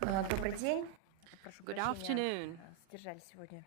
Добрый день. Прошу Good прощения, afternoon. задержали сегодня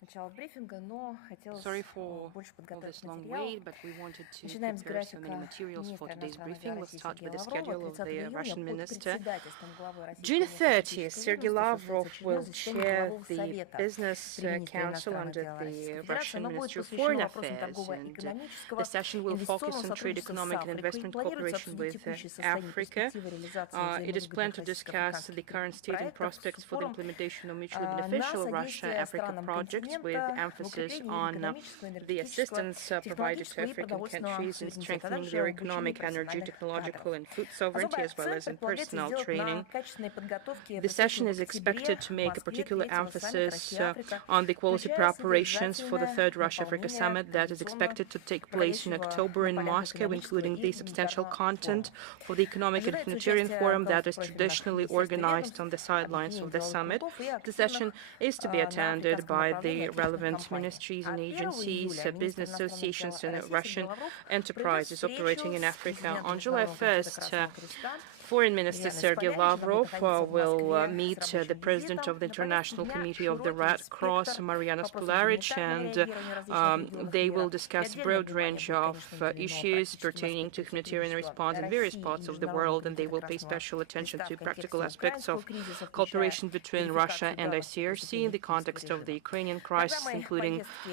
начало брифинга, но хотелось Sorry for больше all подготовить this long материал. wait, but we wanted to Начинаем с prepare so many графика materials for министра today's иностранных дел briefing. Let's России start Сергея with the Лаврова. schedule of 30 the июня Russian под minister. председательством главы Российской June агентства 30th, стратегической Sergei ведомости состоится Lavrov очередное will заседание chair Главного the совета Business при министре Council иностранных under дел Российской the Федерации. Russian Оно будет Ministry of посвящено Foreign вопросам Affairs, and the торгово-экономического, session will инвестиционного focus on trade, сотрудничества с economic, and Африкой. investment Планируется cooperation обсудить with текущее состояние и Africa. перспективы реализации It is planned взаимовыгодных to discuss the российско-африканских current state and проектов. prospects for the Форум implementation of mutually на beneficial содействие Russia-Africa странам projects, with континента в emphasis укреплении их on экономического, the энергетического, assistance provided to технологического и African продовольственного countries in суверенитета, а strengthening также their обучении economic, energy, профессиональных кадров. technological, and food sovereignty, Особый as well акцент as in предполагается personnel сделать на training. качественной подготовке The session предстоящего в is октябре expected to в make a Москве particular третьего саммита emphasis Россия-Африка, on the quality включая preparations for the содержательное third Russia-Africa наполнение summit that is традиционно expected to take place in проходящего October на in полях Moscow, экономического including и the substantial гуманитарного форума. content for the Economic and Ожидается Humanitarian участие Forum that глав is профильных traditionally министерств и organized on ведомств, the sidelines объединений of the деловых summit. кругов и The session активных is to be на attended африканском by направлении the отечественных relevant компаний. ministries А and 1 agencies, июля министр business иностранных дел associations, and России Сергей Russian Лавров проведет enterprises встречу operating in с Africa. президентом On July Международного комитета 1st, Красного Креста Foreign Minister Лилианой Sergei Сполярич. Она будет Lavrov находиться в will Москве с meet the рабочим president визитом. of the На повестке International дня Committee of the широкий Red Cross, спектр Mariana вопросов Spolaric, гуманитарного and реагирования в различных регионах they will мира. И discuss a отдельное broad внимание range будет, of конечно, уделено issues практическим pertaining to аспектам humanitarian сотрудничества response in various России и parts of the Международного world, and they комитета will pay Красного special attention Креста to в practical контексте aspects украинского of кризиса, включая cooperation between Russia верификацию and данных ICRC in the преступлений киевского context of the режима. Ukrainian crisis, Программой including повестки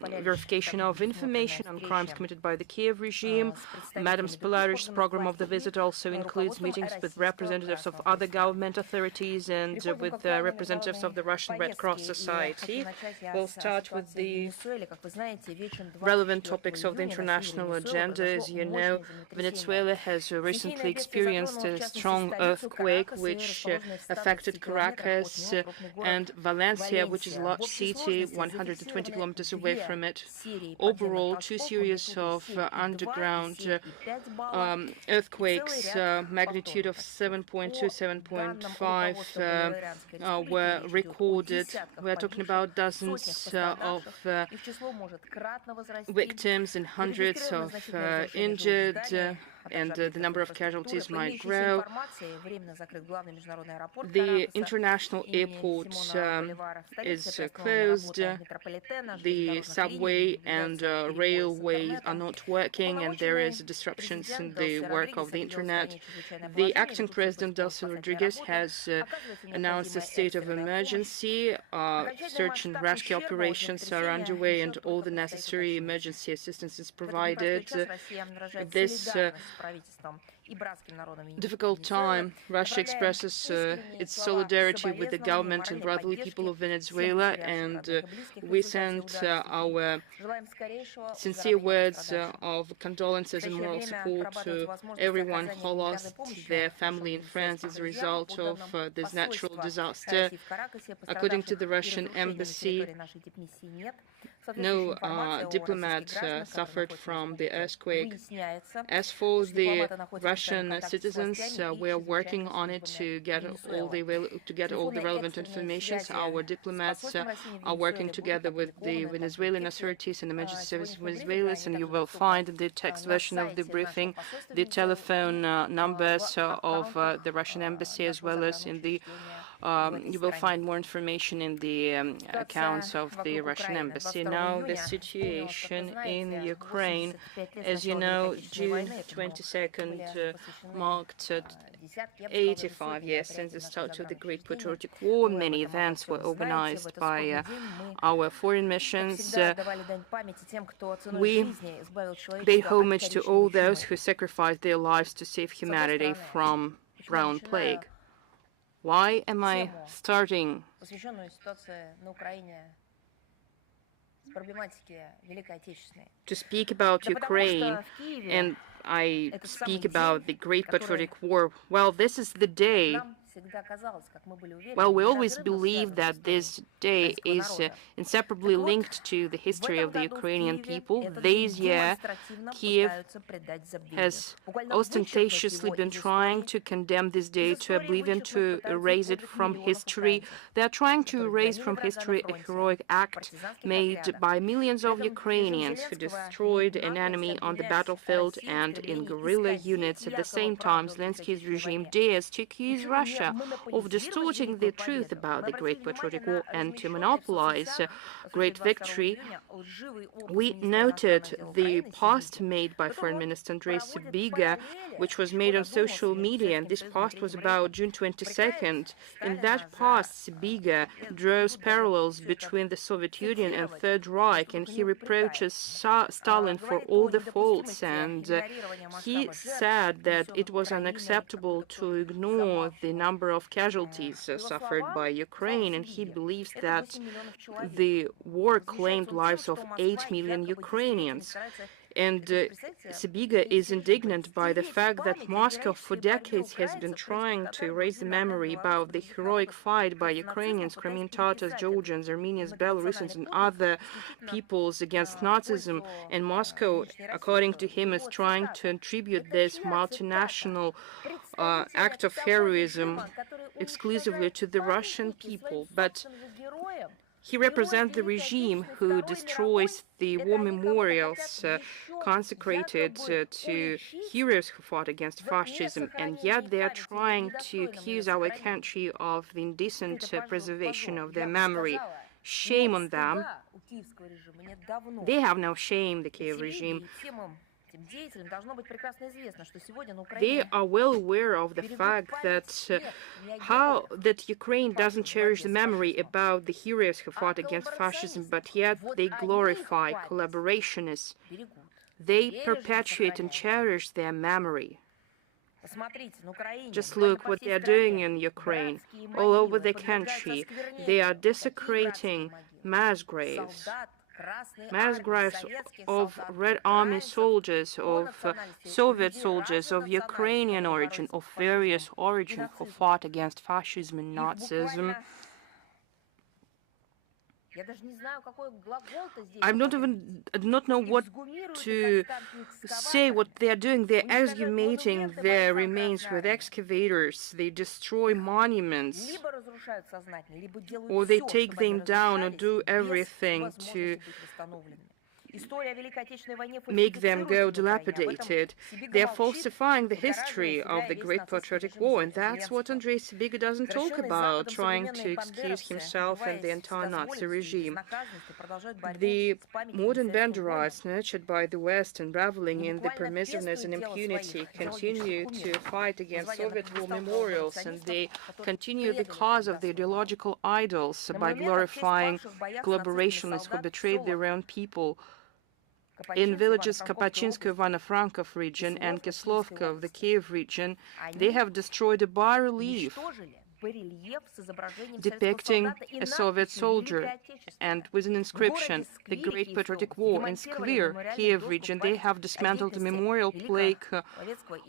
Сполярич verification также of предусмотрены information on crimes встречи committed by the Kiev regime. с Madam представителями других Spolaric's органов program of the власти visit и also includes руководством meetings with Российского representatives of Красного other Креста. government authorities and Переходим к with актуальной representatives of международной the Russian Red Cross повестке. И хочу Society. начать я We'll с start with ситуации в the Венесуэле. Как вы знаете, вечером relevant 24 topics of the июня на севере international Венесуэлы agenda. произошло As you know, мощное землетрясение. Venezuela has recently Стихийное бедствие experienced затронуло, в a частности, strong столицу earthquake Каракас и which расположенный в 120 affected километрах от Caracas него крупный город and Valencia, which is a Валенсия. В large общей city сложности 120 зафиксированы kilometers away две from it. серии подземных Overall, two толчков series магнитудой of 7,2 и underground 7,5 баллов и целый earthquakes, ряд magnitude of повторных. 7.2, По данным 7.5 руководства Боливарианской республики, were речь идет о recorded. десятках We are talking погибших, about dozens сотнях of пострадавших, и в число может кратно возрасти. victims and hundreds Зарегистрировано of значительное разрушение жилых injured, зданий, а and также the number of объектов инфраструктуры. casualties По might имеющейся grow. информации, временно закрыт главный международный аэропорт The Каракаса international имени airport Симона Боливара. В столице is приостановлена closed. работа метрополитена, The железнодорожных линий, subway and наблюдаются перебои с railways are интернетом. not working, and there is disruptions in the work of the internet. The acting president, Delcy Rodriguez, has announced a state of emergency. Search and rescue operations are underway, and all the necessary emergency assistance is provided. This difficult time, Russia expresses its solidarity with the government and brotherly people of Venezuela, and we send our sincere words of condolences and moral support to everyone who lost their family and friends as a result of this natural disaster. According to the Russian embassy, no diplomat suffered from the earthquake. As for the Russian citizens, we are working on it to get all the relevant information. Our diplomats are working together with the Venezuelan authorities and emergency services of Venezuela, and you will find in the text version of the briefing the telephone numbers of the Russian embassy, as well as in the you will find more information in the accounts of the Russian embassy. Now, the situation in Ukraine, as you know, June 22nd marked 85 years since the start of the Great Patriotic War. Many events were organized by our foreign missions. We pay homage to all those who sacrificed their lives to save humanity from brown plague. Why am I starting to speak about Ukraine and I speak about the Great Patriotic War? Well, this is the day. Well, we always believe that this day is inseparably linked to the history of the Ukrainian people. This year, Kiev has ostentatiously been trying to condemn this day to oblivion, to erase it from history. They are trying to erase from history a heroic act made by millions of Ukrainians who destroyed an enemy on the battlefield and in guerrilla units. At the same time, Zelensky's regime dares to accuse Russia idea of distorting the truth about the Great Patriotic War and to monopolize great victory. We noted the post made by Foreign Minister Andrei Sybiga, which was made on social media, and this post was about June 22nd. In that post, Sybiga draws parallels between the Soviet Union and Third Reich, and he reproaches Stalin for all the faults, and he said that it was unacceptable to ignore the number of casualties suffered by Ukraine, and he believes that the war claimed lives of 8 million Ukrainians. And Sybiga is indignant by the fact that Moscow for decades has been trying to erase the memory about the heroic fight by Ukrainians, Crimean Tatars, Georgians, Armenians, Belarusians, and other peoples against Nazism. And Moscow, according to him, is trying to attribute this multinational act of heroism exclusively to the Russian people. But he represents the regime who destroys the war memorials consecrated to heroes who fought against fascism, and yet they are trying to accuse our country of the indecent preservation of their memory. Shame on them. They have no shame, the Kiev regime. They are well aware of the fact that Ukraine doesn't cherish the memory about the heroes who fought against fascism, but yet they glorify collaborationists. They perpetuate and cherish their memory. Just look what they are doing in Ukraine, all over the country. They are desecrating mass graves of Red Army soldiers, of Soviet soldiers of Ukrainian origin, of various origin, who fought against fascism and Nazism. I do not know what to say what they are doing. They're exhumating their remains with excavators. They destroy monuments, or they take them down, or do everything to make them go dilapidated. They are falsifying the history of the Great Patriotic War, and that's what Andrei Sybiga doesn't talk about, trying to excuse himself and the entire Nazi regime. The modern Banderites, nurtured by the West and reveling in the permissiveness and impunity, continue to fight against Soviet war memorials, and they continue the cause of the ideological idols by glorifying collaborationists who betrayed their own people. In villages Kapachinsko, Ivano-Frankov region and Kislovka of the Kiev region, they have destroyed a bas-relief depicting a Soviet soldier and with an inscription, "The Great Patriotic War." In Skvir, Kiev region, they have dismantled a memorial plaque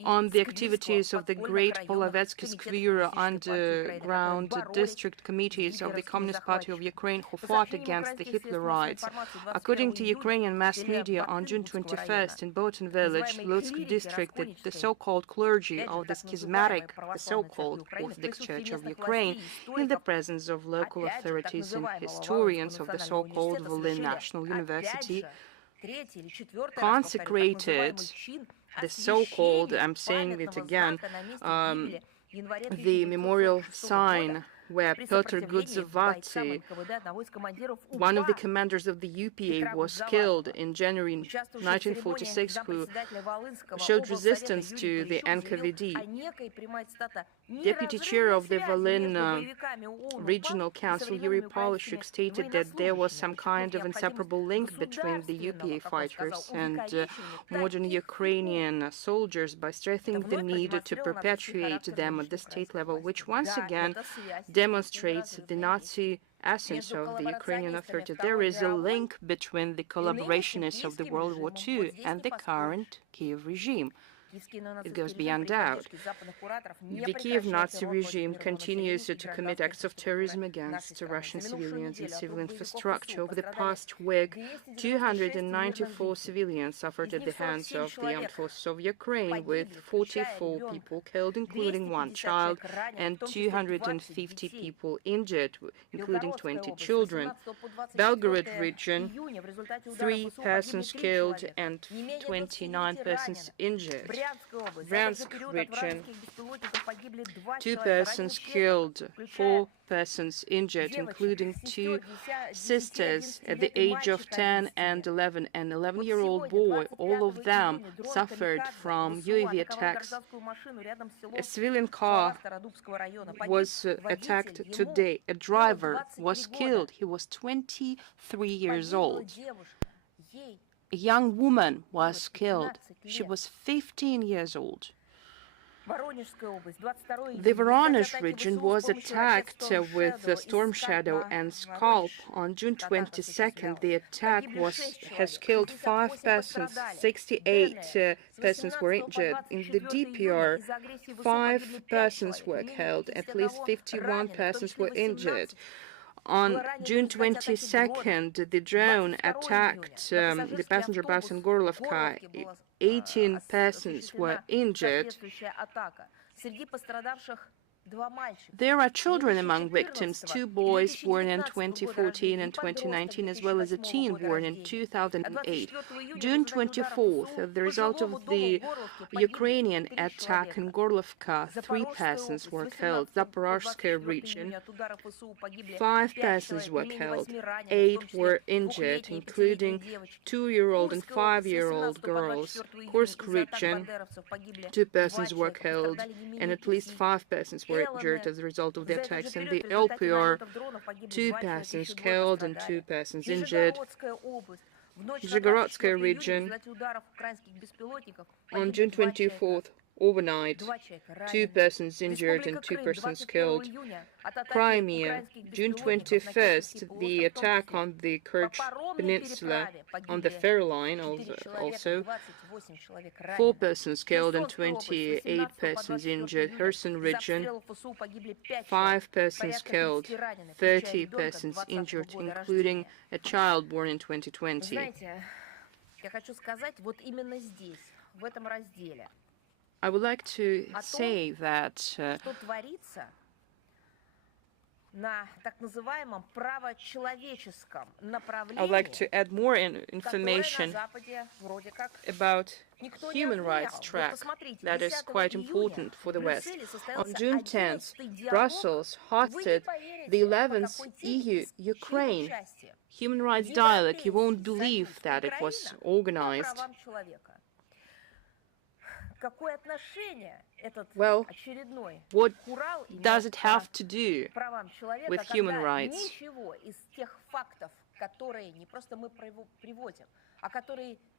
on the activities of the Great Polovetsky Skvir underground district committees of the Communist Party of Ukraine who fought against the Hitlerites. According to Ukrainian mass media, on June 21st in Botin village, Lutsk district, the so-called clergy of the schismatic, the so-called Orthodox Church of Ukraine, in the presence of local authorities and historians of the so-called Volyn National University, consecrated the so-called, I'm saying it again, the memorial sign where Pyotr Gudzavaty, one of the commanders of the UPA, was killed in January 1946, who showed resistance to the NKVD. Deputy chair of the Volyn Regional Council, Yuri Polishuk, stated that there was some kind of inseparable link between the UPA fighters and modern Ukrainian soldiers by stressing the need to perpetuate them at the state level, which once again demonstrates the Nazi essence of the Ukrainian authority. There is a link between the collaborationists of the World War II and the current Kiev regime. It goes beyond doubt. The Kiev Nazi regime continues to commit acts of terrorism against Russian civilians and civil infrastructure. Over the past week, 294 civilians suffered at the hands of the armed forces of Ukraine, with 44 people killed, including one child, and 250 people injured, including 20 children. Belgorod region, 3 persons killed and 29 persons injured. Bryansk region, 2 persons killed, 4 persons injured, including 2 sisters at the age of 10 and 11. An 11-year-old boy. All of them suffered from UAV attacks. A civilian car was attacked today. A driver was killed. He was 23 years old. A young woman was killed. She was 15 years old. The Voronezh region was attacked with Storm Shadow and Scalp. On June 22nd, the attack has killed 5 persons, 68 persons were injured. In the DPR, 5 persons were killed, at least 51 persons were injured. On June 22nd, the drone attacked the passenger bus in Gorlovka. 18 persons were injured. There are children among victims, 2 boys born in 2014 and 2019, as well as a teen born in 2008. June 24th, the result of the Ukrainian attack in Gorlovka, 3 persons were killed. Zaporozhye region, 5 persons were killed, 8 were injured, including 2-year-old and 5-year-old girls. Kursk region, 2 persons were killed, and at least 5 persons were injured as a result of the attacks. In the LPR, 2 persons killed and 2 persons injured. Zakharova region, on June 24th, overnight, 2 persons injured and 2 persons killed. Crimea, June 21st, the attack on the Kerch Peninsula on the ferry line also, 4 persons killed and 28 persons injured. Kherson region, 5 persons killed, 30 persons injured, including a child born in 2020. I would like to say that I would like to add more information about human rights track that is quite important for the West. On June 10th, Brussels hosted the 11th EU-Ukraine human rights dialogue. You won't believe that it was organized. Well, what does it have to do with human rights?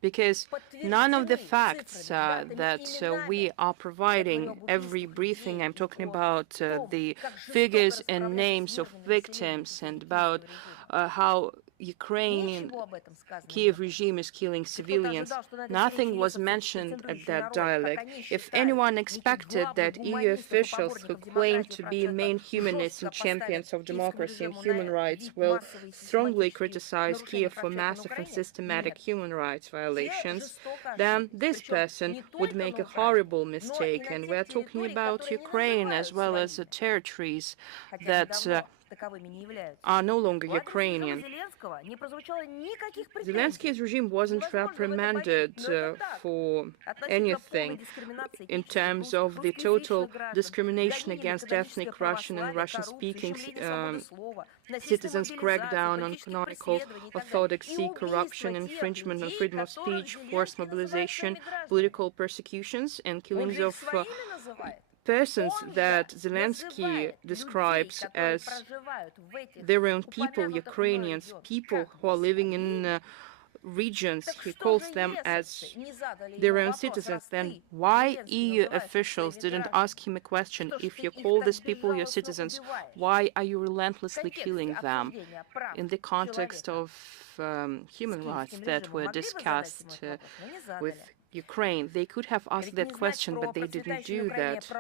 Because none of the facts that we are providing every briefing, I'm talking about the figures and names of victims and about how Ukrainian Kiev regime is killing civilians. Nothing was mentioned at that dialogue. If anyone expected that EU officials who claim to be main humanists and champions of democracy and human rights will strongly criticize Kiev for massive and systematic human rights violations, then this person would make a horrible mistake. And we're talking about Ukraine as well as the territories that are no longer Ukrainian. Zelensky's regime wasn't reprimanded for anything in terms of the total discrimination against ethnic Russian and Russian-speaking citizens, crackdown on canonical orthodoxy, corruption, infringement on freedom of speech, forced mobilization, political persecutions, and killings of persons that Zelensky describes as their own people, Ukrainians, people who are living in regions. He calls them as their own citizens. Then why EU officials didn't ask him a question? If you call these people your citizens, why are you relentlessly killing them? In the context of human rights that were discussed with Ukraine, they could have asked that question, but they didn't do that.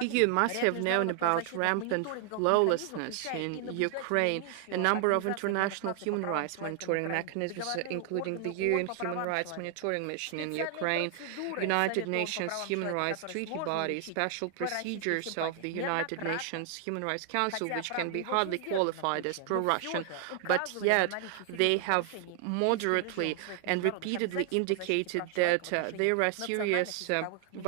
EU must have known about rampant lawlessness in Ukraine. A number of international human rights monitoring mechanisms, including the UN Human Rights Monitoring Mission in Ukraine, United Nations Human Rights Treaty Body, special procedures of the United Nations Human Rights Council, which can be hardly qualified as pro-Russian, but yet they have moderately and repeatedly indicated that there are serious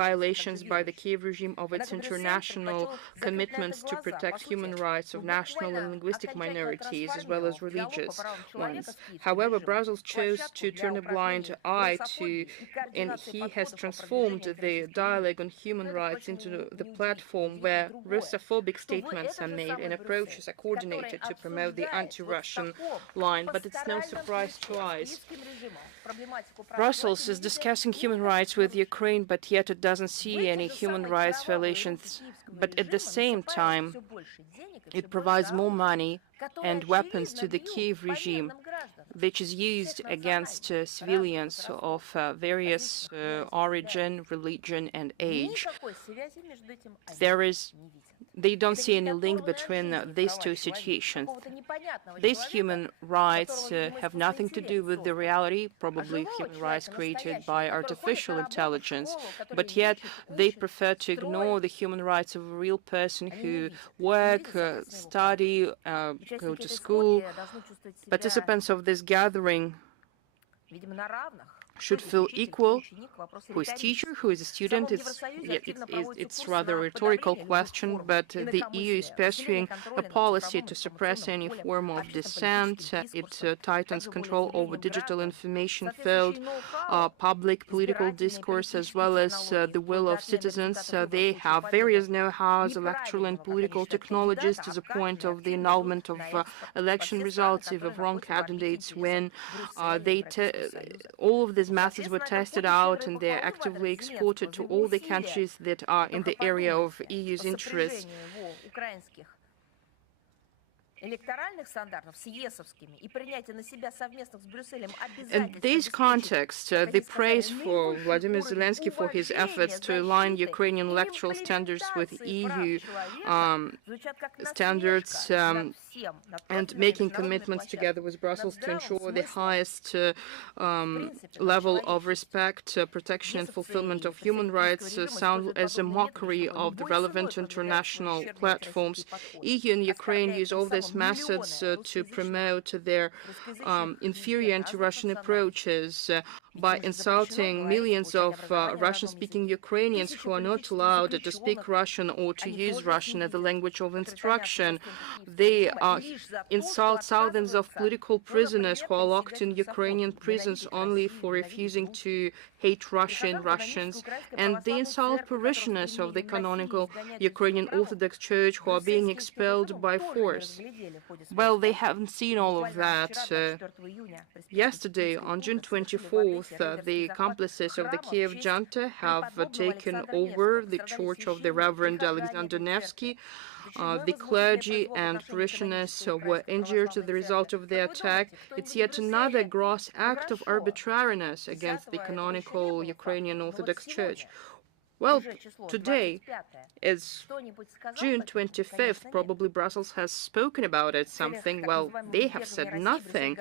violations by the Kiev regime of its international commitments to protect human rights of national and linguistic minorities, as well as religious ones. However, Brussels chose to turn a blind eye to, and he has transformed the dialogue on human rights into the platform where Russophobic statements are made and approaches are coordinated to promote the anti-Russian line. But it's no surprise to us. Brussels is discussing human rights with Ukraine, but yet it doesn't see any human rights violations. But at the same time, it provides more money and weapons to the Kiev regime, which is used against civilians of various origin, religion, and age. They don't see any link between these two situations. These human rights have nothing to do with the reality, probably human rights created by artificial intelligence, but yet they prefer to ignore the human rights of a real person who work, study, go to school. Participants of this gathering should feel equal. Who is teacher, who is a student? It's rather a rhetorical question, but the EU is pursuing a policy to suppress any form of dissent. It tightens control over digital information field, public political discourse, as well as the will of citizens. They have various know-hows, electoral and political technologies to the point of the annulment of election results if wrong candidates win. All of these methods were tested out and they are actively exported to all the countries that are in the area of EU's interests. In this context, the praise for Vladimir Zelensky for his efforts to align Ukrainian electoral standards with EU standards and making commitments together with Brussels to ensure the highest level of respect, protection and fulfillment of human rights sound as a mockery of the relevant international platforms. EU and Ukraine use all these methods to promote their inferior anti-Russian approaches by insulting millions of Russian-speaking Ukrainians who are not allowed to speak Russian or to use Russian as the language of instruction. They insult thousands of political prisoners who are locked in Ukrainian prisons only for refusing to hate Russians, and they insult parishioners of the canonical Ukrainian Orthodox Church who are being expelled by force. Well, they haven't seen all of that. Yesterday, on June 24th, the accomplices of the Kiev junta have taken over the church of the Reverend Alexander Nevsky. The clergy and parishioners were injured as the result of the attack. It's yet another gross act of arbitrariness against the canonical Ukrainian Orthodox Church. Well, today is June 25th. Probably Brussels has spoken about it, something. Well, they have said nothing.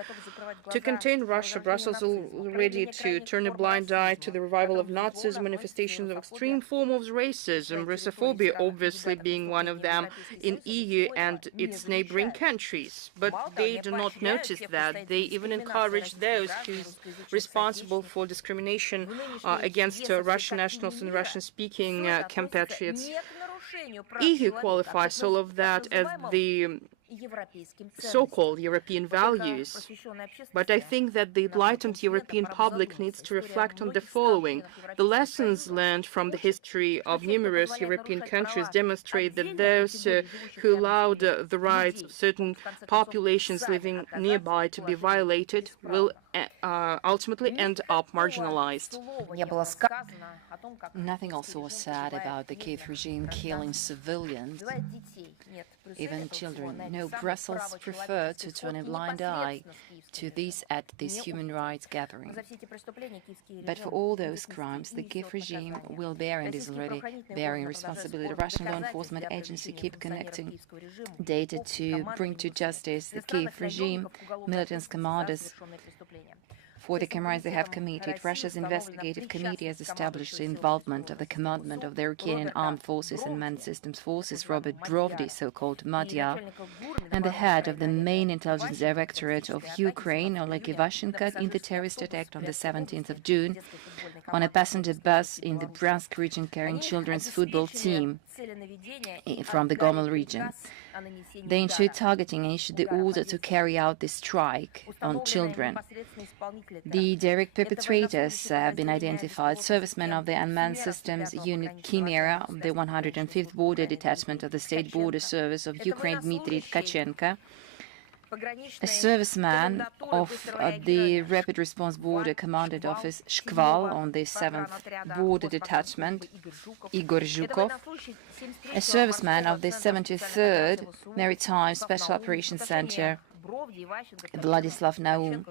To contain Russia, Brussels is ready to turn a blind eye to the revival of Nazism, manifestations of extreme forms of racism, Russophobia obviously being one of them in EU and its neighboring countries. But they do not notice that. They even encourage those who are responsible for discrimination against Russian nationals and Russian-speaking compatriots. EU qualifies all of that as the so-called European values. But I think that the enlightened European public needs to reflect on the following. The lessons learned from the history of numerous European countries demonstrate that those who allowed the rights of certain populations living nearby to be violated will ultimately end up marginalized. Nothing also was said about the Kiev regime killing civilians, even children. No, Brussels preferred to turn a blind eye to these at this human rights gathering. But for all those crimes, the Kiev regime will bear and is already bearing responsibility. The Russian law enforcement agency keep connecting data to bring to justice the Kiev regime, militant commanders for the crimes they have committed. Russia's investigative committee has established the involvement of the commandment of the Ukrainian armed forces and manned systems forces, Robert Brovdy, so-called Madya, and the head of the main intelligence directorate of Ukraine, Oleg Ivashenko, in the terrorist attack on the 17th of June on a passenger bus in the Bryansk region carrying children's football team from the Gomel region. They ensured targeting and issued the order to carry out the strike on children. The direct perpetrators have been identified: servicemen of the Unmanned Systems Unit Chimera of the 105th Border Detachment of the State Border Service of Ukraine, Dmitry Tkachenko, a serviceman of the Rapid Response Border Commandant Office Shkval on the 7th Border Detachment, Igor Zhukov, a serviceman of the 73rd Maritime Special Operations Center, Vladislav Naum.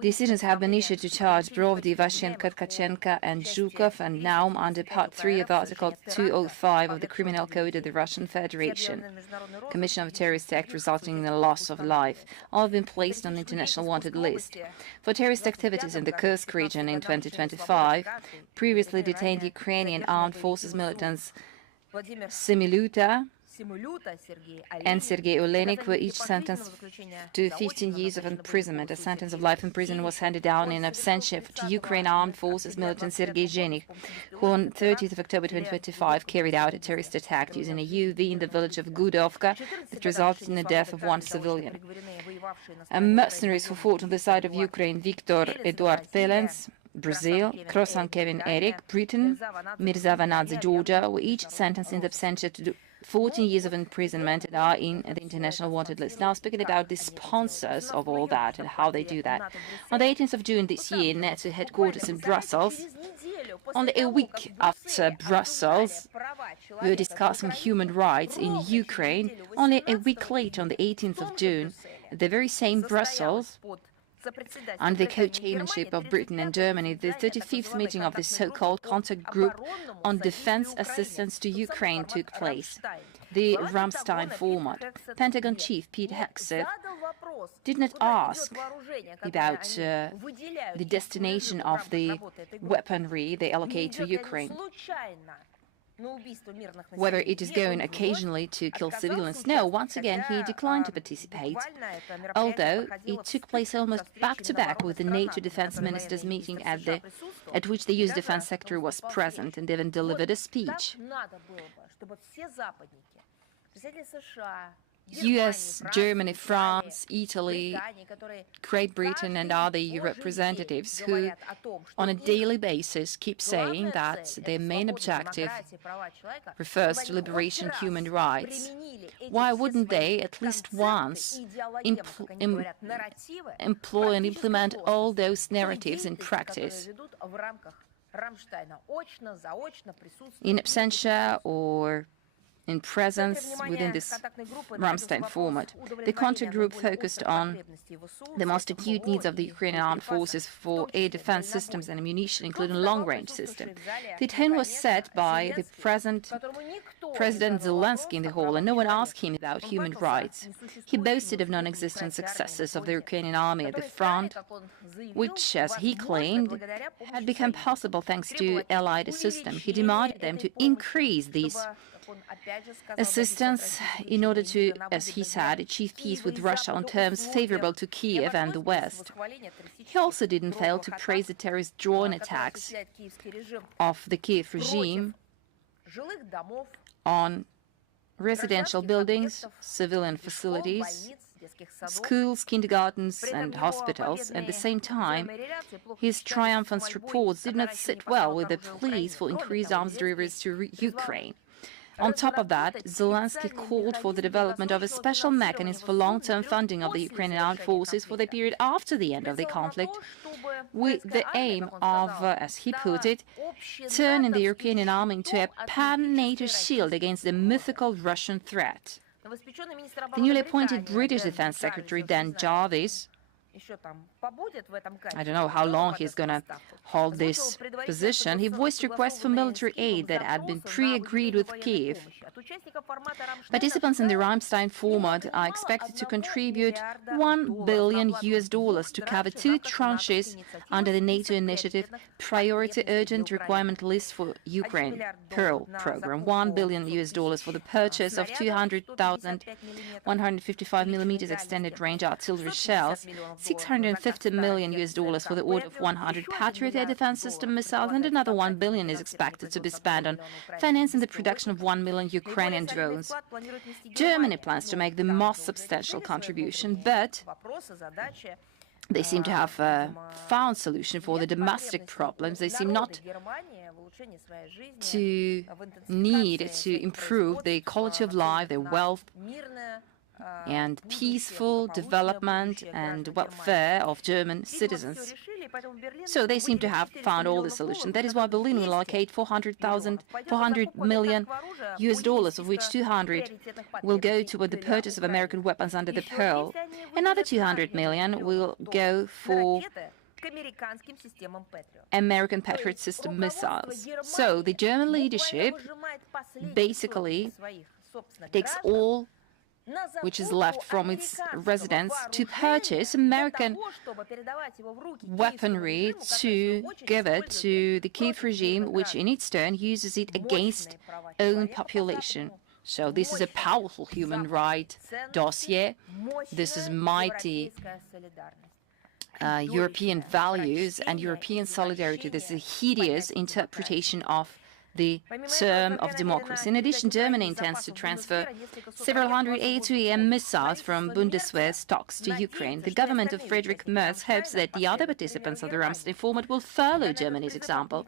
Decisions have been issued to charge Brovdi, Ivashenko, Tkachenko and Zhukov and Naum under Part 3 of Article 205 of the Criminal Code of the Russian Federation, Commission of Terrorist Act resulting in the loss of life. All have been placed on the international wanted list. For terrorist activities in the Kursk region in 2025, previously detained Ukrainian armed forces militants Semiluta and Sergei Olenik were each sentenced to 15 years of imprisonment. A sentence of life in prison was handed down in absentia to Ukraine Armed Forces militant Sergei Zhenik, who on 30th of October 2025 carried out a terrorist attack using a UV in the village of Gudovka that resulted in the death of one civilian. Mercenaries who fought on the side of Ukraine: Viktor Eduard Pelens, Brazil; Krosan Kevin Eric, Britain; Mirza Vanadze, Georgia, were each sentenced in absentia to 14 years of imprisonment and are in the international wanted list. Now, speaking about the sponsors of all that and how they do that. On the 18th of June this year, NATO headquarters in Brussels, only a week after Brussels, we were discussing human rights in Ukraine. Only a week later, on the 18th of June, the very same Brussels, under the co-chairmanship of Britain and Germany, the 35th meeting of the so-called contact group on defense assistance to Ukraine took place. The Ramstein format. Pentagon chief Pete Hegseth did not ask about the destination of the weaponry they allocate to Ukraine, whether it is going occasionally to kill civilians. No, once again, he declined to participate, although it took place almost back-to-back with the NATO defense ministers meeting at which the US defense secretary was present and even delivered a speech. US, Germany, France, Italy, Great Britain and other representatives who on a daily basis keep saying that their main objective refers to liberation and human rights. Why wouldn't they at least once employ and implement all those narratives in practice? In absentia or in presence within this Ramstein format. The contact group focused on the most acute needs of the Ukrainian armed forces for air defense systems and ammunition, including long-range systems. The tone was set by the President Zelensky in the hall, and no one asked him about human rights. He boasted of non-existent successes of the Ukrainian army at the front, which, as he claimed, had become possible thanks to Allied assistance. He demanded them to increase these assistance in order to, as he said, achieve peace with Russia on terms favorable to Kiev and the West. He also didn't fail to praise the terrorist drone attacks of the Kiev regime on residential buildings, civilian facilities, schools, kindergartens and hospitals. At the same time, his triumphant reports did not sit well with the pleas for increased arms deliveries to Ukraine. On top of that, Zelensky called for the development of a special mechanism for long-term funding of the Ukrainian armed forces for the period after the end of the conflict, with the aim of, as he put it, turning the Ukrainian army into a pan-NATO shield against the mythical Russian threat. The newly appointed British Defense Secretary, Dan Jarvis, I don't know how long he's going to hold this position, he voiced requests for military aid that had been pre-agreed with Kiev Participants in the Ramstein format are expected to contribute $1 billion to cover two tranches under the NATO initiative Priority Urgent Requirement List for Ukraine Pearl program. $1 billion for the purchase of 200,000 155mm extended range artillery shells, $650 million for the order of 100 Patriot air defense system missiles, and another $1 billion is expected to be spent on financing the production of 1 million Ukrainian drones. Germany plans to make the most substantial contribution, but they seem to have found solution for the domestic problems. They seem not to need to improve the quality of life, their wealth, and peaceful development and welfare of German citizens. So they seem to have found all the solutions. That is why Berlin will allocate $400 million, of which 200 will go toward the purchase of American weapons under the Pearl. Another 200 million will go for American Patriot system missiles. So the German leadership basically takes all which is left from its residents to purchase American weaponry to give it to the Kiev regime, which in its turn uses it against own population. So this is a powerful human rights dossier. This is mighty European values and European solidarity. This is a hideous interpretation of the term of democracy. In addition, Germany intends to transfer several hundred A2EM missiles from Bundeswehr stocks to Ukraine. The government of Friedrich Merz hopes that the other participants of the Ramstein format will follow Germany's example.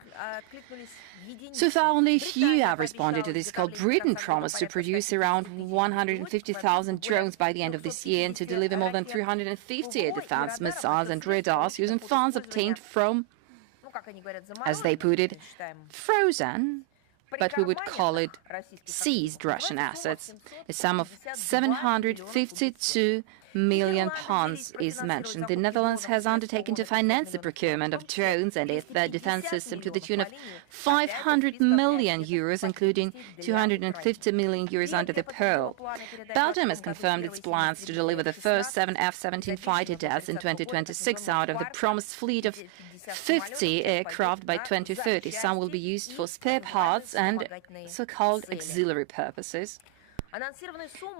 So far, only a few have responded to this call. Britain promised to produce around 150,000 drones by the end of this year and to deliver more than 350 air defense missiles and radars using funds obtained from, as they put it, frozen, but we would call it seized Russian assets. A sum of £752 million is mentioned. The Netherlands has undertaken to finance the procurement of drones and a defense system to the tune of €500 million, including €250 million under the Pearl. Belgium has confirmed its plans to deliver the first 7 F-17 fighter jets in 2026 out of the promised fleet of 50 aircraft by 2030. Some will be used for spare parts and so-called auxiliary purposes.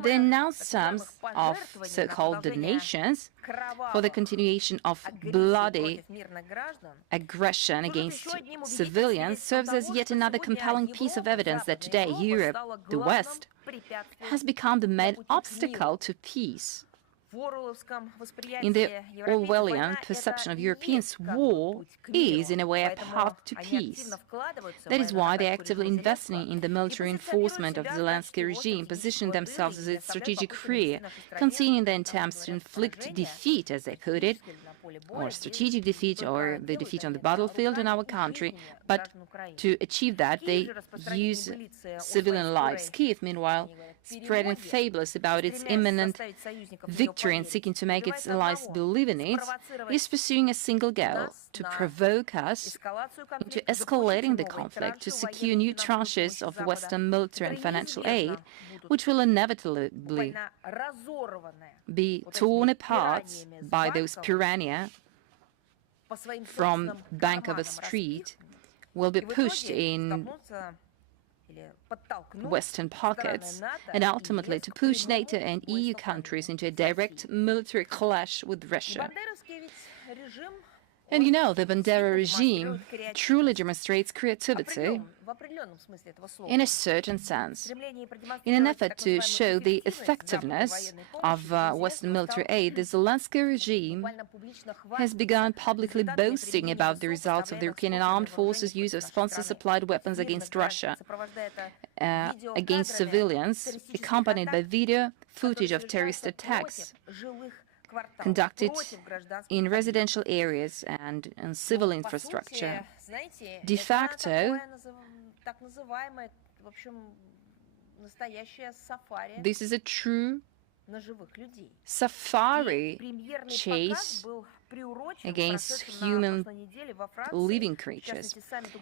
The announced sums of so-called donations for the continuation of bloody aggression against civilians serves as yet another compelling piece of evidence that today Europe, the West, has become the main obstacle to peace. In the Orwellian perception of Europeans, war is, in a way, a path to peace. That is why they are actively investing in the military enforcement of the Zelensky regime, positioning themselves as its strategic career, continuing their attempts to inflict defeat, as they put it, or strategic defeat, or the defeat on the battlefield in our country. But to achieve that, they use civilian lives. Kiev, meanwhile, spreading fables about its imminent victory and seeking to make its allies believe in it, is pursuing a single goal: to provoke us into escalating the conflict, to secure new tranches of Western military and financial aid, which will inevitably be torn apart by those piranha from bank of a street, will be pushed in Western pockets, and ultimately to push NATO and EU countries into a direct military clash with Russia. And you know, the Bandera regime truly demonstrates creativity in a certain sense. In an effort to show the effectiveness of Western military aid, the Zelensky regime has begun publicly boasting about the results of the Ukrainian armed forces' use of sponsor-supplied weapons against Russia, against civilians, accompanied by video footage of terrorist attacks conducted in residential areas and in civil infrastructure. De facto, this is a true safari chase against human living creatures.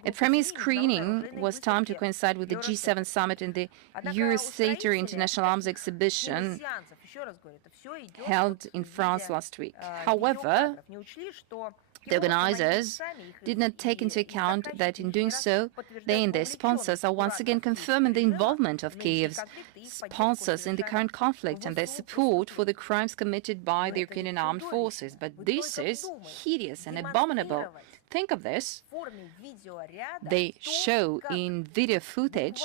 A premiere screening was timed to coincide with the G7 summit and the Eurostheater International Arms Exhibition held in France last week. However, the organizers did not take into account that in doing so, they and their sponsors are once again confirming the involvement of Kiev's sponsors in the current conflict and their support for the crimes committed by the Ukrainian armed forces. But this is hideous and abominable. Think of this. They show in video footage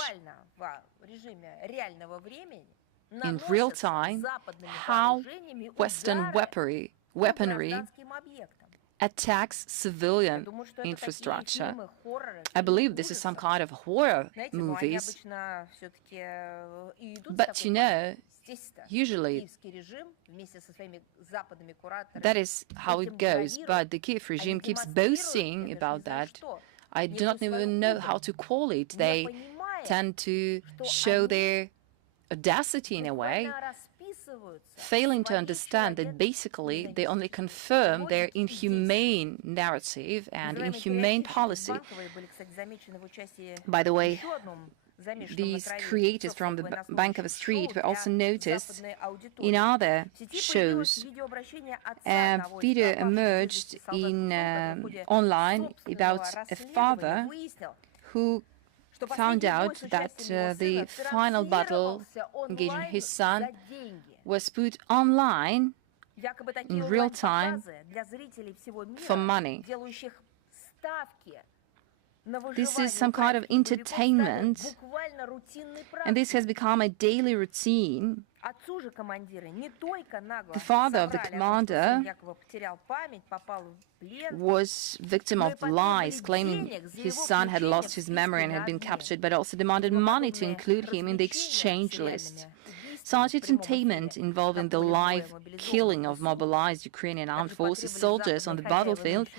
in real time how Western weaponry attacks civilian infrastructure. I believe this is some kind of horror movies. But you know, usually that is how it goes. But the Kiev regime keeps boasting about that. I do not even know how to call it. They tend to show their audacity in a way, failing to understand that basically they only confirm their inhumane narrative and inhumane policy. By the way, these creators from the Bank of a Street were also noticed in other shows. A video emerged in online about a father who found out that the final battle engaging his son was put online in real time for money. This is some kind of entertainment, and this has become a daily routine. The father of the commander was victim of lies, claiming his son had lost his memory and had been captured, but also demanded money to include him in the exchange list. Such entertainment involving the live killing of mobilized Ukrainian armed forces soldiers on the battlefield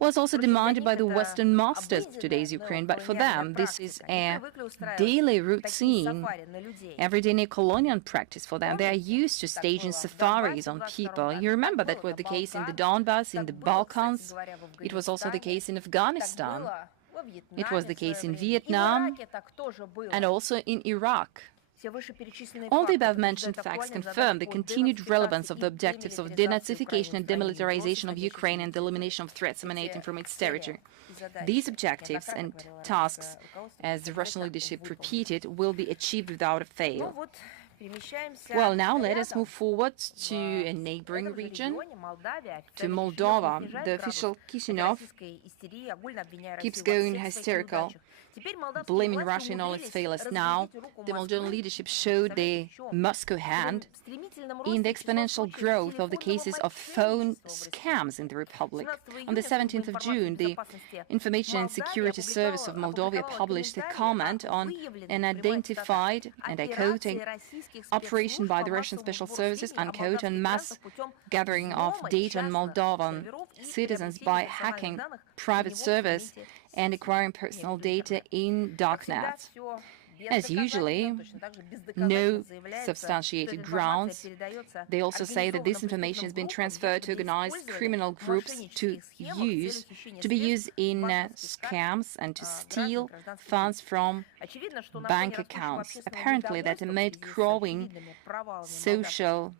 was also demanded by the Western masters of today's Ukraine, but for them this is a daily routine, everyday neocolonial practice for them. They are used to staging safaris on people. You remember that was the case in the Donbass, in the Balkans. It was also the case in Afghanistan. It was the case in Vietnam and also in Iraq. All the above-mentioned facts confirm the continued relevance of the objectives of denazification and demilitarization of Ukraine and the elimination of threats emanating from its territory. These objectives and tasks, as the Russian leadership repeated, will be achieved without a fail. Well, now let us move forward to a neighboring region, to Moldova. The official Chisinau keeps going hysterical, blaming Russia in all its failures. Now, the Moldovan leadership showed the Moscow hand in the exponential growth of the cases of phone scams in the Republic. On the 17th of June, the Information and Security Service of Moldova published a comment on an identified, and I quote, operation by the Russian Special Services, unquote, on mass gathering of data on Moldovan citizens by hacking private servers and acquiring personal data in darknet. As usually, no substantiated grounds. They also say that this information has been transferred to organized criminal groups to be used in scams and to steal funds from bank accounts. Apparently, that amid growing social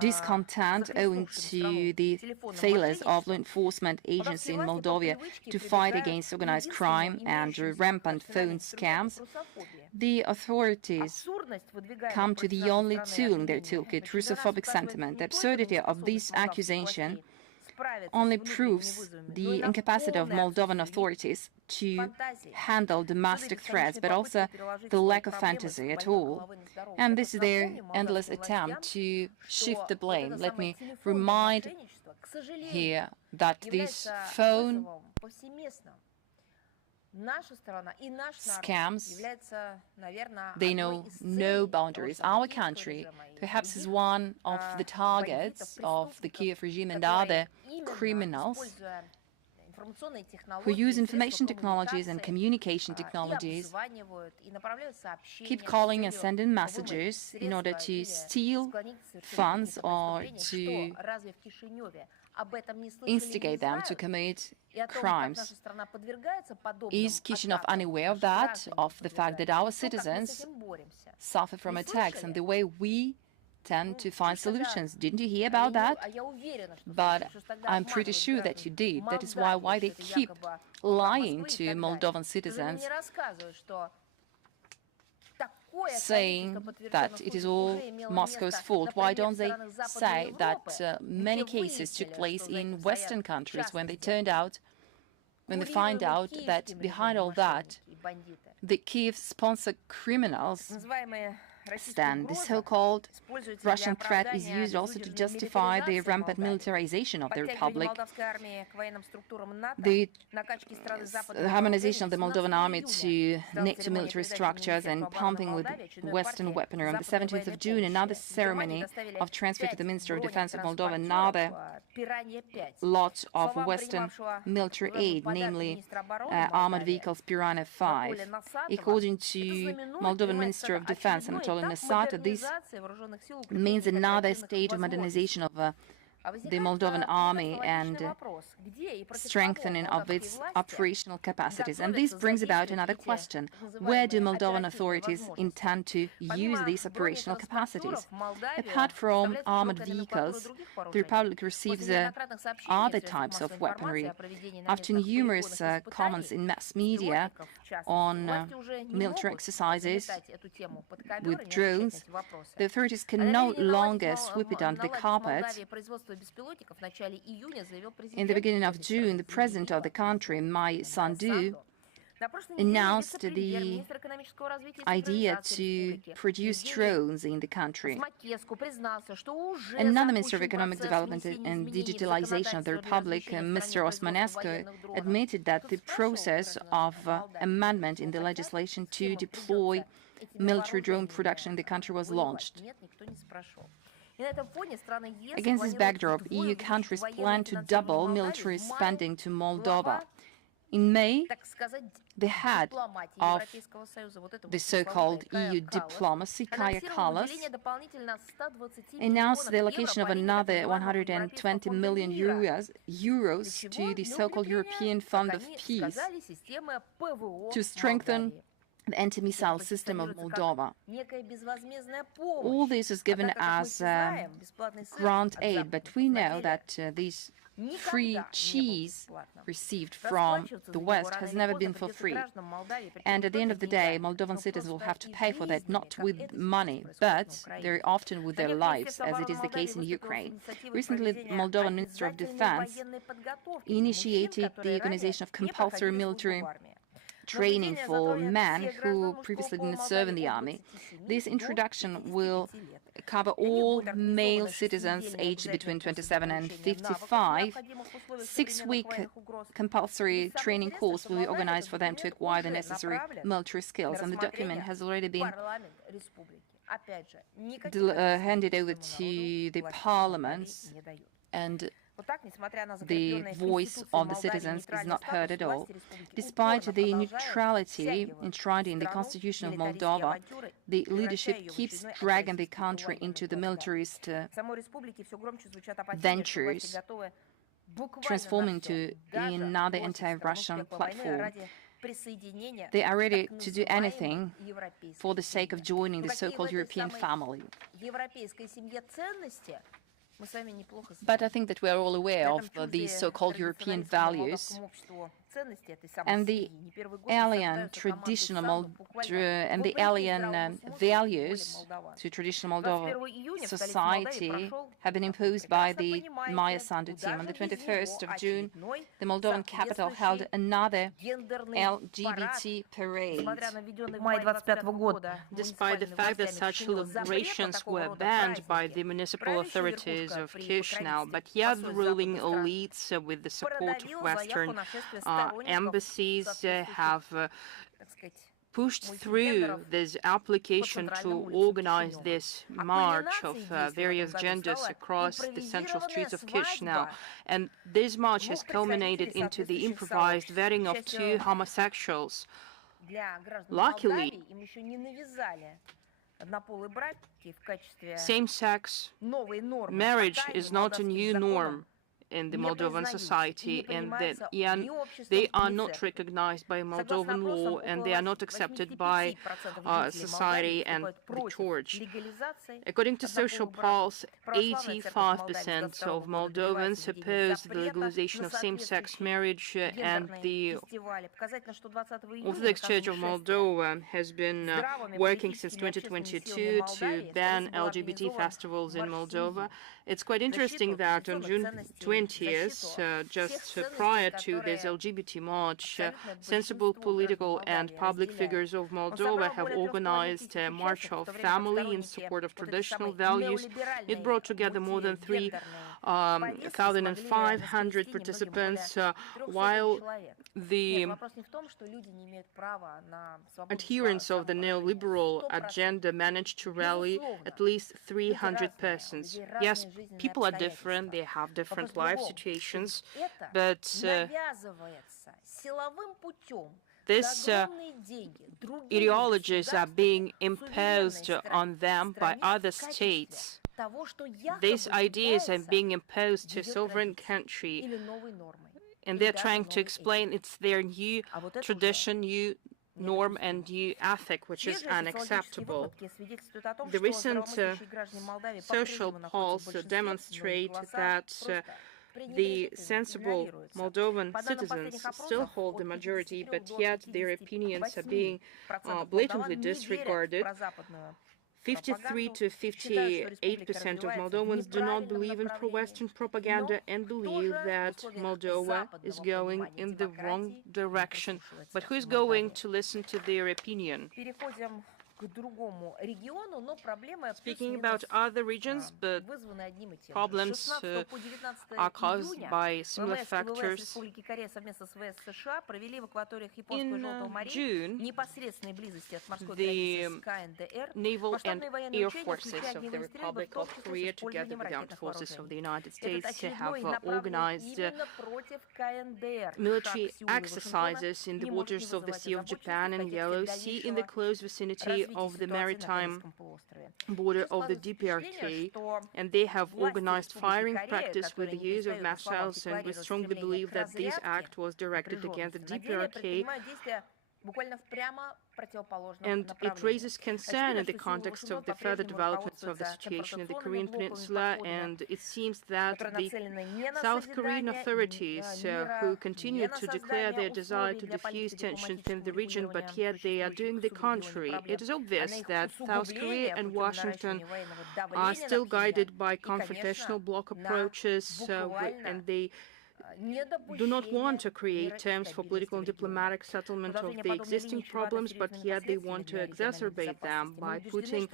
discontent owing to the failures of law enforcement agencies in Moldova to fight against organized crime and rampant phone scams, the authorities come to the only tool in their toolkit, Russophobic sentiment. The absurdity of this accusation only proves the incapacity of Moldovan authorities to handle domestic threats, but also the lack of fantasy at all. And this is their endless attempt to shift the blame. Let me remind here that this phone scams, they know no boundaries. Our country perhaps is one of the targets of the Kiev regime and other criminals who use information technologies and communication technologies keep calling and sending messages in order to steal funds or to instigate them to commit crimes. Is Chisinau unaware of that, of the fact that our citizens suffer from attacks and the way we tend to find solutions? Didn't you hear about that? But I'm pretty sure that you did. That is why they keep lying to Moldovan citizens, saying that it is all Moscow's fault. Why don't they say that many cases took place in Western countries when they find out that behind all that, the Kiev-sponsored criminals stand. The so-called Russian threat is used also to justify the rampant militarization of the republic, the harmonization of the Moldovan army to NATO military structures and pumping with Western weaponry. On the 17th of June, another ceremony of transfer to the Minister of Defense of Moldova, another lot of Western military aid, namely armored vehicles Piranha 5. According to Moldovan Minister of Defense, Anatoly Nasata, this means another stage of modernization of the Moldovan army and strengthening of its operational capacities. And this brings about another question. Where do Moldovan authorities intend to use these operational capacities? Apart from armored vehicles, the Republic receives other types of weaponry. After numerous comments in mass media on military exercises with drones, the authorities can no longer sweep it under the carpet. In the beginning of June, the president of the country, Mai Sandu, announced the idea to produce drones in the country. Another Minister of Economic Development and Digitalization of the Republic, Mr. Osmanescu, admitted that the process of amendment in the legislation to deploy military drone production in the country was launched. Against this backdrop, EU countries plan to double military spending to Moldova. In May, the head of the so-called EU diplomacy, Kaja Kallas, announced the allocation of another 120 million euros to the so-called European Fund of Peace to strengthen the anti-missile system of Moldova. All this is given as grant aid, but we know that this free cheese received from the West has never been for free. And at the end of the day, Moldovan citizens will have to pay for that, not with money, but very often with their lives, as it is the case in Ukraine. Recently, the Moldovan Minister of Defense initiated the organization of compulsory military training for men who previously didn't serve in the army. This introduction will cover all male citizens aged between 27 and 55. 6-week compulsory training course will be organized for them to acquire the necessary military skills, and the document has already been handed over to the parliaments, and the voice of the citizens is not heard at all. Despite the neutrality enshrined in the Constitution of Moldova, the leadership keeps dragging the country into the militarist ventures, transforming to another anti-Russian platform. They are ready to do anything for the sake of joining the so-called European family. But I think that we are all aware of these so-called European values, and the alien values to traditional Moldovan society have been imposed by the Maia Sandu team. On the 21st of June, the Moldovan capital held another LGBT parade. Despite the fact that such celebrations were banned by the municipal authorities of Chisinau, but yet the ruling elites, with the support of Western embassies, have pushed through this application to organize this march of various genders across the central streets of Chisinau. And this march has culminated into the improvised wedding of two homosexuals. Luckily, same-sex marriage is not a new norm in the Moldovan society, and that they are not recognized by Moldovan law, and they are not accepted by society and the church. According to Social Pulse, 85% of Moldovans oppose the legalization of same-sex marriage, and the Orthodox Church of Moldova has been working since 2022 to ban LGBT festivals in Moldova. It's quite interesting that on June 20th, just prior to this LGBT march, sensible political and public figures of Moldova have organized a march of family in support of traditional values. It brought together more than 3,500 participants, while the adherents of the neoliberal agenda managed to rally at least 300 persons. Yes, people are different, they have different life situations, but these ideologies are being imposed on them by other states. These ideas are being imposed to a sovereign country, and they're trying to explain it's their new tradition, new norm and new ethic, which is unacceptable. The recent social polls demonstrate that the sensible Moldovan citizens still hold the majority, but yet their opinions are being blatantly disregarded. 53 to 58% of Moldovans do not believe in pro-Western propaganda and believe that Moldova is going in the wrong direction. But who is going to listen to their opinion? Speaking about other regions, but problems are caused by similar factors. In June, the naval and air forces of the Republic of Korea, together with the armed forces of the United States, have organized military exercises in the waters of the Sea of Japan and Yellow Sea in the close vicinity of the maritime border of the DPRK, and they have organized firing practice with the use of missiles, and we strongly believe that this act was directed against the DPRK, and it raises concern in the context of the further developments of the situation in the Korean Peninsula, and it seems that the South Korean authorities, who continue to declare their desire to diffuse tensions in the region, but yet they are doing the contrary. It is obvious that South Korea and Washington are still guided by confrontational bloc approaches, and they do not want to create terms for political and diplomatic settlement of the existing problems, but yet they want to exacerbate them by putting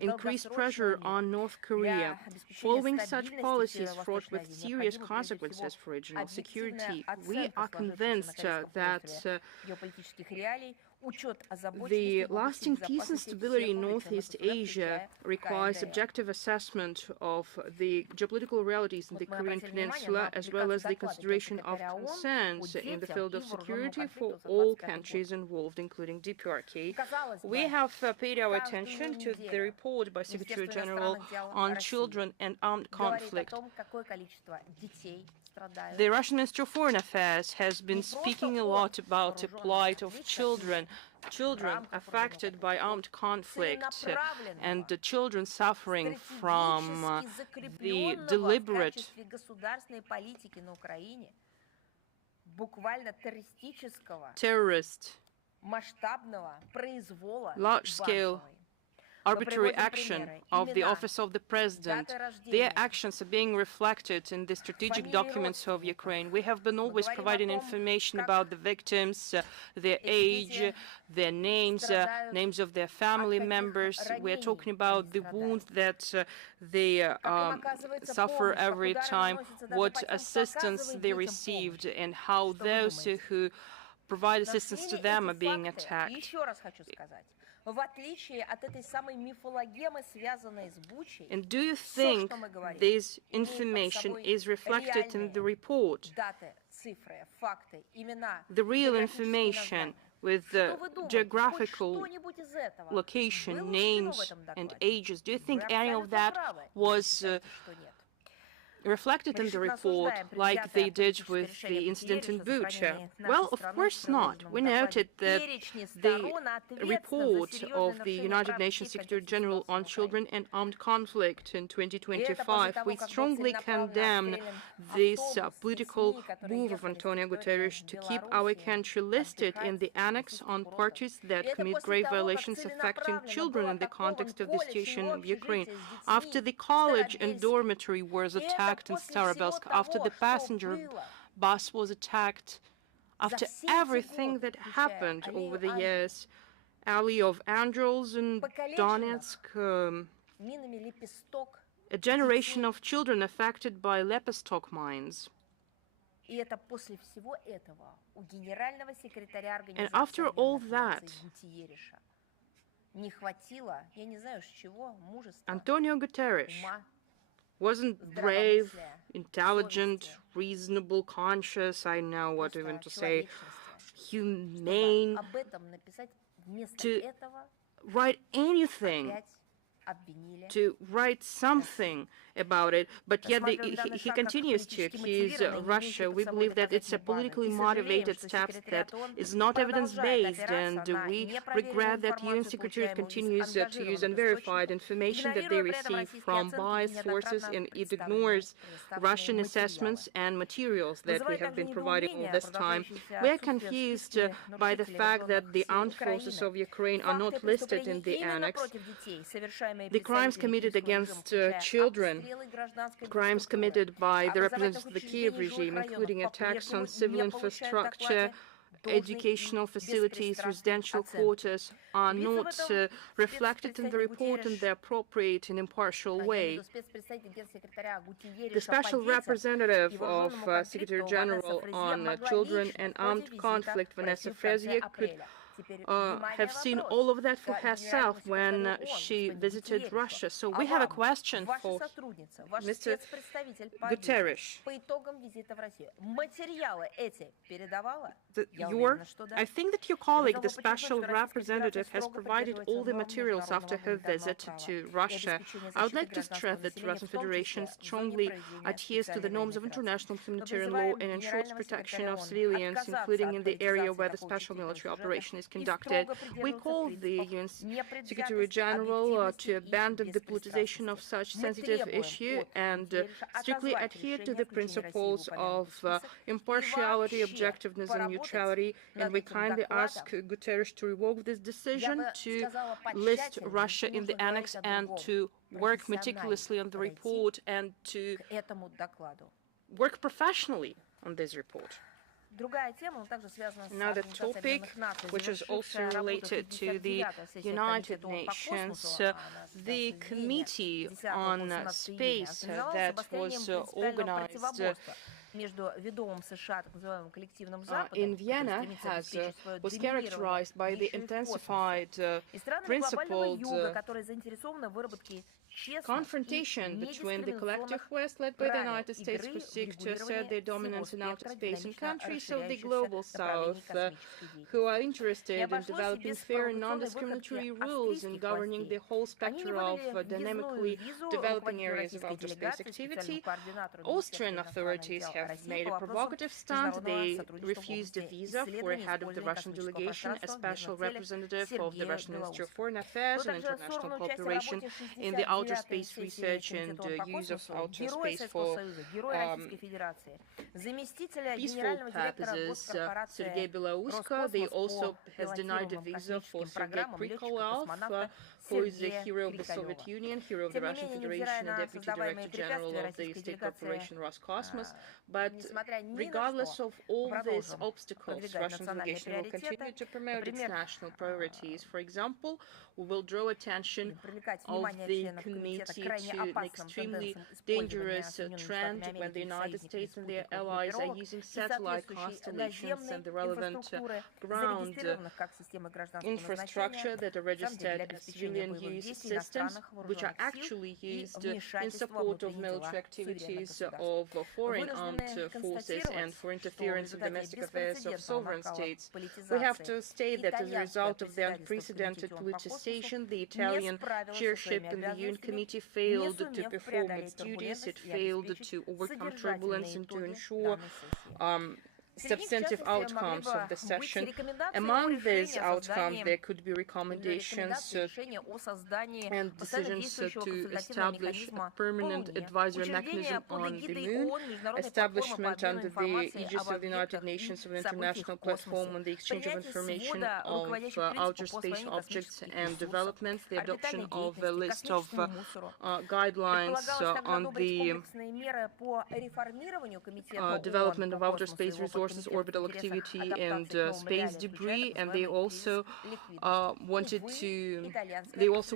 increased pressure on North Korea. Following such policies fraught with serious consequences for regional security, we are convinced that the lasting peace and stability in Northeast Asia requires objective assessment of the geopolitical realities in the Korean Peninsula, as well as the consideration of concerns in the field of security for all countries involved, including DPRK. We have paid our attention to the report by Secretary General on children and armed conflict. The Russian Ministry of Foreign Affairs has been speaking a lot about the plight of children affected by armed conflict, and the children suffering from the deliberate terrorist, large-scale arbitrary action of the Office of the President. Their actions are being reflected in the strategic documents of Ukraine. We have been always providing information about the victims, their age, their names, names of their family members. We are talking about the wounds that they suffer every time, what assistance they received, and how those who provide assistance to them are being attacked. And do you think this information is reflected in the report? The real information with the geographical location, names, and ages. Do you think any of that was reflected in the report like they did with the incident in Bucha? Well, of course not. We noted that the report of the United Nations Secretary General on Children and Armed Conflict in 2025, we strongly condemn this political move of Antonio Guterres to keep our country listed in the annex on parties that commit grave violations affecting children in the context of the situation in Ukraine. After the college and dormitory was attacked in Starobelsk, after the passenger bus was attacked, after everything that happened over the years, Alley of Angels in Donetsk, a generation of children affected by Lepestok mines. And after all that, Antonio Guterres wasn't brave, intelligent, reasonable, conscious, I know what even to say, humane, to write anything, to write something about it, but yet he continues to accuse Russia. We believe that it's a politically motivated step that is not evidence-based, and we regret that UN Secretariat continues to use unverified information that they receive from biased sources, and it ignores Russian assessments and materials that we have been providing all this time. We are confused by the fact that the armed forces of Ukraine are not listed in the annex. The crimes committed against children, crimes committed by the representatives of the Kiev regime, including attacks on civil infrastructure, educational facilities, residential quarters, are not reflected in the report in the appropriate and impartial way. The special representative of Secretary General on Children and Armed Conflict, Vanessa Frazier, could have seen all of that for herself when she visited Russia. So we have a question for Mr. Guterres. I think that your colleague, the special representative, has provided all the materials after her visit to Russia. I would like to stress that the Russian Federation strongly adheres to the norms of international humanitarian law and ensures protection of civilians, including in the area where the special military operation is conducted. We call the UN Secretary General to abandon the politicization of such sensitive issue and strictly adhere to the principles of impartiality, objectiveness, and neutrality. And we kindly ask Guterres to revoke this decision, to list Russia in the annex, and to work meticulously on the report, and to work professionally on this report. Another topic, which is also related to the United Nations, the Committee on Space that was organized in Vienna was characterized by the intensified, principled confrontation between the collective West, led by the United States, who seek to assert their dominance in outer space, and countries of the global South, who are interested in developing fair and non-discriminatory rules and governing the whole spectrum of dynamically developing areas of outer space activity. Austrian authorities have made a provocative stand. They refused a visa for a head of the Russian delegation, a special representative of the Russian Ministry of Foreign Affairs and International Cooperation in the outer space research and use of outer space for peaceful purposes. Sergei Belauska, they also has denied a visa for Sergei Krikalev, who is a hero of the Soviet Union, hero of the Russian Federation, and Deputy Director General of the State Corporation Roscosmos. But regardless of all these obstacles, Russian delegation will continue to promote its national priorities. For example, we will draw attention of the Committee to an extremely dangerous trend when the United States and their allies are using satellite constellations and the relevant ground infrastructure that are registered as civilian use systems, which are actually used in support of military activities of foreign armed forces and for interference in domestic affairs of sovereign states. We have to state that as a result of the unprecedented politicization, the Italian chairship in the UN Committee failed to perform its duties. It failed to overcome turbulence and to ensure substantive outcomes of the session. Among these outcomes, there could be recommendations and decisions to establish a permanent advisory mechanism on the moon, establishment under the aegis of the United Nations of an international platform on the exchange of information of outer space objects and developments, the adoption of a list of guidelines on the development of outer space resources, orbital activity, and space debris, and they also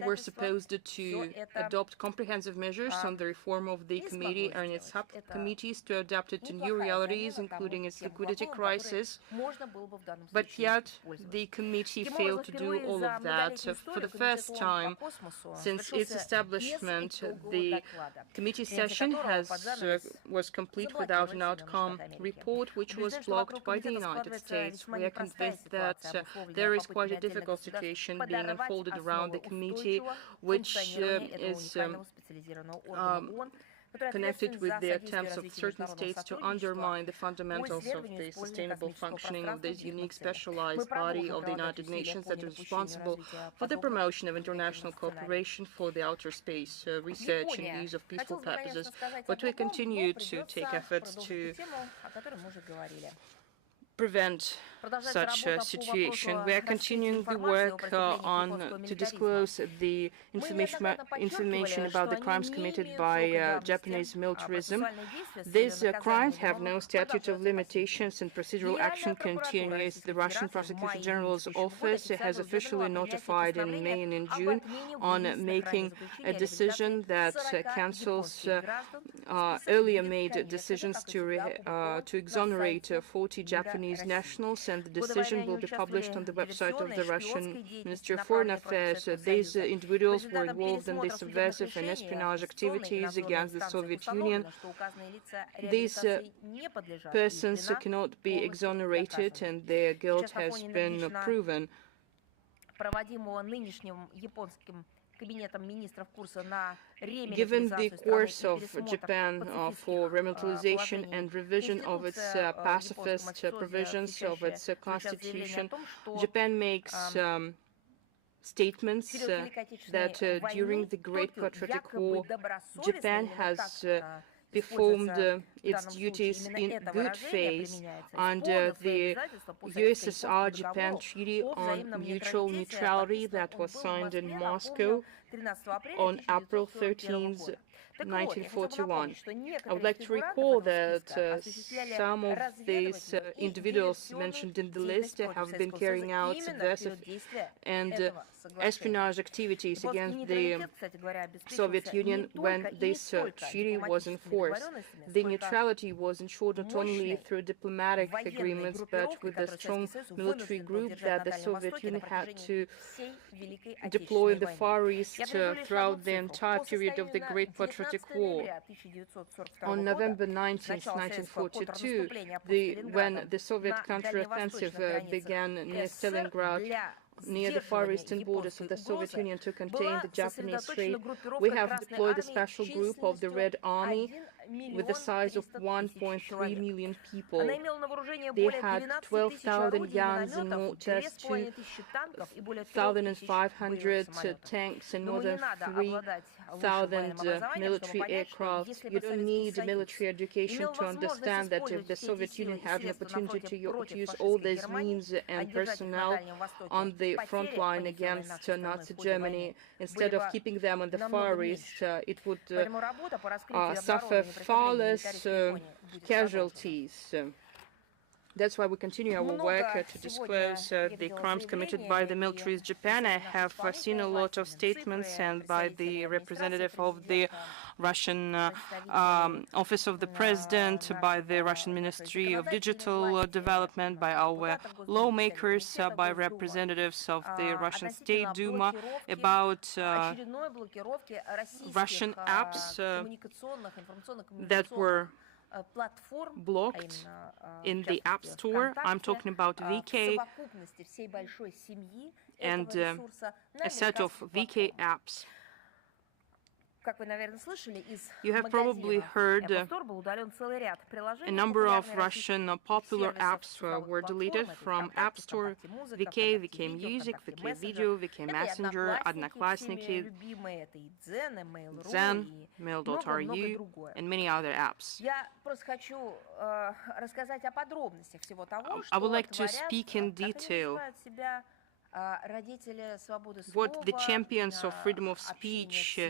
were supposed to adopt comprehensive measures on the reform of the committee and its subcommittees to adapt it to new realities, including its liquidity crisis. But yet, the committee failed to do all of that. For the first time since its establishment, the committee session was complete without an outcome report, which was blocked by the United States. We are convinced that there is quite a difficult situation being unfolded around the committee, which is connected with the attempts of certain states to undermine the fundamentals of the sustainable functioning of this unique specialized body of the United Nations that is responsible for the promotion of international cooperation for the outer space research and use of peaceful purposes. But we continue to take efforts to prevent such a situation. We are continuing the work to disclose the information about the crimes committed by Japanese militarism. These crimes have no statute of limitations and procedural action continues. The Russian Prosecutor General's office has officially notified in May and in June on making a decision that cancels earlier made decisions to exonerate 40 Japanese nationals, and the decision will be published on the website of the Russian Ministry of Foreign Affairs. These individuals were involved in the subversive and espionage activities against the Soviet Union. These persons cannot be exonerated, and their guilt has been proven. Given the course of Japan for remilitarization and revision of its pacifist provisions of its constitution, Japan makes statements that during the Great Patriotic War, Japan has performed its duties in good faith under the USSR-Japan Treaty on Mutual Neutrality that was signed in Moscow on April 13, 1941. I would like to recall that some of these individuals mentioned in the list have been carrying out subversive and espionage activities against the Soviet Union when this treaty was enforced. The neutrality was ensured not only through diplomatic agreements, but with a strong military group that the Soviet Union had to deploy in the Far East throughout the entire period of the Great Patriotic War. On November 19, 1942, when the Soviet counteroffensive began near Stalingrad, near the far eastern borders of the Soviet Union to contain the Japanese threat, we have deployed a special group of the Red Army with the size of 1.3 million people. They had 12,000 guns and mortars, 2,500 tanks, and more than 3,000 military aircraft. You don't need military education to understand that if the Soviet Union had an opportunity to use all these means and personnel on the front line against Nazi Germany, instead of keeping them in the Far East, it would suffer far less casualties. That's why we continue our work to disclose the crimes committed by the militaries. Japan, I have seen a lot of statements and by the representative of the Russian Office of the President, by the Russian Ministry of Digital Development, by our lawmakers, by representatives of the Russian State Duma about Russian apps that were blocked in the App Store. I'm talking about VK and a set of VK apps. You have probably heard a number of Russian popular apps were deleted from App Store. VK, VK Music, VK Video, VK Messenger, Odnoklassniki, Zen, Mail.ru, and many other apps. I would like to speak in detail what the champions of freedom of speech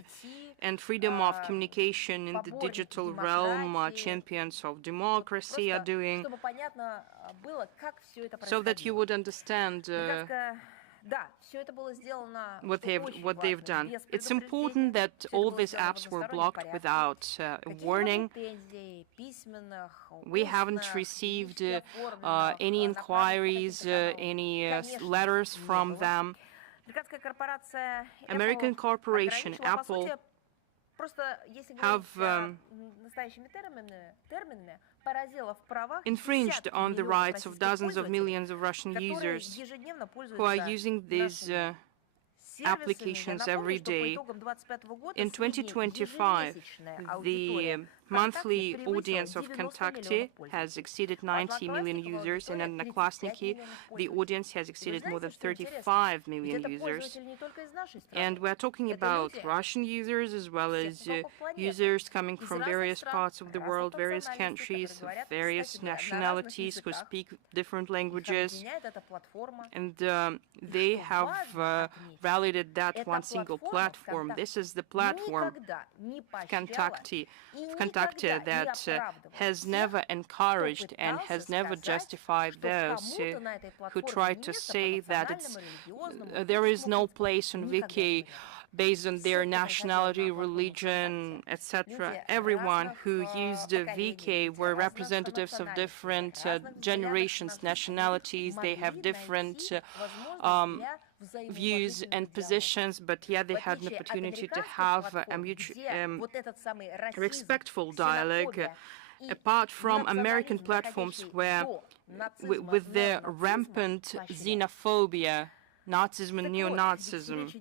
and freedom of communication in the digital realm, champions of democracy, are doing, so that you would understand what they've done. It's important that all these apps were blocked without a warning. We haven't received any inquiries, any letters from them. American corporation Apple have infringed on the rights of dozens of millions of Russian users who are using these applications every day. In 2025, the monthly audience of Kontakte has exceeded 90 million users, and in Odnoklassniki, the audience has exceeded more than 35 million users. And we're talking about Russian users as well as users coming from various parts of the world, various countries, various nationalities who speak different languages. And they have validated that one single platform. This is the platform Kontakte that has never encouraged and has never justified those who try to say that there is no place in Wiki based on their nationality, religion, etc. Everyone who used VK were representatives of different generations, nationalities. They have different views and positions, but yet they had an opportunity to have a respectful dialogue. Apart from American platforms where, with their rampant xenophobia, Nazism and neo-Nazism.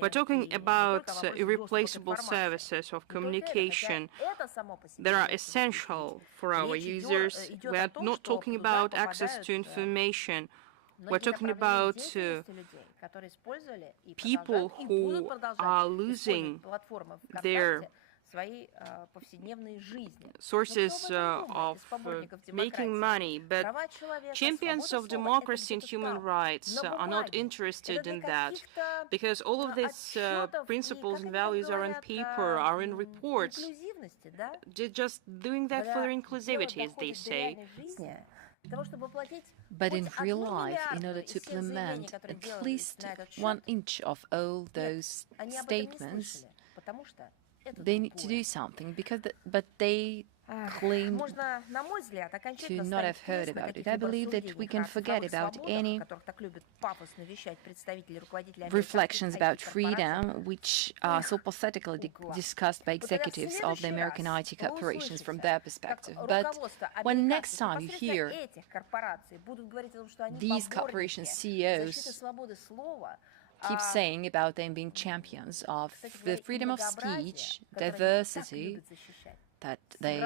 We're talking about irreplaceable services of communication that are essential for our users. We're not talking about access to information. We're talking about people who are losing their sources of making money, but champions of democracy and human rights are not interested in that, because all of these principles and values are on paper, are in reports. They're just doing that for their inclusivity, as they say. But in real life, in order to implement at least 1 inch of all those statements, they need to do something, but they claim to not have heard about it. I believe that we can forget about any reflections about freedom, which are so pathetically discussed by executives of the American IT corporations from their perspective. But when next time you hear these corporation CEOs keep saying about them being champions of the freedom of speech, diversity, that they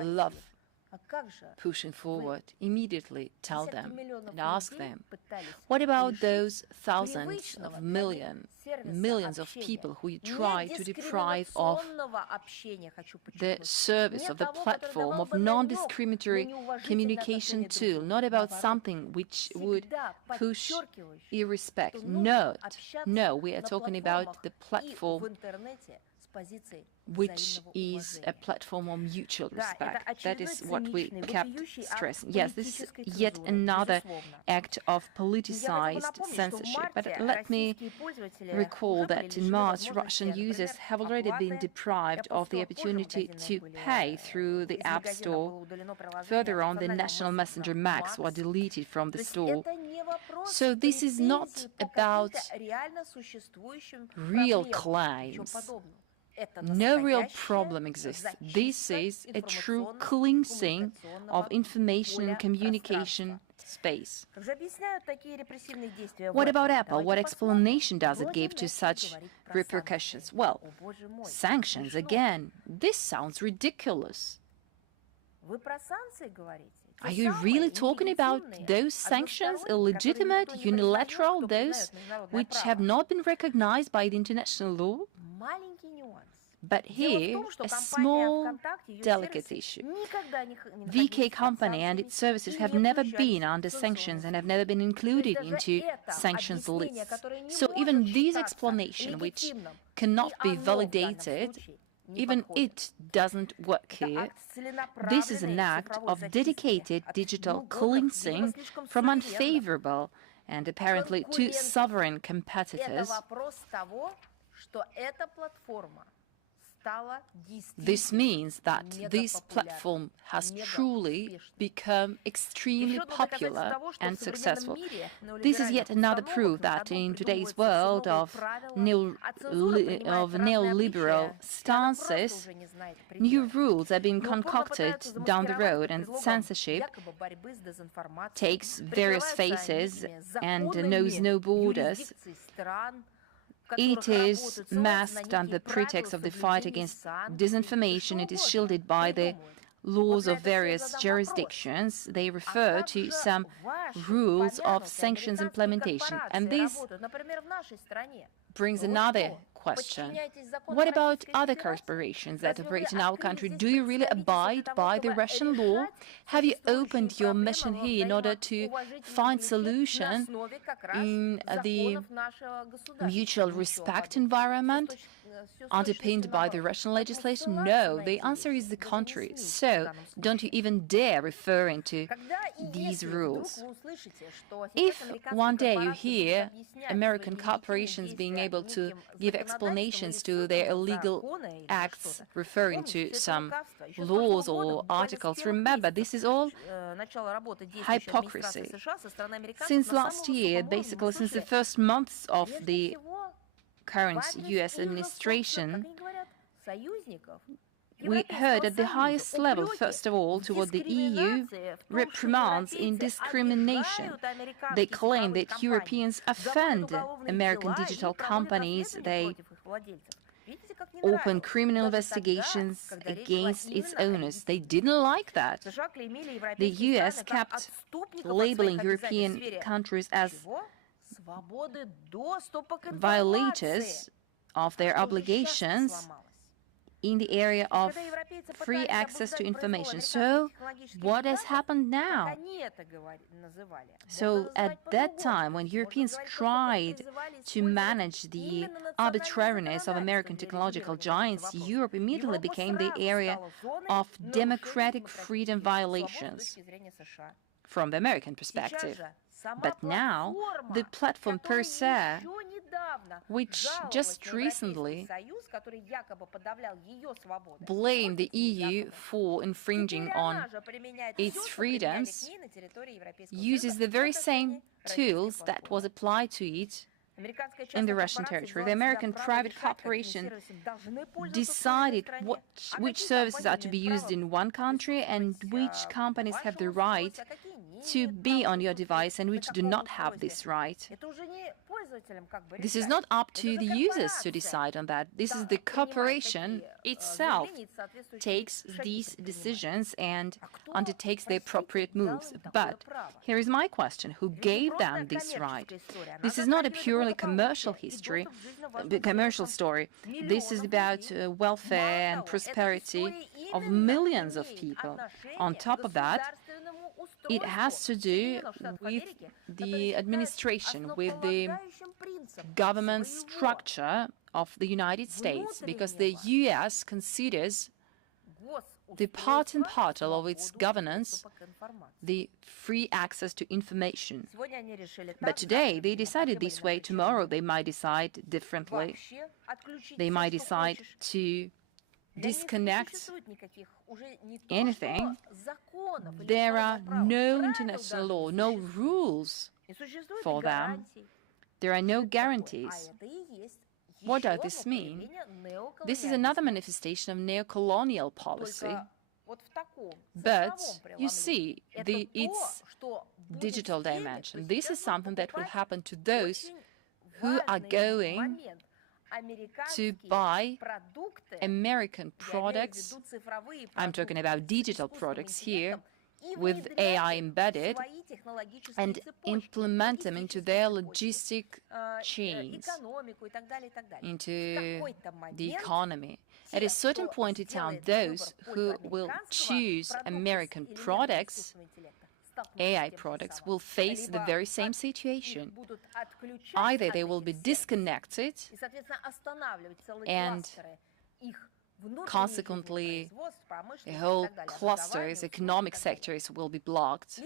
love pushing forward, immediately tell them and ask them, what about those thousands of millions of people who you try to deprive of the service of the platform of non-discriminatory communication tool, not about something which would push irrespect. No, we are talking about the platform which is a platform of mutual respect. That is what we kept stressing. Yes, this is yet another act of politicized censorship. But let me recall that in March, Russian users have already been deprived of the opportunity to pay through the App Store. Further on, the National Messenger Max were deleted from the store. So this is not about real claims. No real problem exists. This is a true cleansing of information and communication space. What about Apple? What explanation does it give to such repercussions? Well, sanctions again. This sounds ridiculous. Are you really talking about those sanctions, illegitimate, unilateral, those which have not been recognized by the international law? But here, a small, delicate issue. VK company and its services have never been under sanctions and have never been included into sanctions lists. So even this explanation, which cannot be validated, even it doesn't work here. This is an act of dedicated digital cleansing from unfavorable and apparently too sovereign competitors. This means that this platform has truly become extremely popular and successful. This is yet another proof that in today's world of neoliberal stances, new rules are being concocted down the road, and censorship takes various faces and knows no borders. It is masked under the pretext of the fight against disinformation. It is shielded by the laws of various jurisdictions. They refer to some rules of sanctions implementation. And this brings another question. What about other corporations that operate in our country? Do you really abide by the Russian law? Have you opened your mission here in order to find solution in the mutual respect environment underpinned by the Russian legislation? No, the answer is the contrary. So don't you even dare referring to these rules. If one day you hear American corporations being able to give explanations to their illegal acts referring to some laws or articles, remember, this is all hypocrisy. Since last year, basically since the first months of the current U.S. administration, we heard at the highest level, first of all, toward the EU, reprimands in discrimination. They claim that Europeans offend American digital companies. They open criminal investigations against its owners. They didn't like that. The U.S. kept labeling European countries as violators of their obligations in the area of free access to information. So what has happened now? So at that time, when Europeans tried to manage the arbitrariness of American technological giants, Europe immediately became the area of democratic freedom violations from the American perspective. But now, the platform per se, which just recently blamed the EU for infringing on its freedoms, uses the very same tools that was applied to it in the Russian territory. The American private corporation decided which services are to be used in one country and which companies have the right to be on your device and which do not have this right. This is not up to the users to decide on that. This is the corporation itself takes these decisions and undertakes the appropriate moves. But here is my question. Who gave them this right? This is not a purely commercial story. This is about welfare and prosperity of millions of people. On top of that, it has to do with the administration, with the government structure of the United States, because the US considers the part and parcel of its governance the free access to information. But today they decided this way. Tomorrow they might decide differently. They might decide to disconnect anything. There are no international law, no rules for them. There are no guarantees. What does this mean? This is another manifestation of neocolonial policy. But you see, its digital dimension. This is something that will happen to those who are going to buy American products. I'm talking about digital products here, with AI embedded, and implement them into their logistic chains, into the economy. At a certain point in time, those who will choose American products, AI products, will face the very same situation. Either they will be disconnected and consequently the whole clusters, economic sectors will be blocked,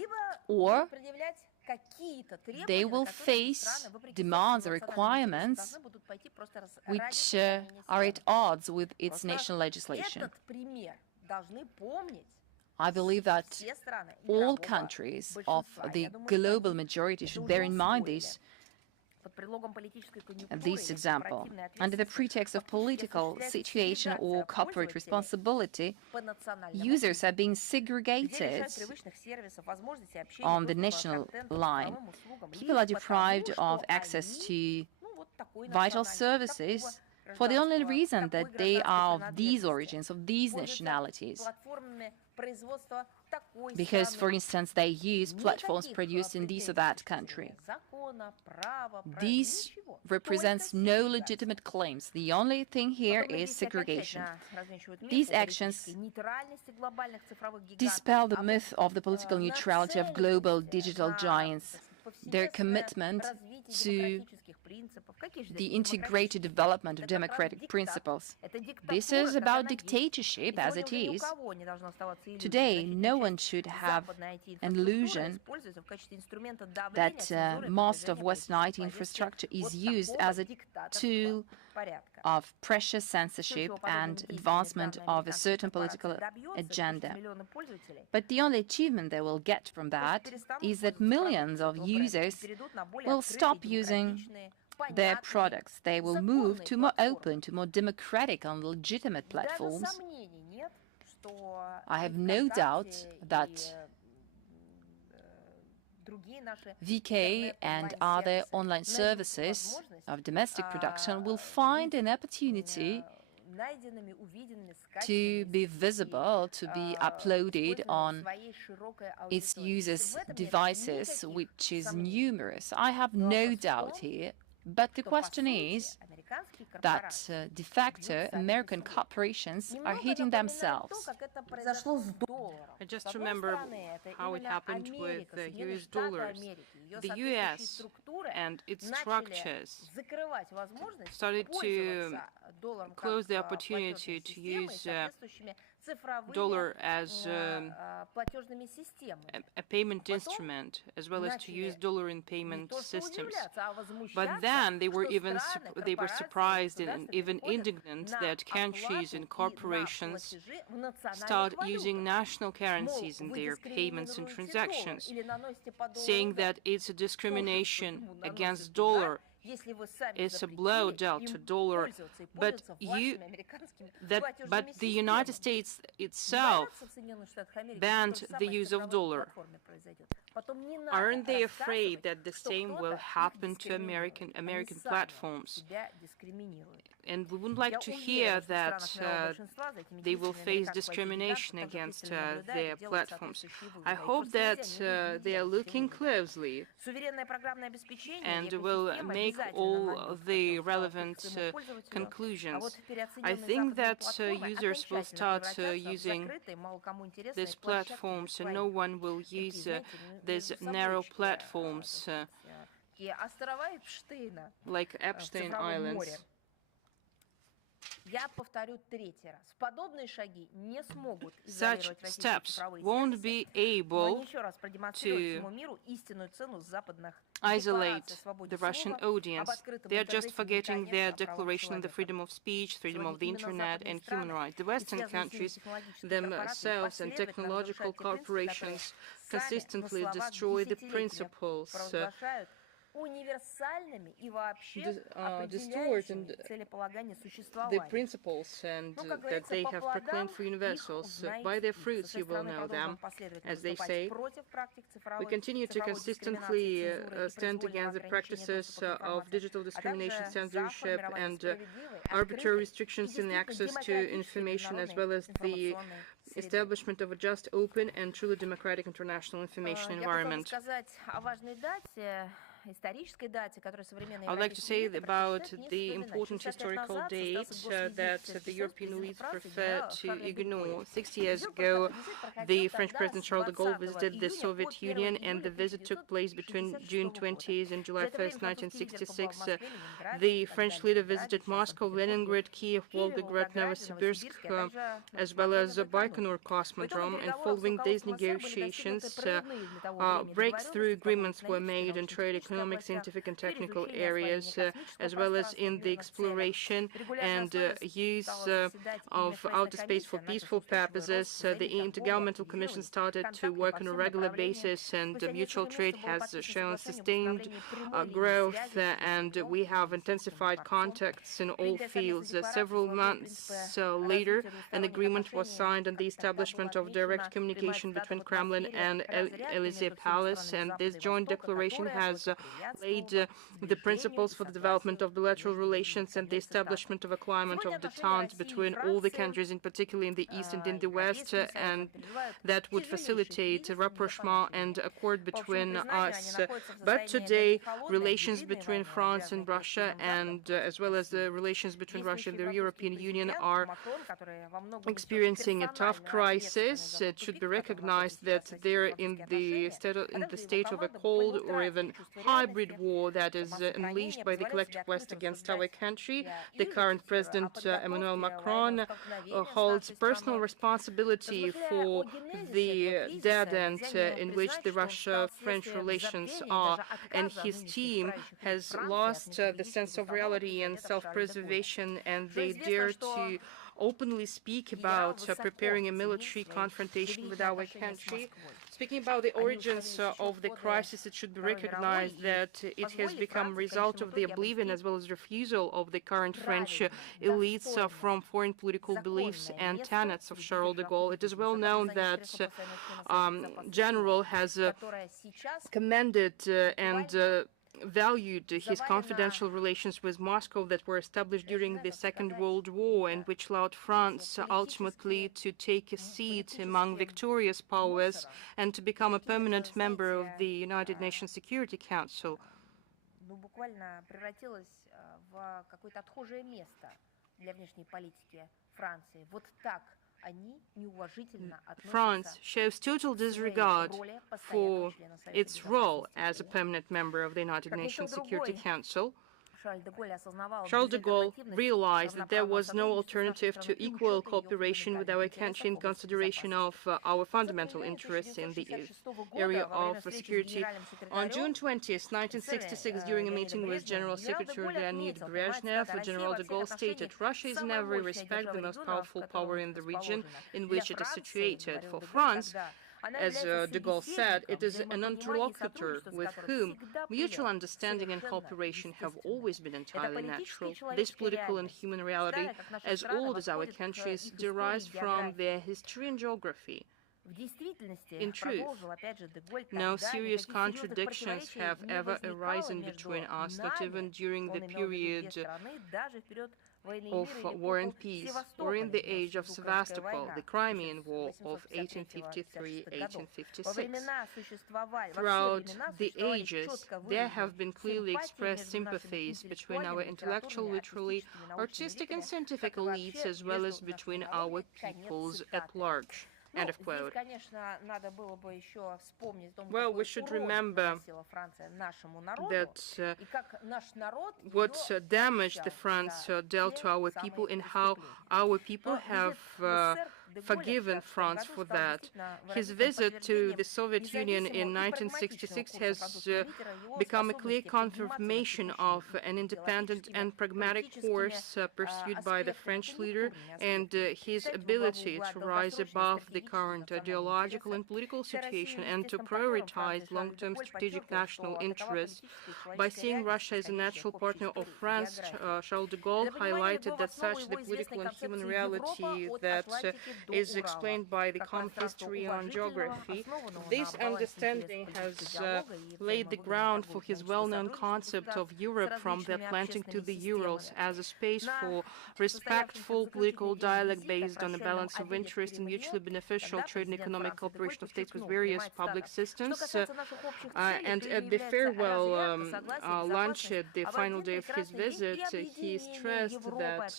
or they will face demands or requirements which are at odds with its national legislation. I believe that all countries of the global majority should bear in mind this example. Under the pretext of political situation or corporate responsibility, users are being segregated on the national line. People are deprived of access to vital services for the only reason that they are of these origins, of these nationalities. Because, for instance, they use platforms produced in this or that country. This represents no legitimate claims. The only thing here is segregation. These actions dispel the myth of the political neutrality of global digital giants. Their commitment to the integrated development of democratic principles. This is about dictatorship, as it is. Today, no one should have an illusion that most of Western IT infrastructure is used as a tool of pressure, censorship, and advancement of a certain political agenda. But the only achievement they will get from that is that millions of users will stop using their products. They will move to more open, to more democratic and legitimate platforms. I have no doubt that VK and other online services of domestic production will find an opportunity to be visible, to be uploaded on its users' devices, which is numerous. I have no doubt here. But the question is that de facto American corporations are hitting themselves. I just remember how it happened with the US dollars. The US and its structures started to close the opportunity to use dollar as a payment instrument, as well as to use dollar in payment systems. But then they were surprised and even indignant that countries and corporations start using national currencies in their payments and transactions, saying that it's a discrimination against dollar. It's a blow dealt to dollar, but the United States itself banned the use of dollar. Aren't they afraid that the same will happen to American platforms? And we would like to hear that they will face discrimination against their platforms. I hope that they are looking closely and will make all the relevant conclusions. I think that users will start using these platforms, and no one will use these narrow platforms like Epstein Islands. Such steps won't be able to isolate the Russian audience. They are just forgetting their declaration on the freedom of speech, freedom of the internet, and human rights. The Western countries themselves and technological corporations consistently destroy the principles, distort the principles and that they have proclaimed for universals. By their fruits you will know them, as they say. We continue to consistently stand against the practices of digital discrimination, censorship, and arbitrary restrictions in access to information, as well as the establishment of a just, open, and truly democratic international information environment. I would like to say about the important historical date that the European elites prefer to ignore. 6 years ago, the French President Charles de Gaulle visited the Soviet Union, and the visit took place between June 20th and July 1st, 1966. The French leader visited Moscow, Leningrad, Kiev, Volgograd, Novosibirsk, as well as Baikonur Cosmodrome. And following these negotiations, breakthrough agreements were made in trade, economic, scientific, and technical areas, as well as in the exploration and use of outer space for peaceful purposes. The Intergovernmental Commission started to work on a regular basis, and mutual trade has shown sustained growth, and we have intensified contacts in all fields. Several months later, an agreement was signed on the establishment of direct communication between Kremlin and Elysee Palace, and this joint declaration has laid the principles for the development of bilateral relations and the establishment of a climate of detente between all the countries, in particular in the East and in the West, and that would facilitate rapprochement and accord between us. But today, relations between France and Russia, and as well as the relations between Russia and the European Union, are experiencing a tough crisis. It should be recognized that they're in the state of a cold or even hybrid war that is unleashed by the collective West against our country. The current President Emmanuel Macron holds personal responsibility for the dead end in which the Russia-French relations are, and his team has lost the sense of reality and self-preservation, and they dare to openly speak about preparing a military confrontation with our country. Speaking about the origins of the crisis, it should be recognized that it has become a result of the oblivion as well as refusal of the current French elites from foreign political beliefs and tenets of Charles de Gaulle. It is well known that General has commended and valued his confidential relations with Moscow that were established during the Second World War, and which allowed France ultimately to take a seat among victorious powers and to become a permanent member of the United Nations Security Council. France shows total disregard for its role as a permanent member of the United Nations Security Council. Charles de Gaulle realized that there was no alternative to equal cooperation with our country in consideration of our fundamental interests in the area of security. On June 20th, 1966, during a meeting with General Secretary Leonid Brezhnev, General de Gaulle stated, "Russia is in every respect the most powerful power in the region in which it is situated. For France, as de Gaulle said, it is an interlocutor with whom mutual understanding and cooperation have always been entirely natural. This political and human reality, as old as our countries, derives from their history and geography. In truth, no serious contradictions have ever arisen between us, not even during the period of War and Peace, or in the age of Sevastopol, the Crimean War of 1853-1856. Throughout the ages, there have been clearly expressed sympathies between our intellectual, literary, artistic, and scientific elites, as well as between our peoples at large. End of quote. Well, we should remember that what damage the France dealt to our people and how our people have forgiven France for that. His visit to the Soviet Union in 1966 has become a clear confirmation of an independent and pragmatic course pursued by the French leader and his ability to rise above the current ideological and political situation and to prioritize long-term strategic national interests. By seeing Russia as a natural partner of France, Charles de Gaulle highlighted that such the political and human reality that is explained by the common history and geography. This understanding has laid the ground for his well-known concept of Europe from the Atlantic to the Urals as a space for respectful political dialogue based on a balance of interest and mutually beneficial trade and economic cooperation of states with various public systems. And at the farewell lunch at the final day of his visit, he stressed that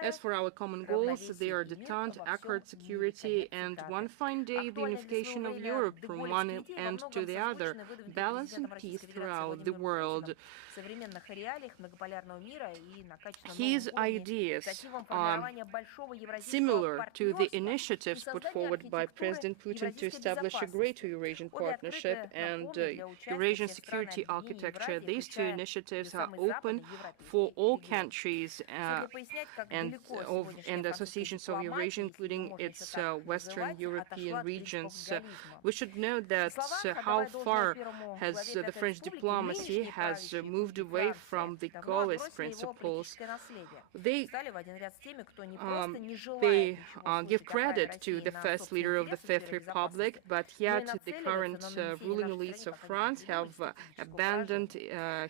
as for our common goals, they are detente, accord, security, and one fine day the unification of Europe from one end to the other, balance and peace throughout the world. His ideas are similar to the initiatives put forward by President Putin to establish a greater Eurasian partnership and Eurasian security architecture. These two initiatives are open for all countries and associations of Eurasia, including its Western European regions. We should note that how far has the French diplomacy has moved away from the Gaullist principles. They give credit to the first leader of the Fifth Republic, but yet the current ruling elites of France have abandoned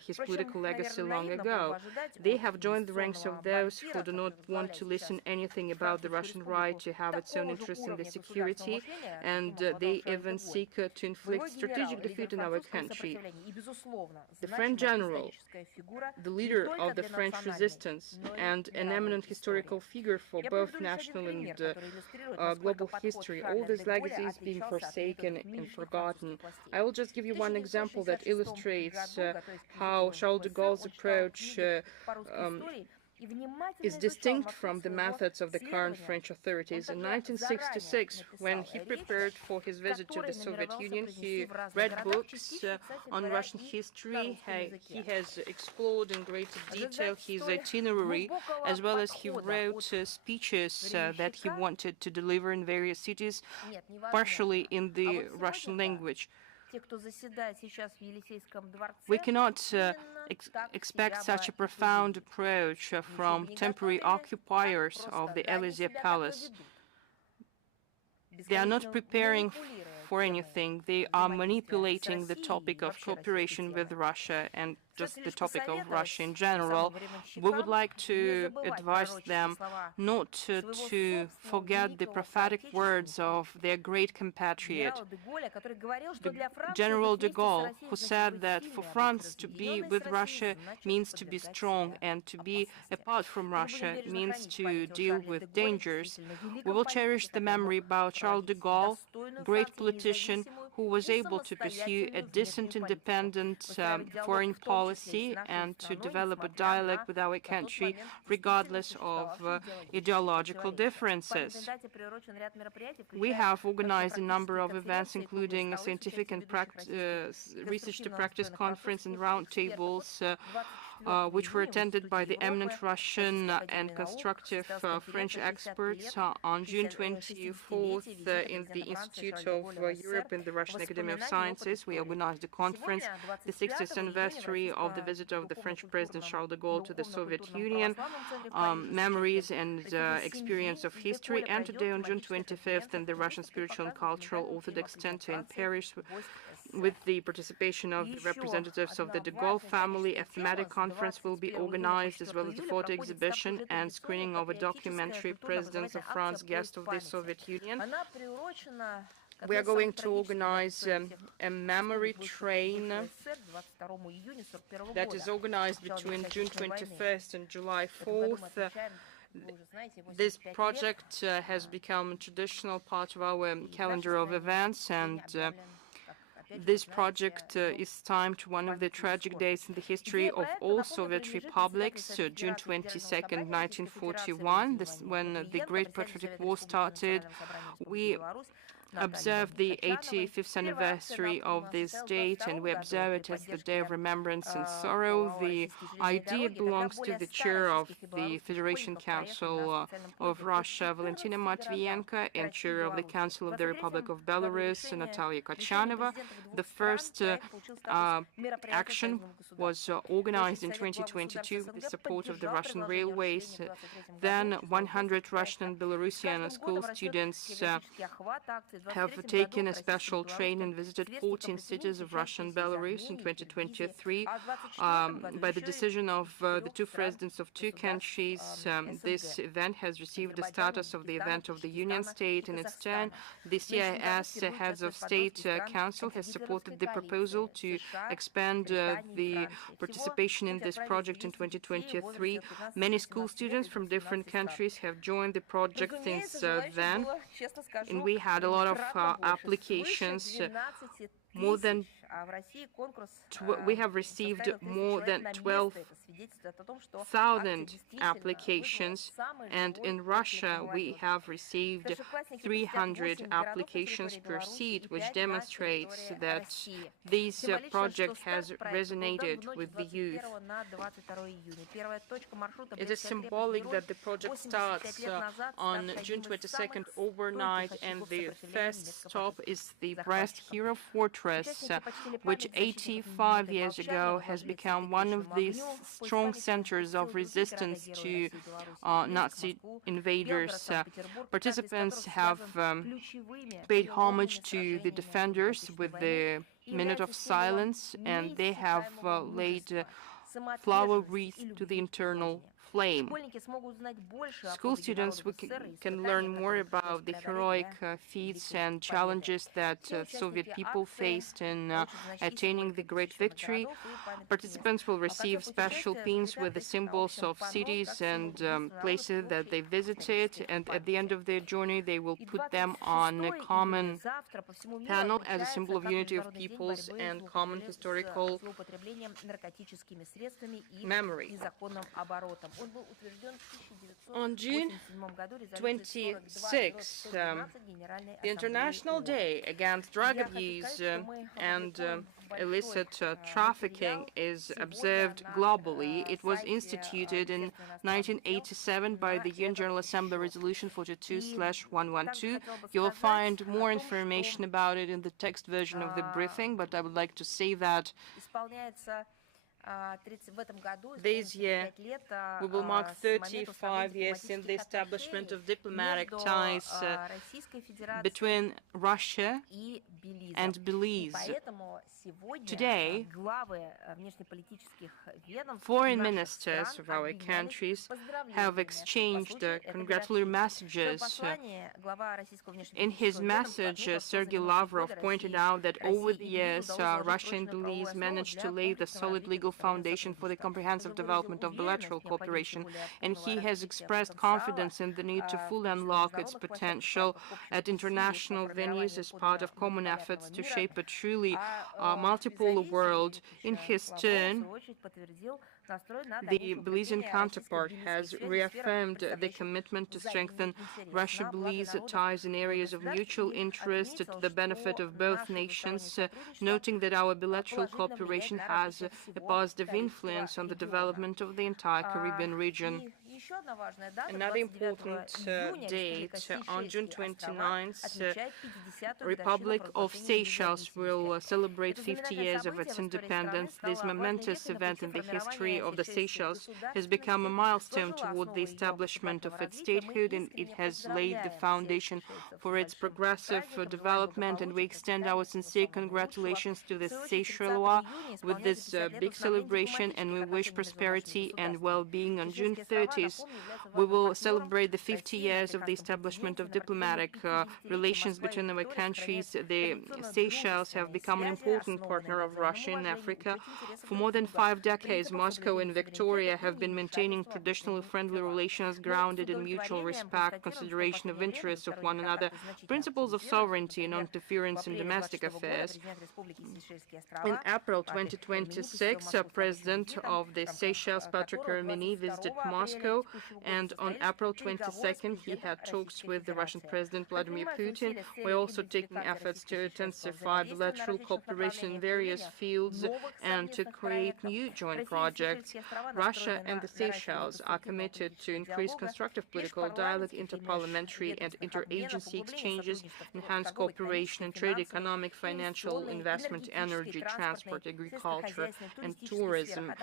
his political legacy long ago. They have joined the ranks of those who do not want to listen anything about the Russian right to have its own interest in the security, and they even seek to inflict strategic defeat in our country. The French general, the leader of the French resistance, and an eminent historical figure for both national and global history, all these legacies being forsaken and forgotten. I will just give you one example that illustrates how Charles de Gaulle's approach is distinct from the methods of the current French authorities. In 1966, when he prepared for his visit to the Soviet Union, he read books on Russian history. He has explored in greater detail his itinerary, as well as he wrote speeches that he wanted to deliver in various cities, partially in the Russian language. We cannot expect such a profound approach from temporary occupiers of the Élysée Palace. They are not preparing for anything. They are manipulating the topic of cooperation with Russia and just the topic of Russia in general. We would like to advise them not to forget the prophetic words of their great compatriot, General de Gaulle, who said that for France to be with Russia means to be strong, and to be apart from Russia means to deal with dangers. We will cherish the memory about Charles de Gaulle, great politician who was able to pursue a decent, independent foreign policy and to develop a dialogue with our country regardless of ideological differences. We have organized a number of events, including a scientific and research to practice conference and roundtables, which were attended by the eminent Russian and constructive French experts. On June 24th, in the Institute of Europe in the Russian Academy of Sciences, we organized a conference, the 60th anniversary of the visit of the French President Charles de Gaulle to the Soviet Union, memories and experience of history. And today, on June 25th, in the Russian Spiritual and Cultural Orthodox Center in Paris, with the participation of the representatives of the de Gaulle family, a thematic conference will be organized, as well as a photo exhibition and screening of a documentary, Presidents of France, Guest of the Soviet Union. We are going to organize a memory train that is organized between June 21st and July 4th. This project has become a traditional part of our calendar of events, and this project is timed to one of the tragic days in the history of all Soviet republics, June 22nd, 1941, when the Great Patriotic War started. We observe the 85th anniversary of this date, and we observe it as the day of remembrance and sorrow. The idea belongs to the chair of the Federation Council of Russia, Valentina Matvienko, and chair of the Council of the Republic of Belarus, Natalia Kachanova. The first action was organized in 2022 with the support of the Russian Railways. Then 100 Russian and Belarusian school students have taken a special train and visited 14 cities of Russia and Belarus in 2023. By the decision of the two presidents of two countries, this event has received the status of the event of the Union State. In its turn, the CIS Heads of State Council has supported the proposal to expand the participation in this project in 2023. Many school students from different countries have joined the project since then, and we had a lot of applications. We have received more than 12,000 applications, and in Russia we have received 300 applications per seat, which demonstrates that this project has resonated with the youth. It is symbolic that the project starts on June 22nd overnight, and the first stop is the Brest Hero Fortress, which 85 years ago has become one of the strong centers of resistance to Nazi invaders. Participants have paid homage to the defenders with the minute of silence, and they have laid flower wreath to the internal flame. School students can learn more about the heroic feats and challenges that Soviet people faced in attaining the great victory. Participants will receive special pins with the symbols of cities and places that they visited, and at the end of their journey they will put them on a common panel as a symbol of unity of peoples and common historical memory. On June 26, the International Day Against Drug Abuse and illicit trafficking is observed globally. It was instituted in 1987 by the UN General Assembly Resolution 42/112. You will find more information about it in the text version of the briefing, but I would like to say that this year we will mark 35 years since the establishment of diplomatic ties between Russia and Belize. Today, foreign ministers of our countries have exchanged congratulatory messages. In his message, Sergei Lavrov pointed out that over the years, Russia and Belize managed to lay the solid legal foundation for the comprehensive development of bilateral cooperation, and he has expressed confidence in the need to fully unlock its potential at international venues as part of common efforts to shape a truly multipolar world. In his turn, the Belizean counterpart has reaffirmed the commitment to strengthen Russia-Belize ties in areas of mutual interest to the benefit of both nations, noting that our bilateral cooperation has a positive influence on the development of the entire Caribbean region. Another important date, on June 29th, Republic of Seychelles will celebrate 50 years of its independence. This momentous event in the history of the Seychelles has become a milestone toward the establishment of its statehood, and it has laid the foundation for its progressive development, and we extend our sincere congratulations to the Seychellois with this big celebration, and we wish prosperity and well-being on June 30th. activities. We will celebrate the 50 years of the establishment of diplomatic relations between our countries. The Seychelles have become an important partner of Russia in Africa. For more than 5 decades, Moscow and Victoria have been maintaining traditionally friendly relations grounded in mutual respect, consideration of interests of one another, principles of sovereignty and non-interference in domestic affairs. In April 2026, President of the Seychelles, Patrick Hermini, visited Moscow, and on April 22nd, he had talks with the Russian President Vladimir Putin. We're also taking efforts to intensify bilateral cooperation in various fields and to create new joint projects. Russia and the Seychelles are committed to increase constructive political dialogue, interparliamentary and interagency exchanges, enhance cooperation in trade, economic, financial, investment, energy, transport, agriculture, and tourism,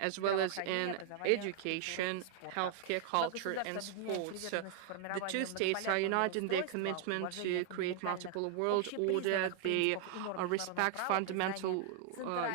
as well as in education, healthcare, culture, and sports. The two states are united in their commitment to create multiple world order. They respect fundamental,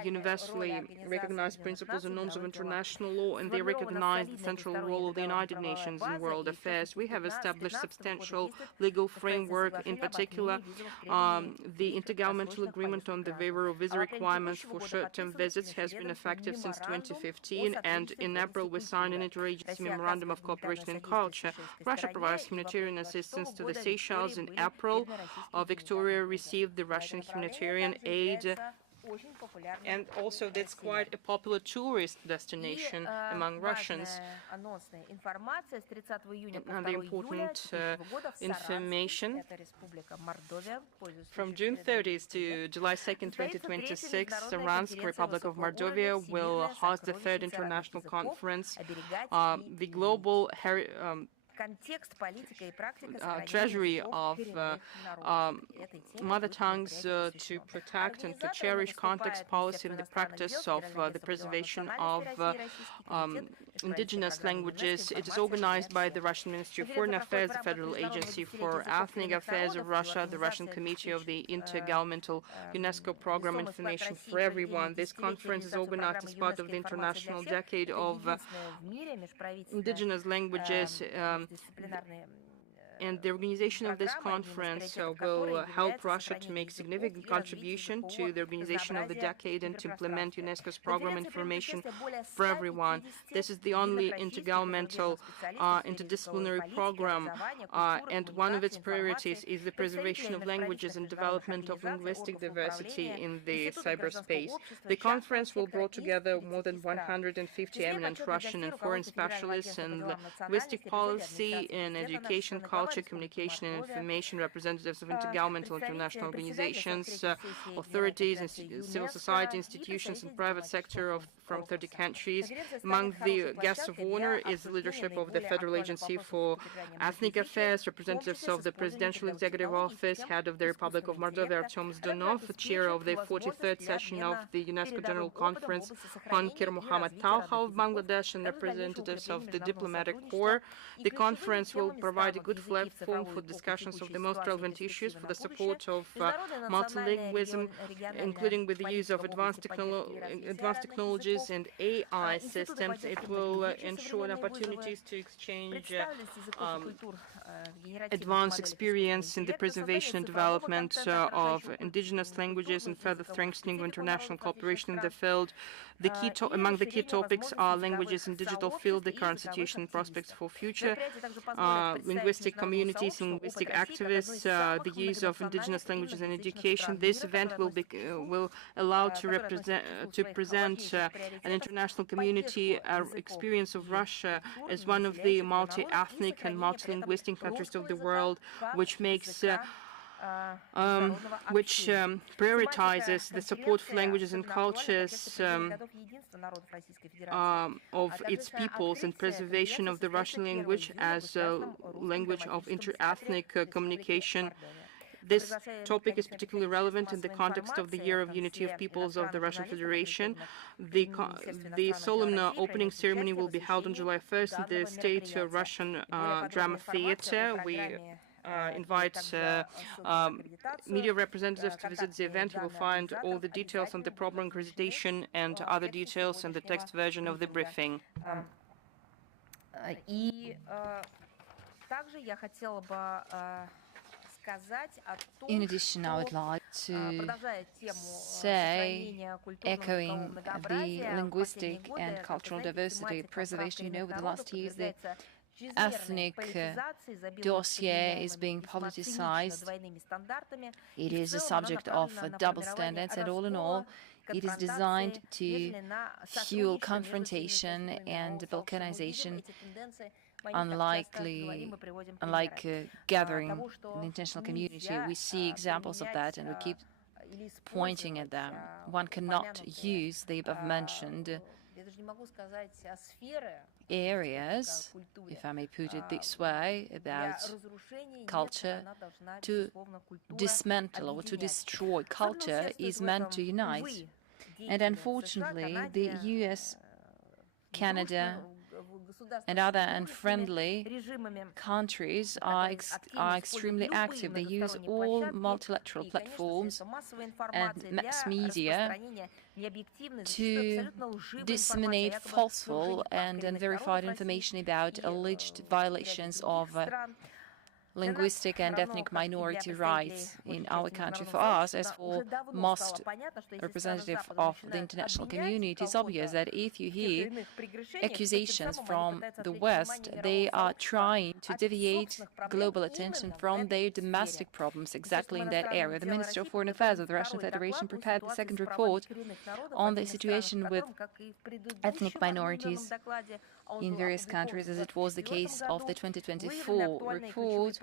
universally recognized principles and norms of international law, and they recognize the central role of the United Nations in world affairs. We have established substantial legal framework, in particular, the Intergovernmental Agreement on the waiver of visa requirements for short-term visits has been effective since 2015, and in April we signed an interagency memorandum of cooperation in culture. Russia provides humanitarian assistance to the Seychelles. In April, Victoria received the Russian humanitarian aid, and also that's quite a popular tourist destination among Russians. Another important information: from June 30th to July 2nd, 2026, Saransk, Republic of Mordovia, will host the 3rd International Conference, the Global treasury of mother tongues to protect and to cherish context, policy, and the practice of the preservation of indigenous languages. It is organized by the Russian Ministry of Foreign Affairs, the Federal Agency for Ethnic Affairs of Russia, the Russian Committee of the Intergovernmental UNESCO Program Information for Everyone. This conference is organized as part of the International Decade of Indigenous Languages, and the organization of this conference will help Russia to make significant contribution to the organization of the decade and to implement UNESCO's program Information for Everyone. This is the only intergovernmental interdisciplinary program, and one of its priorities is the preservation of languages and development of linguistic diversity in the cyberspace. The conference will bring together more than 150 eminent Russian and foreign specialists in linguistic policy, in education, culture, communication and information, representatives of intergovernmental international organizations, authorities, and civil society institutions and private sector from 30 countries. Among the guests of honor is the leadership of the Federal Agency for Ethnic Affairs, representatives of the Presidential Executive Office, head of the Republic of Mordovia Artem Zdunov, chair of the 43rd session of the UNESCO General Conference, Khan Kir Mohammed Talha of Bangladesh, and representatives of the Diplomatic Corps. The conference will provide a good platform for discussions of the most relevant issues for the support of multilingualism, including with the use of advanced technologies and AI systems. It will ensure opportunities to exchange advanced experience in the preservation and development of indigenous languages and further strengthening of international cooperation in the field. Among the key topics are languages in digital field, the current situation and prospects for future, linguistic communities and linguistic activists, the use of indigenous languages in education. This event will allow to present an international community experience of Russia as one of the multi-ethnic and multilinguistic countries of the world, which prioritizes the support for languages and cultures of its peoples and preservation of the Russian language as a language of inter-ethnic communication. This topic is particularly relevant in the context of the Year of Unity of Peoples of the Russian Federation. The solemn opening ceremony will be held on July 1st in the State Russian Drama Theater. We invite media representatives to visit the event. You will find all the details on the program accreditation and other details in the text version of the briefing. In addition, I would like to say, echoing the linguistic and cultural diversity preservation, over the last years, the ethnic dossier is being politicized. It is a subject of double standards, and all in all, it is designed to fuel confrontation and balkanization, unlike gathering an international community. We see examples of that, and we keep pointing at them. One cannot use the above-mentioned areas, if I may put it this way, about culture to dismantle or to destroy. Culture is meant to unite. And unfortunately, the US, Canada, and other unfriendly countries are extremely active. They use all multilateral platforms and mass media to disseminate falseful and unverified information about alleged violations of linguistic and ethnic minority rights in our country. For us, as for most representative of the international community, it is obvious that if you hear accusations from the West, they are trying to deviate global attention from their domestic problems exactly in that area. The Minister of Foreign Affairs of the Russian Federation prepared the second report on the situation with ethnic minorities in various countries, as it was the case of the 2024 report.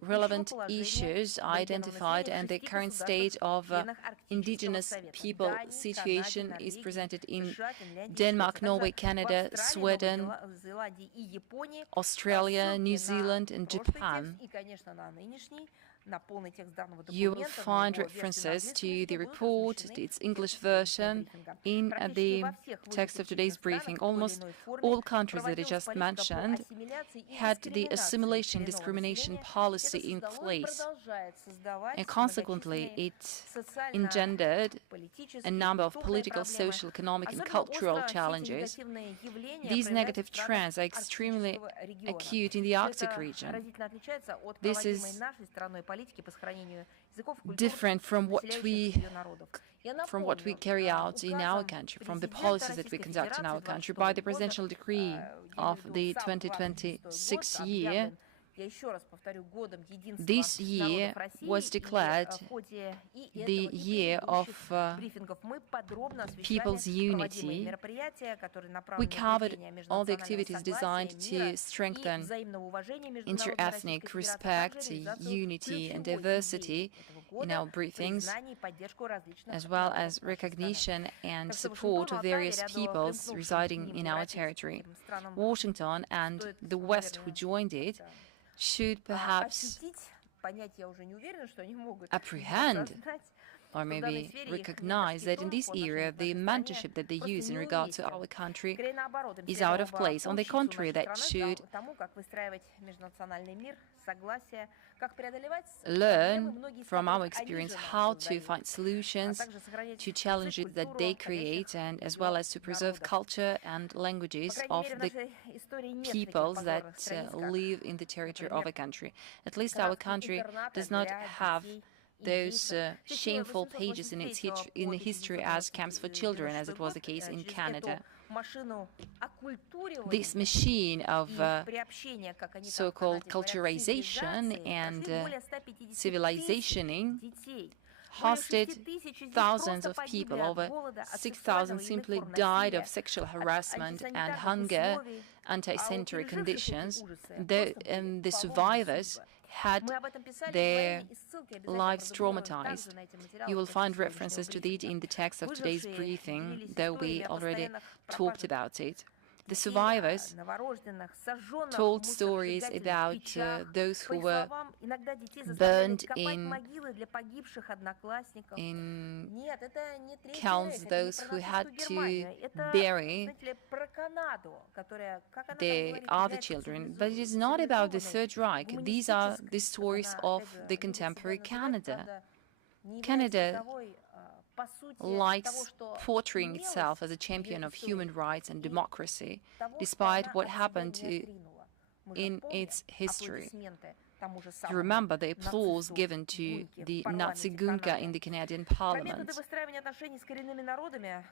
Relevant issues are identified, and the current state of indigenous people situation is presented in Denmark, Norway, Canada, Sweden, Australia, New Zealand, and Japan. You will find references to the report, its English version, in the text of today's briefing. Almost all countries that I just mentioned had the assimilation discrimination policy in place, and consequently it engendered a number of political, social, economic, and cultural challenges. These negative trends are extremely acute in the Arctic region. This is different from what we carry out in our country, from the policies that we conduct in our country. By the presidential decree of the 2026 year, this year was declared the year of people's unity. We covered all the activities designed to strengthen inter-ethnic respect, unity, and diversity in our briefings, as well as recognition and support of various peoples residing in our territory. Washington and the West, who joined it, should perhaps apprehend or maybe recognize that in this area the mentorship that they use in regard to our country is out of place. On the contrary, that should learn from our experience how to find solutions to challenges that they create, and as well as to preserve culture and languages of the peoples that live in the territory of a country. At least our country does not have those shameful pages in the history as camps for children, as it was the case in Canada. This machine of so-called culturization and civilizationing hosted thousands of people. Over 6,000 simply died of sexual harassment and hunger, anti-sanitary conditions. The survivors had their lives traumatized. You will find references to that in the text of today's briefing, though we already talked about it. The survivors told stories about those who were burned in counts, those who had to bury the other children. But it is not about the Third Reich. These are the stories of the contemporary Canada. Canada likes portraying itself as a champion of human rights and democracy, despite what happened in its history. You remember the applause given to the Nazi Gunka in the Canadian Parliament.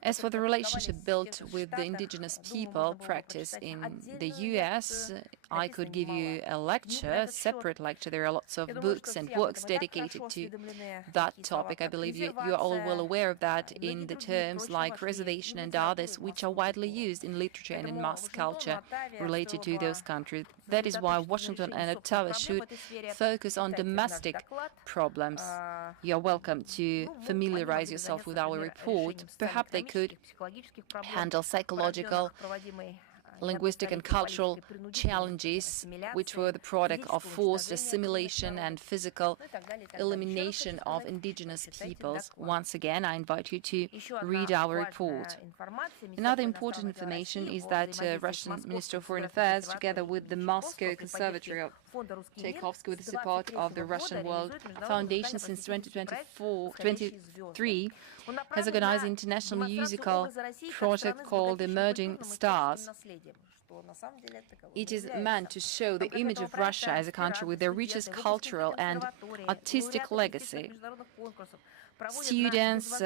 As for the relationship built with the indigenous people practiced in the US, I could give you a lecture, a separate lecture. There are lots of books and works dedicated to that topic. I believe you are all well aware of that in the terms like reservation and others, which are widely used in literature and in mass culture related to those countries. That is why Washington and Ottawa should focus on domestic problems. You are welcome to familiarize yourself with our report. Perhaps they could handle psychological, linguistic and cultural challenges which were the product of forced assimilation and physical elimination of indigenous peoples. Once again, I invite you to read our report. Another important information is that Russian Minister of Foreign Affairs, together with the Moscow Conservatory of Tchaikovsky, with the support of the Russian World Foundation since 2023, has organized an international musical project called Emerging Stars. It is meant to show the image of Russia as a country with the richest cultural and artistic legacy. Students,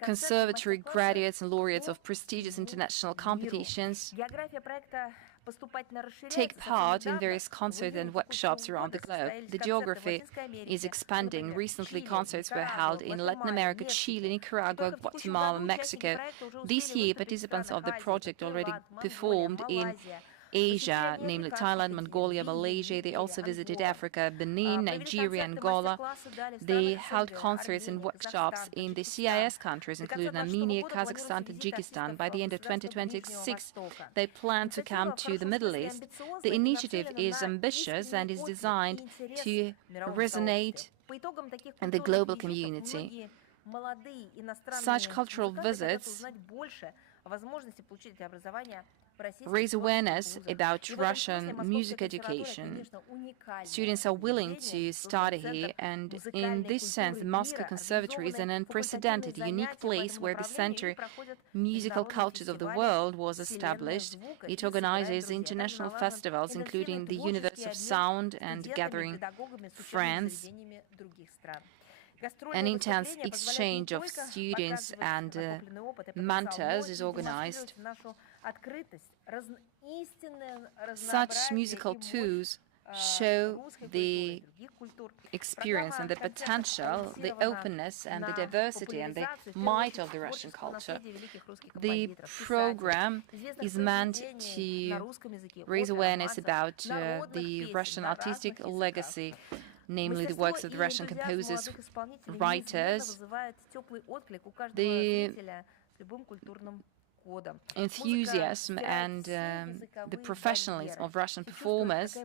conservatory graduates and laureates of prestigious international competitions take part in various concerts and workshops around the globe. The geography is expanding. Recently, concerts were held in Latin America, Chile, Nicaragua, Guatemala, Mexico. This year, participants of the project already performed in Asia, namely Thailand, Mongolia, Malaysia. They also visited Africa, Benin, Nigeria, Angola. They held concerts and workshops in the CIS countries, including Armenia, Kazakhstan, Tajikistan. By the end of 2026, they plan to come to the Middle East. The initiative is ambitious and is designed to resonate in the global community. Such cultural visits raise awareness about Russian music education. Students are willing to study here, and in this sense, the Moscow Conservatory is an unprecedented, unique place where the Center Musical Cultures of the World was established. It organizes international festivals, including the Universe of Sound and Gathering Friends. An intense exchange of students and mentors is organized. Such musical tours show the experience and the potential, the openness and the diversity and the might of the Russian culture. The program is meant to raise awareness about the Russian artistic legacy, namely the works of the Russian composers, writers. The enthusiasm and the professionalism of Russian performers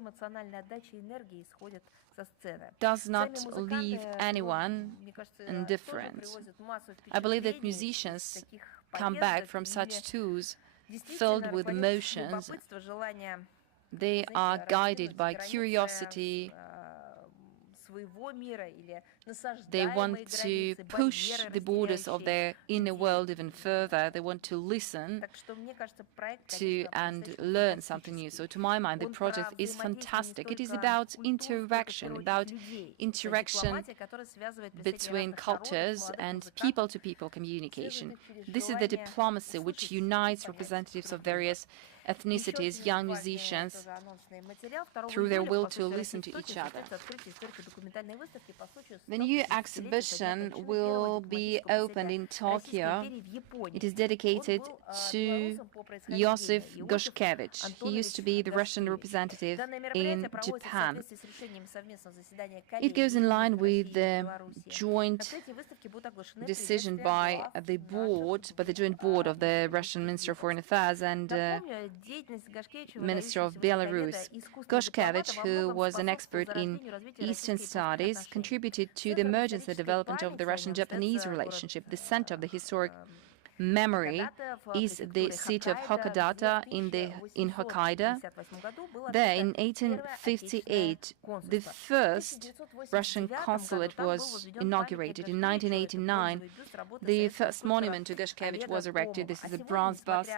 does not leave anyone indifferent. I believe that musicians come back from such tours filled with emotions. They are guided by curiosity. They want to push the borders of their inner world even further. They want to listen to and learn something new. So to my mind, the project is fantastic. It is about interaction between cultures and people-to-people communication. This is the diplomacy which unites representatives of various ethnicities, young musicians, through their will to listen to each other. The new exhibition will be opened in Tokyo. It is dedicated to Joseph Goshkevich. He used to be the Russian representative in Japan. It goes in line with the joint decision by the joint board of the Russian Minister of Foreign Affairs and Minister of Belarus. Goshkevich, who was an expert in Eastern studies, contributed to the emergence and development of the Russian-Japanese relationship, the center of the historic memory is the city of Hakodate in Hokkaido. There, in 1858, the first Russian consulate was inaugurated. In 1989, the first monument to Gashkevich was erected. This is a bronze bust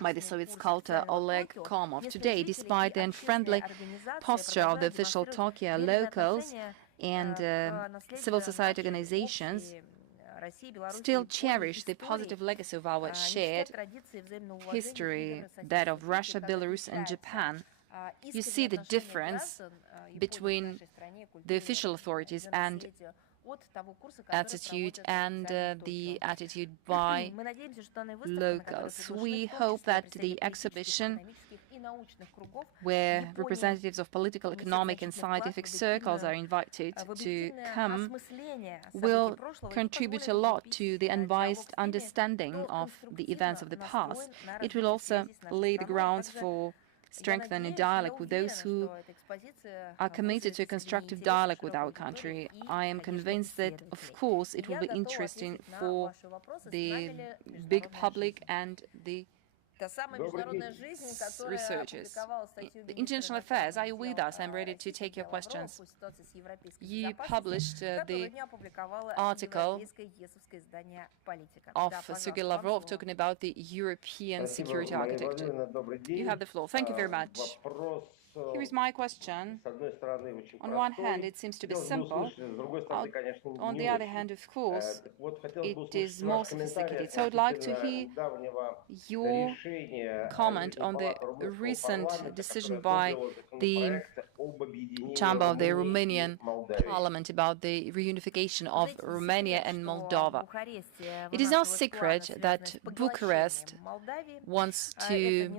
by the Soviet sculptor Oleg Komov. Today, despite the unfriendly posture of the official Tokyo locals and civil society organizations, still cherish the positive legacy of our shared history, that of Russia, Belarus, and Japan. You see the difference between the official authorities and attitude and the attitude by locals. We hope that the exhibition, where representatives of political, economic, and scientific circles are invited to come, will contribute a lot to the unbiased understanding of the events of the past. It will also lay the grounds for strengthening dialogue with those who are committed to a constructive dialogue with our country. I am convinced that, of course, it will be interesting for the big public and the researchers. The International Affairs, are you with us? I'm ready to take your questions. You published the article of Sergei Lavrov talking about the European security architecture. You have the floor. Thank you very much. Here is my question. On one hand, it seems to be simple. On the other hand, of course, it is more sophisticated. So I'd like to hear your comment on the recent decision by the Chamber of the Romanian Parliament about the reunification of Romania and Moldova. It is no secret that Bucharest wants to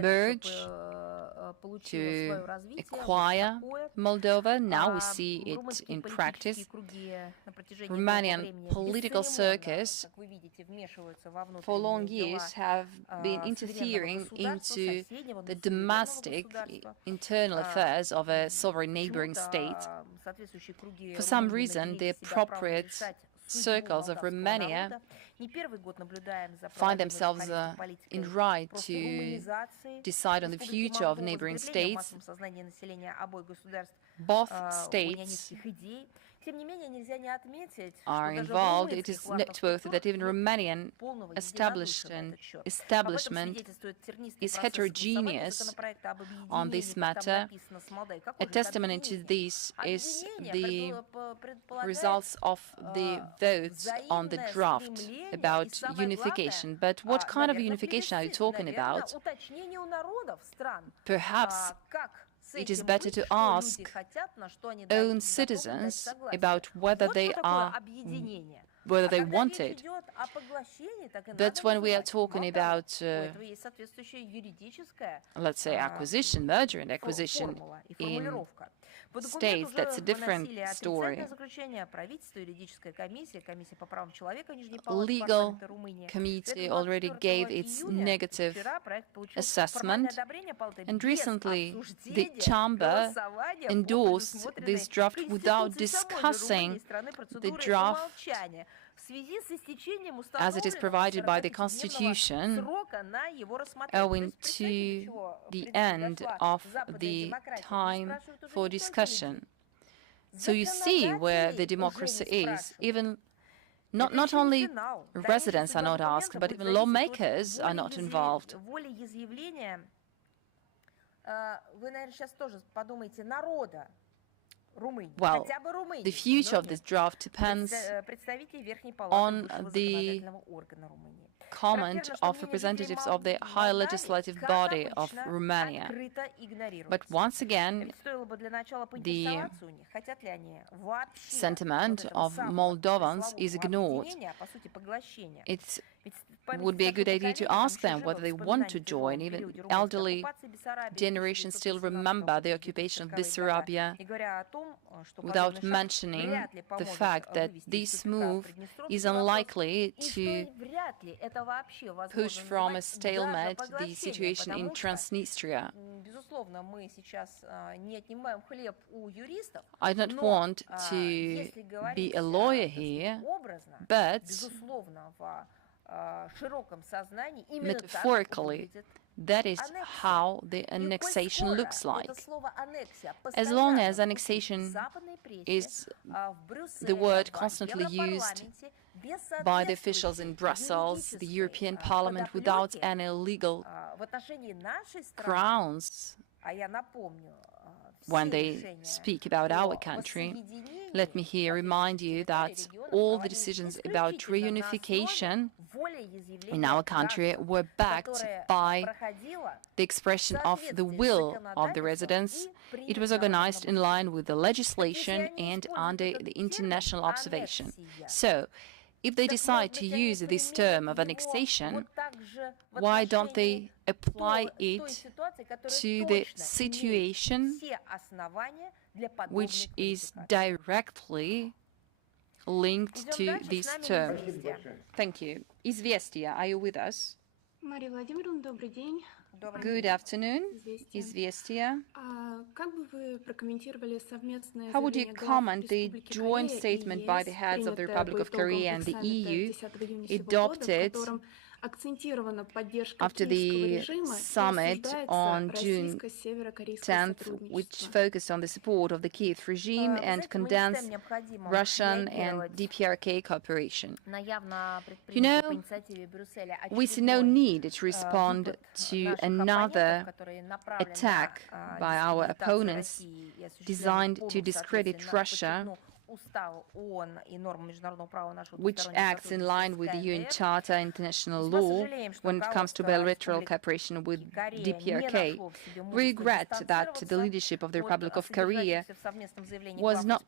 merge, to acquire Moldova. Now we see it in practice. Romanian political circus for long years have been interfering into the domestic internal affairs of a sovereign neighboring state. For some reason, the appropriate circles of Romania find themselves in right to decide on the future of neighboring states. Both states are involved. It is noteworthy that even Romanian establishment is heterogeneous on this matter. A testimony to this is the results of the votes on the draft about unification. But what kind of unification are you talking about? Perhaps it is better to ask own citizens about whether they want it. But when we are talking about, let's say, acquisition, merger and acquisition in states, that's a different story. Legal committee already gave its negative assessment, and recently the chamber endorsed this draft without discussing the draft as it is provided by the Constitution, owing to the end of the time for discussion. So you see where the democracy is. Even not only residents are not asked, but even lawmakers are not involved. Well, the future of this draft depends on the comment of representatives of the higher legislative body of Romania. But once again, the sentiment of Moldovans is ignored. It's It would be a good idea to ask them whether they want to join. Even elderly generations still remember the occupation of Bessarabia without mentioning the fact that this move is unlikely to push from a stalemate the situation in Transnistria. I don't want to be a lawyer here, but metaphorically, that is how the annexation looks like. As long as annexation is the word constantly used by the officials in Brussels, the European Parliament, without any legal grounds when they speak about our country, let me here remind you that all the decisions about reunification in our country were backed by the expression of the will of the residents. It was organized in line with the legislation and under the international observation. So, if they decide to use this term of annexation, why don't they apply it to the situation which is directly linked to this term? Thank you. Izvestia, are you with us? Мария Владимировна, добрый день. Good afternoon, Izvestia. How would you comment the joint statement by the heads of the Republic of Korea and the EU adopted after the summit on June 10th, which focused on the support of the Kiev regime and condensed Russian and DPRK cooperation? You know, we see no need to respond to another attack by our opponents designed to discredit Russia, which acts in line with the UN Charter and international law when it comes to bilateral cooperation with DPRK. We regret that the leadership of the Republic of Korea was not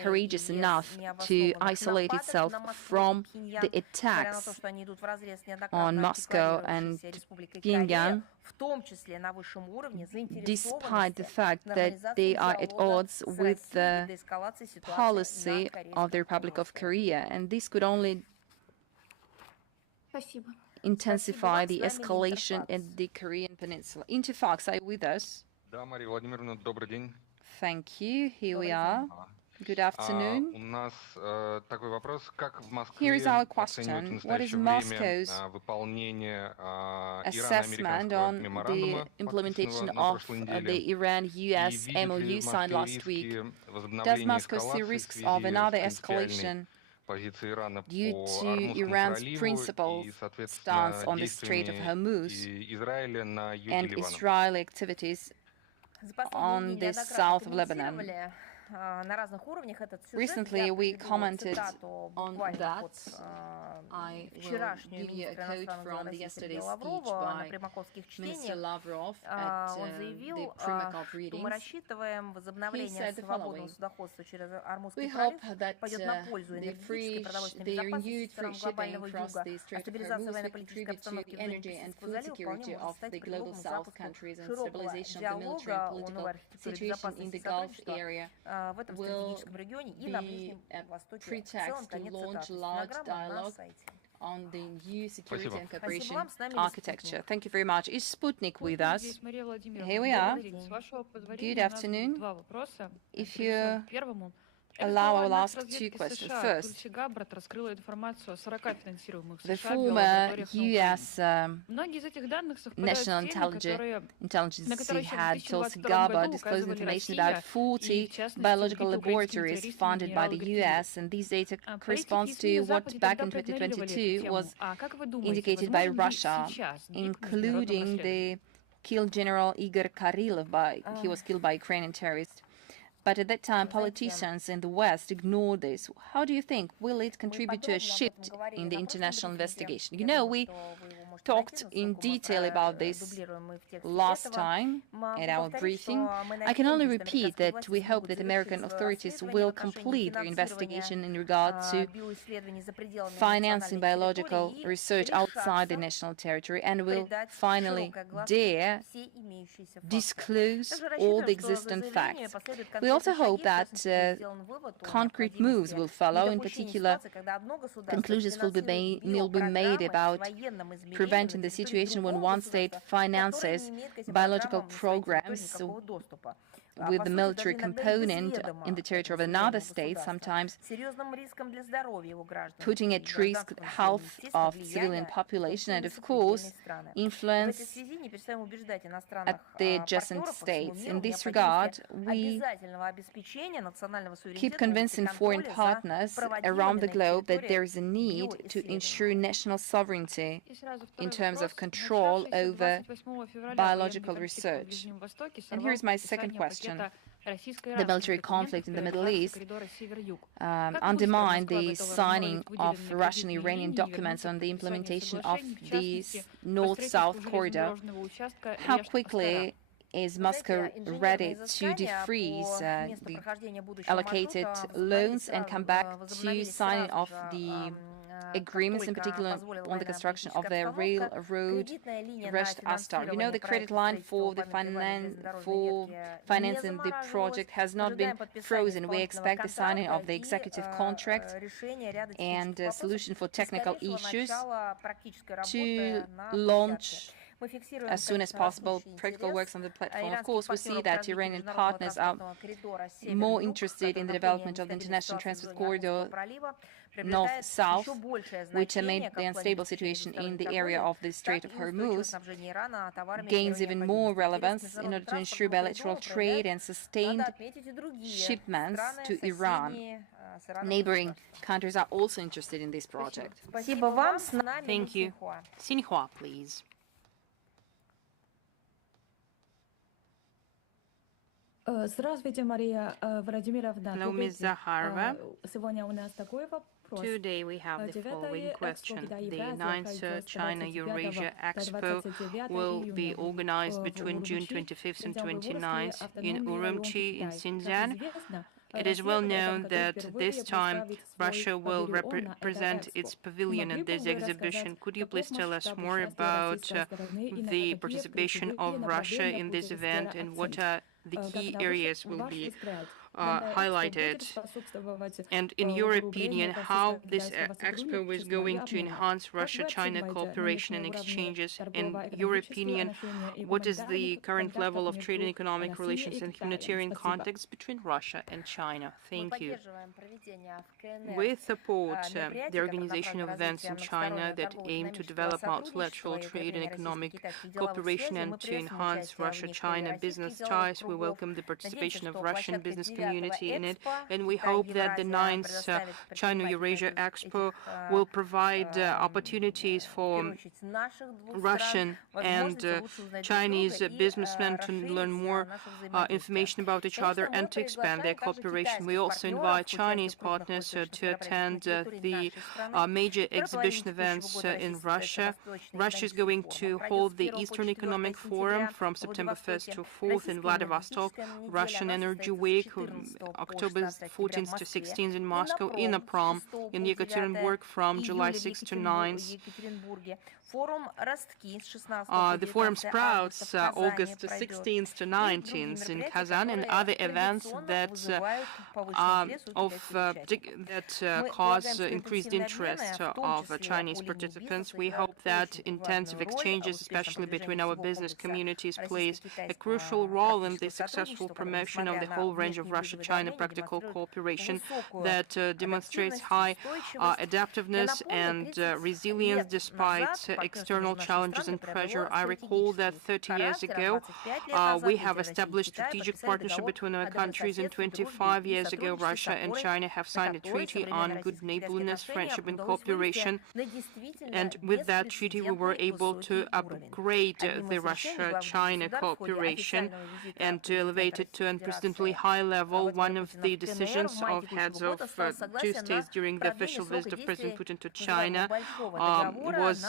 courageous enough to isolate itself from the attacks on Moscow and Pyongyang, despite the fact that they are at odds with the policy of the Republic of Korea, and this could only intensify the escalation in the Korean peninsula. Interfax, are you with us? Thank you. Here we are. Good afternoon. Here is our question. What is Moscow's assessment on the implementation of the Iran-US MOU signed last week? Does Moscow see risks of another escalation due to Iran's principled stance on the Strait of Hormuz and Israeli activities on the south of Lebanon? Recently, we commented on that. I will give you a quote from yesterday's speech by Minister Lavrov at the Primakov readings. He said the following: "We hope that the renewed free shipping across the Strait of Hormuz will contribute to the energy and food security of the global South countries and stabilization of the military and political situation in the Gulf area will be a pretext to launch large dialogue on the new security and cooperation architecture." Thank you very much. Is Sputnik with us? Here we are. Good afternoon. If you allow, I will ask two questions. First, the former U.S. National Intelligence Head Tulsi Gabbard disclosed information about 40 biological laboratories funded by the U.S., and these data corresponds to what back in 2022 was indicated by Russia, including the killed General Igor Karylov. He was killed by Ukrainian terrorists. But at that time, politicians in the West ignored this. How do you think will it contribute to a shift in the international investigation? You know, we talked in detail about this last time at our briefing. I can only repeat that we hope that American authorities will complete their investigation in regard to financing biological research outside the national territory and will finally dare disclose all the existing facts. We also hope that concrete moves will follow. In particular, conclusions will be made about preventing the situation when one state finances biological programs with the military component in the territory of another state, sometimes putting at risk health of civilian population and, of course, influence at the adjacent states. In this regard, we keep convincing foreign partners around the globe that there is a need to ensure national sovereignty in terms of control over biological research. And here's my second question. The military conflict in the Middle East undermined the signing of Russian-Iranian documents on the implementation of this North-South corridor. How quickly is Moscow ready to defreeze the allocated loans and come back to signing of the agreements, in particular on the construction of the railroad Resht-Astar? You know, the credit line for the financing the project has not been frozen. We expect the signing of the executive contract and a solution for technical issues to launch as soon as possible practical works on the platform. Of course, we see that Iranian partners are more interested in the development of the international transport corridor north-south, which amid the unstable situation in the area of the Strait of Hormuz gains even more relevance in order to ensure bilateral trade and sustained shipments to Iran. Neighboring countries are also interested in this project. Thank you. Xinhua, please. Здравствуйте, Мария Владимировна. Hello, Ms. Zakharova. Сегодня у нас такой вопрос. Today we have the following question. The 9th China-Eurasia Expo will be organized between June 25th and 29th in Urumqi in Xinjiang. It is well known that this time Russia will represent its pavilion at this exhibition. Could you please tell us more about the participation of Russia in this event and what are the key areas will be highlighted? And in your opinion, how this expo is going to enhance Russia-China cooperation and exchanges? In your opinion, what is the current level of trade and economic relations and humanitarian contacts between Russia and China? Thank you. We support the organization of events in China that aim to develop multilateral trade and economic cooperation and to enhance Russia-China business ties. We welcome the participation of Russian business community in it, and we hope that the 9th China-Eurasia Expo will provide opportunities for Russian and Chinese businessmen to learn more information about each other and to expand their cooperation. We also invite Chinese partners to attend the major exhibition events in Russia. Russia is going to hold the Eastern Economic Forum from September 1st to 4th in Vladivostok, Russian Energy Week, October 14th to 16th in Moscow, INAPROM in Yekaterinburg from July 6th to 9th. The Forum Sprouts August 16th to 19th in Kazan, and other events that cause increased interest of Chinese participants. We hope that intensive exchanges, especially between our business communities, plays a crucial role in the successful promotion of the whole range of Russia-China practical cooperation that demonstrates high adaptiveness and resilience despite external challenges and pressure. I recall that 30 years ago, we have established strategic partnership between our countries, and 25 years ago, Russia and China have signed a treaty on good neighborliness, friendship, and cooperation. And with that treaty, we were able to upgrade the Russia-China cooperation and to elevate it to an unprecedentedly high level level, one of the decisions of heads of two states during the official visit of President Putin to China was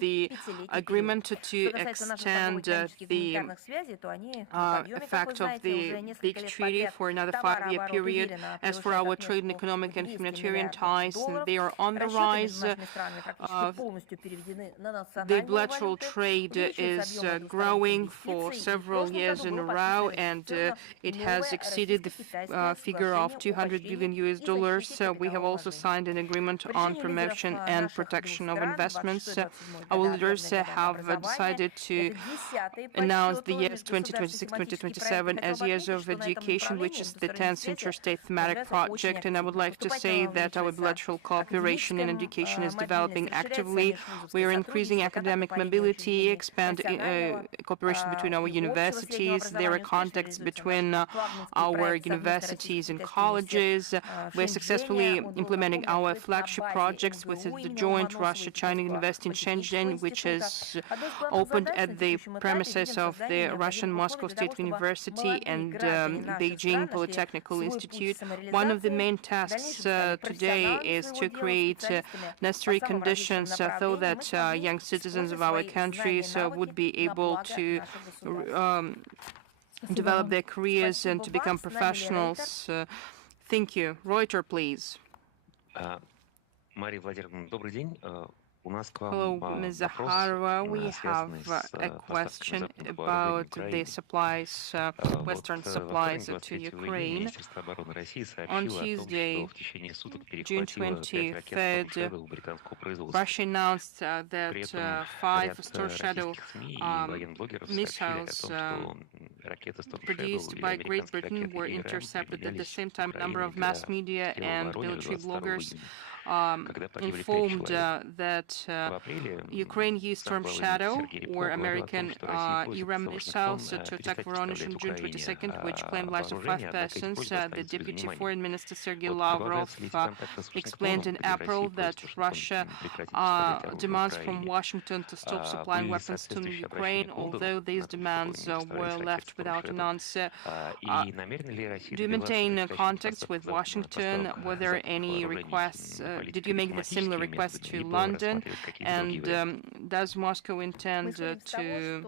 the agreement to extend the effect of the big treaty for another 5-year period. As for our trade and economic and humanitarian ties, they are on the rise. The bilateral trade is growing for several years in a row, and it has exceeded the figure of $200 billion. So we have also signed an agreement on promotion and protection of investments. Our leaders have decided to announce the years 2026-2027 as years of education, which is the 10th interstate thematic project. And I would like to say that our bilateral cooperation in education is developing actively. We are increasing academic mobility, expand cooperation between our universities. There are contacts between our universities and colleges. We're successfully implementing our flagship projects with the joint Russia-China University in Shenzhen, which is opened at the premises of the Russian Moscow State University and Beijing Polytechnical Institute. One of the main tasks today is to create necessary conditions so that young citizens of our countries would be able to develop their careers and to become professionals. Thank you. Reuter, please. Hello, Ms. Zakharova. We have a question about the supplies, Western supplies to Ukraine. On Tuesday, June 23rd, Russia announced that 5 Storm Shadow missiles produced by Great Britain were intercepted. At the same time, a number of mass media and military bloggers informed that Ukraine used Storm Shadow or American ERA missiles to attack Voronezh on June 22nd, which claimed lives of 5 persons. The Deputy Foreign Minister Sergei Lavrov explained in April that Russia demands from Washington to stop supplying weapons to Ukraine, although these demands were left without an answer. Do you maintain contacts with Washington? Were there any requests? Did you make the similar request to London? And does Moscow intend to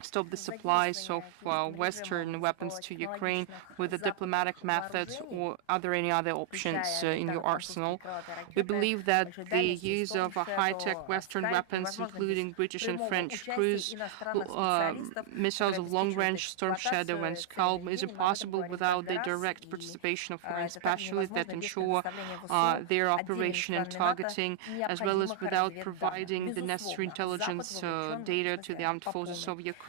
stop the supplies of Western weapons to Ukraine with the diplomatic methods, or are there any other options in your arsenal? We believe that the use of high-tech Western weapons, including British and French cruise missiles of long-range Storm Shadow and Scalp, is impossible without the direct participation of foreign specialists that ensure their operation and targeting, as well as without providing the necessary intelligence data to the armed forces of Ukraine.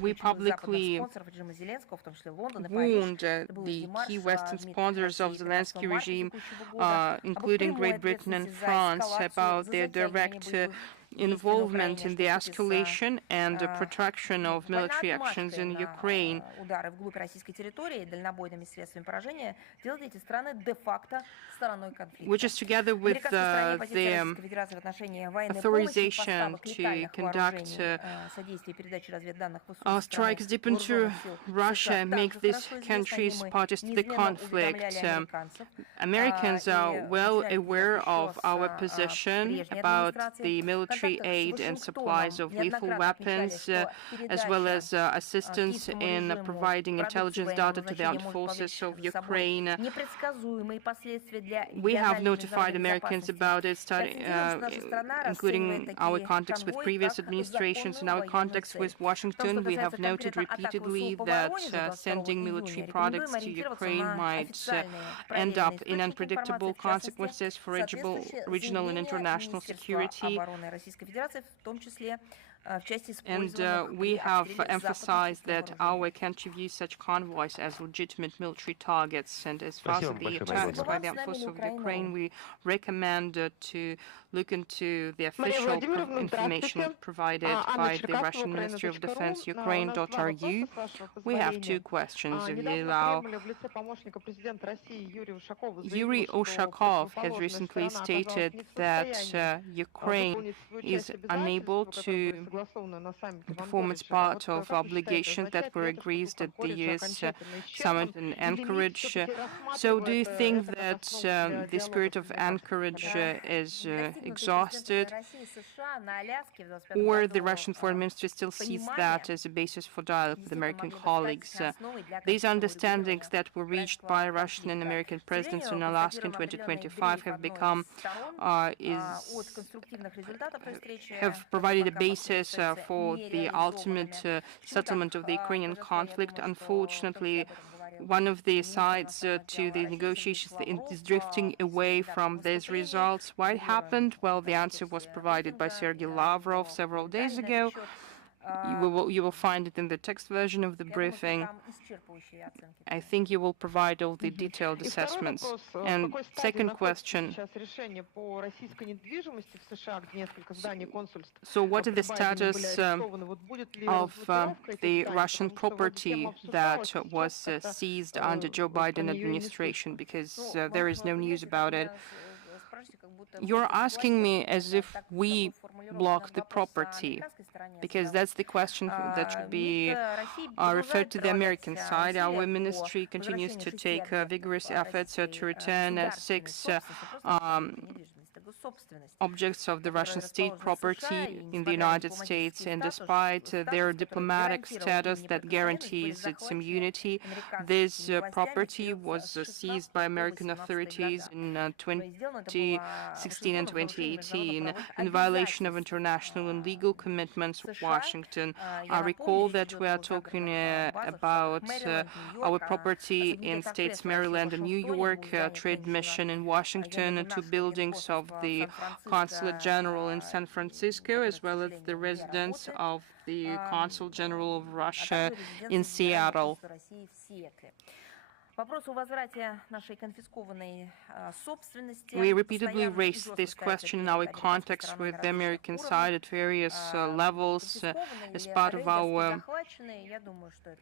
We publicly warned the key Western sponsors of Zelensky regime, including Great Britain and France, about their direct involvement in the escalation and protraction of military actions in Ukraine, which is together with the authorization to conduct strikes deep into Russia and make these countries parties to the conflict. Americans are well aware of our position about the military aid and supplies of lethal weapons, as well as assistance in providing intelligence data to the armed forces of Ukraine. We have notified Americans about it, including our contacts with previous administrations and our contacts with Washington. We have noted repeatedly that sending military products to Ukraine might end up in unpredictable consequences for regional and international security. And we have emphasized that our country views such convoys as legitimate military targets. And as far as the attacks by the armed forces of Ukraine, we recommend to look into the official information provided by the Russian Ministry of Defense, Ukraine.ru. We have 2 questions, if you allow. Yuri Ushakov has recently stated that Ukraine is unable to performance part of obligations that were agreed at the U.S. summit in Anchorage. So do you think that the spirit of Anchorage is exhausted, or the Russian foreign ministry still sees that as a basis for dialogue with American colleagues? These understandings that were reached by Russian and American presidents in Alaska in 2025 have provided a basis for the ultimate settlement of the Ukrainian conflict. Unfortunately, one of the sides to the negotiations is drifting away from these results. Why it happened? Well, the answer was provided by Sergei Lavrov several days ago. You will find it in the text version of the briefing. I think you will provide all the detailed assessments. And second question. So what is the status of the Russian property that was seized under Joe Biden administration? Because there is no news about it. You're asking me as if we block the property, because that's the question that should be referred to the American side. Our ministry continues to take vigorous efforts to return 6 objects of the Russian state property in the United States, and despite their diplomatic status that guarantees its immunity, this property was seized by American authorities in 2016 and 2018 in violation of international and legal commitments of Washington. I recall that we are talking about our property in states Maryland and New York, trade mission in Washington, 2 buildings of the Consulate General in San Francisco, as well as the residence of the Consul General of Russia in Seattle. We repeatedly raised this question in our contacts with the American side at various levels as part of our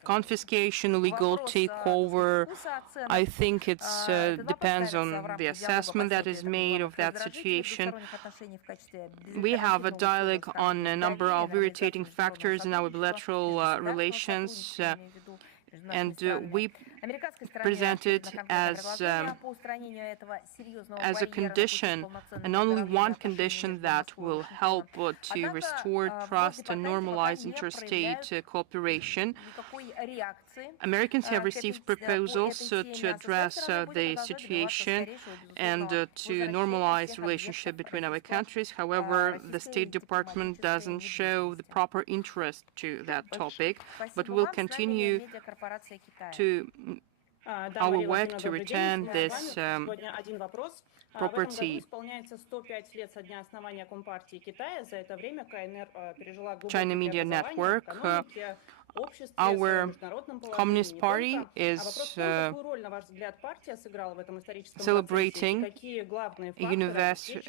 confiscation, legal takeover. I think it depends on the assessment that is made of that situation. We have a dialogue on a number of irritating factors in our bilateral relations, and we present it as a condition, and only one condition, that will help to restore trust and normalize interstate cooperation. Americans have received proposals to address the situation and to normalize relationship between our countries. However, the State Department doesn't show the proper interest to that topic, but will continue to our work to return this property. China Media Network, our Communist Party is celebrating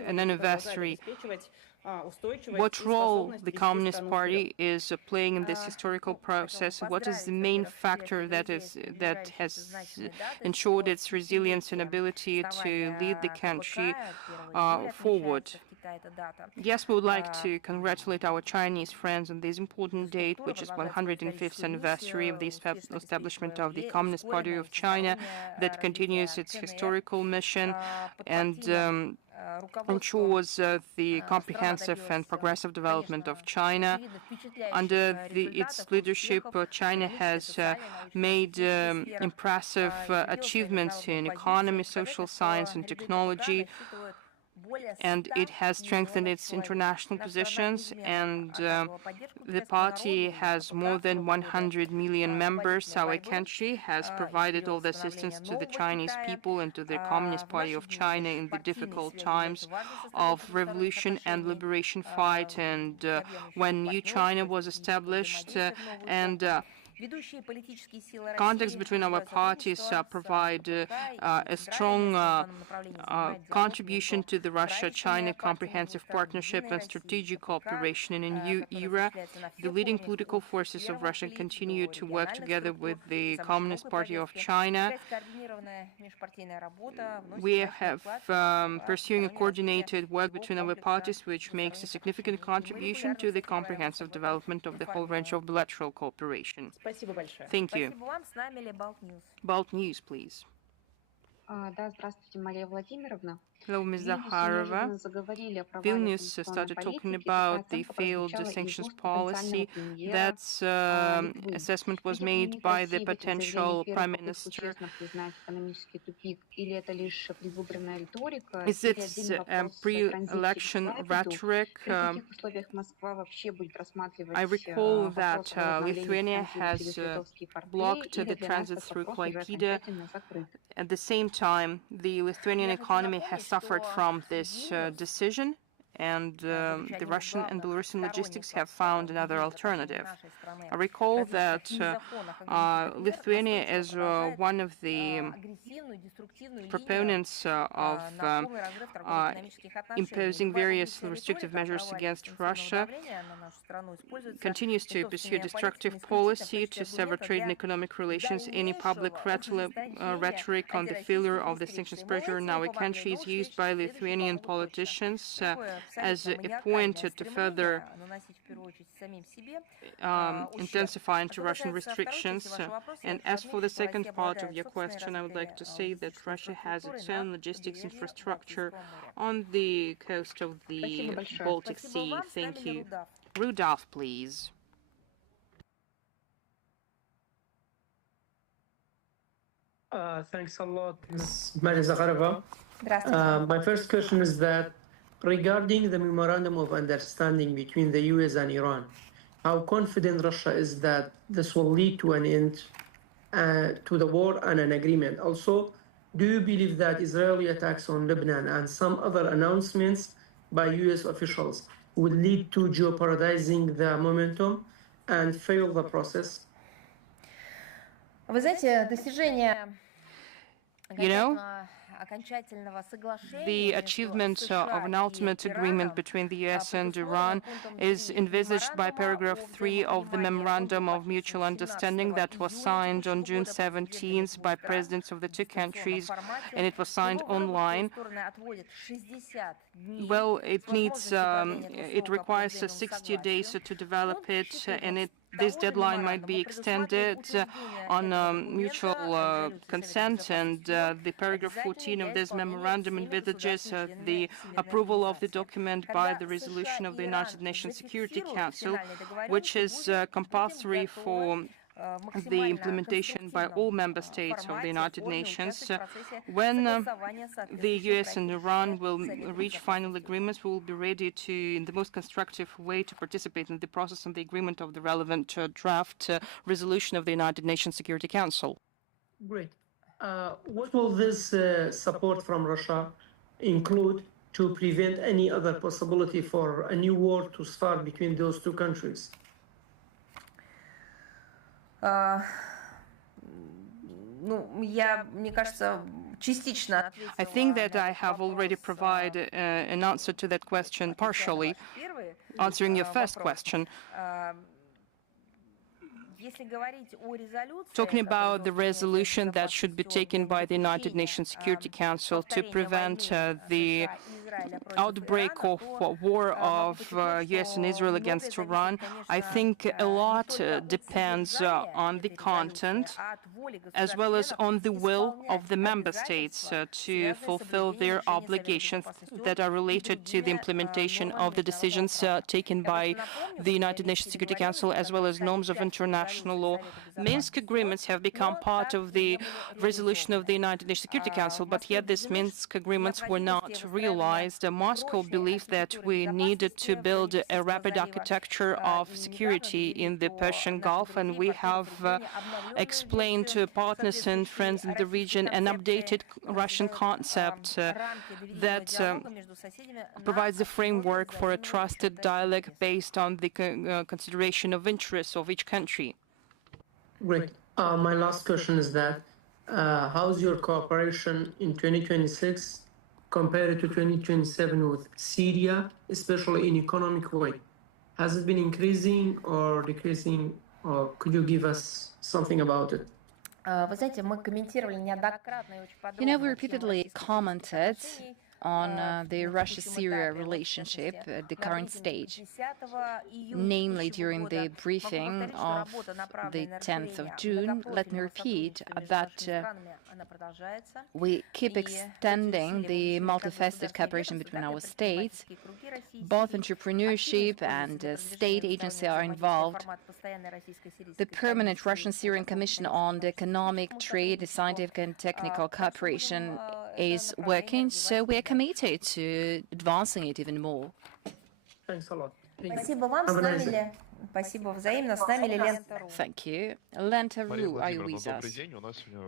an anniversary. What role the Communist Party is playing in this historical process? What is the main factor that has ensured its resilience and ability to lead the country forward? Yes, we would like to congratulate our Chinese friends on this important date, which is 105th anniversary of the establishment of the Communist Party of China, that continues its historical mission and ensures the comprehensive and progressive development of China. Under its leadership, China has made impressive achievements in economy, social science, and technology, and it has strengthened its international positions, and the party has more than 100 million members. Our country has provided all the assistance to the Chinese people and to the Communist Party of China in the difficult times of revolution and liberation fight, and when new China was established, and contacts between our parties provide a strong contribution to the Russia-China Comprehensive Partnership and Strategic Cooperation in a new era. The leading political forces of Russia continue to work together with the Communist Party of China. We have pursuing a coordinated work between our parties, which makes a significant contribution to the comprehensive development of the whole range of bilateral cooperation. Thank you. Balt News, please. Да, здравствуйте, Мария Владимировна. Hello, Ms. Zakharova. Vilnius started talking about the failed sanctions policy. That assessment was made by the potential Prime Minister. Is it pre-election rhetoric? I recall that Lithuania has blocked the transit through Klaipėda. At the same time, the Lithuanian economy has suffered from this decision, and the Russian and Belarusian logistics have found another alternative. I recall that Lithuania is one of the proponents of imposing various restrictive measures against Russia, continues to pursue destructive policy to sever trade and economic relations. Any public rhetoric on the failure of the sanctions pressure in our country is used by Lithuanian politicians as a point to further intensify anti-Russian restrictions. And as for the second part of your question, I would like to say that Russia has its own logistics infrastructure on the coast of the Baltic Sea. Thank you. Rudolph, please. Thanks a lot, Ms. Maria Zakharova. My first question is that regarding the memorandum of understanding between the US and Iran, how confident Russia is that this will lead to an end to the war and an agreement? Also, do you believe that Israeli attacks on Lebanon and some other announcements by US officials would lead to jeopardizing the momentum and fail the process? You know, the achievement of an ultimate agreement between the US and Iran is envisaged by paragraph 3 of the Memorandum of Mutual Understanding that was signed on June 17th by presidents of the two countries, and it was signed online. Well, it requires 60 days to develop it, and this deadline might be extended on mutual consent, and the paragraph 14 of this memorandum envisages the approval of the document by the resolution of the United Nations Security Council, which is compulsory for the implementation by all member states of the United Nations. When the US and Iran will reach final agreements, we will be ready to, in the most constructive way, to participate in the process and the agreement of the relevant draft resolution of the United Nations Security Council. Great. What will this support from Russia include to prevent any other possibility for a new war to start between those two countries? I think that I have already provided an answer to that question partially, answering your first question. Talking about the resolution that should be taken by the United Nations Security Council to prevent the outbreak of war of US and Israel against Iran, I think a lot depends on the content as well as on the will of the member states to fulfill their obligations that are related to the implementation of the decisions taken by the United Nations Security Council as well as norms of international law. Minsk agreements have become part of the resolution of the United Nations Security Council, but yet these Minsk agreements were not realized. Moscow believes that we needed to build a rapid architecture of security in the Persian Gulf, and we have explained to partners and friends in the region an updated Russian concept that provides a framework for a trusted dialogue based on the consideration of interests of each country. Great. My last question is that how's your cooperation in 2026 compared to 2027 with Syria, especially in economic way? Has it been increasing or decreasing, or could you give us something about it? Вы знаете, мы комментировали неоднократно и очень подробно We тему repeatedly российско-сирийских commented отношений on the на Russia-Syria текущем этапе. Вот, в relationship частности, at the на current брифинге stage, 10 июня namely текущего during the года. Могу briefing повторить, что of работа, the направленная на 10th of расширение June. Let me многопрофильного repeat сотрудничества между that нашими странами, она продолжается. we keep И extending эти the усилия multifaceted как cooperation государственные between ведомства, our так и states. предпринимательские круги российские Both активно entrepreneurship используются and для state продвижения agency двустороннего are involved. формата постоянной российско-сирийской The Permanent экономической Russian-Syrian Commission on the Economic, Trade, Scientific and Technical Cooperation is working, so we are committed to advancing it even more. Thanks a lot. Спасибо вам. С нами ли? Спасибо взаимно. С нами ли Лента Ру? Thank you. Lenta Ru, are you with us?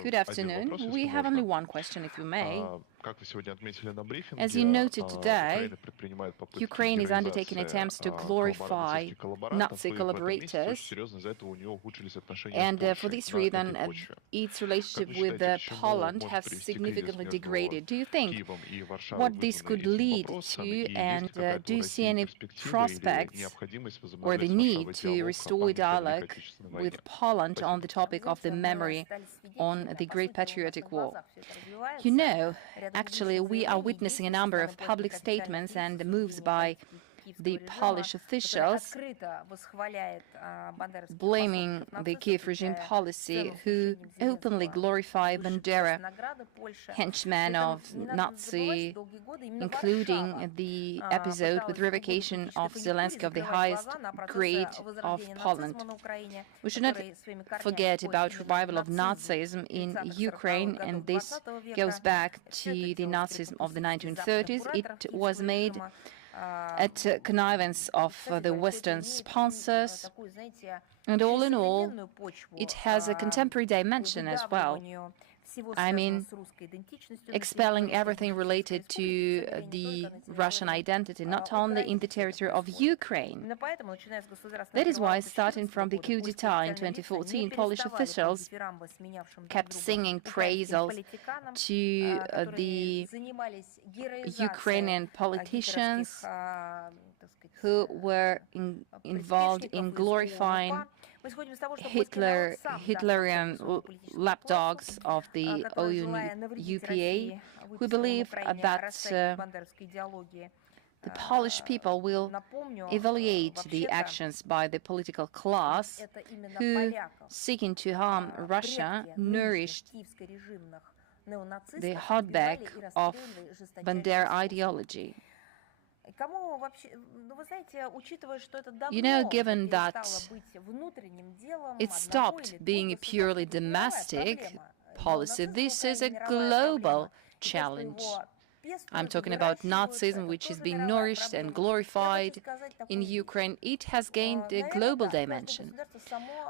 Good afternoon. We have only one question, if you may. As you noted today, Ukraine is undertaking attempts to glorify Nazi collaborators, and for this reason, its relationship with Poland has significantly degraded. Do you think what this could lead to, and do you see any prospects or the need to restore dialogue with Poland on the topic of the memory on the Great Patriotic War? You know, actually, we are witnessing a number of public statements and moves by the Polish officials blaming the Kiev regime policy, who openly glorify Bandera, henchmen of Nazi, including the episode with revocation of Zelensky of the highest grade of Poland. We should not forget about revival of Nazism in Ukraine, and this goes back to the Nazism of the 1930s. It was made at connivance of the Western sponsors, and all in all, it has a contemporary dimension as well. I mean, expelling everything related to the Russian identity, not only in the territory of Ukraine. That is why, starting from the coup d'etat in 2014, Polish officials kept singing praises to the Ukrainian politicians who were involved in glorifying Hitlerian lapdogs of the UPA. We believe that the Polish people will evaluate the actions by the political class who, seeking to harm Russia, nourished the hotbed of Bandera ideology. You know, given that it stopped being a purely domestic policy, this is a global challenge. I'm talking about Nazism, which is being nourished and glorified in Ukraine. It has gained a global dimension.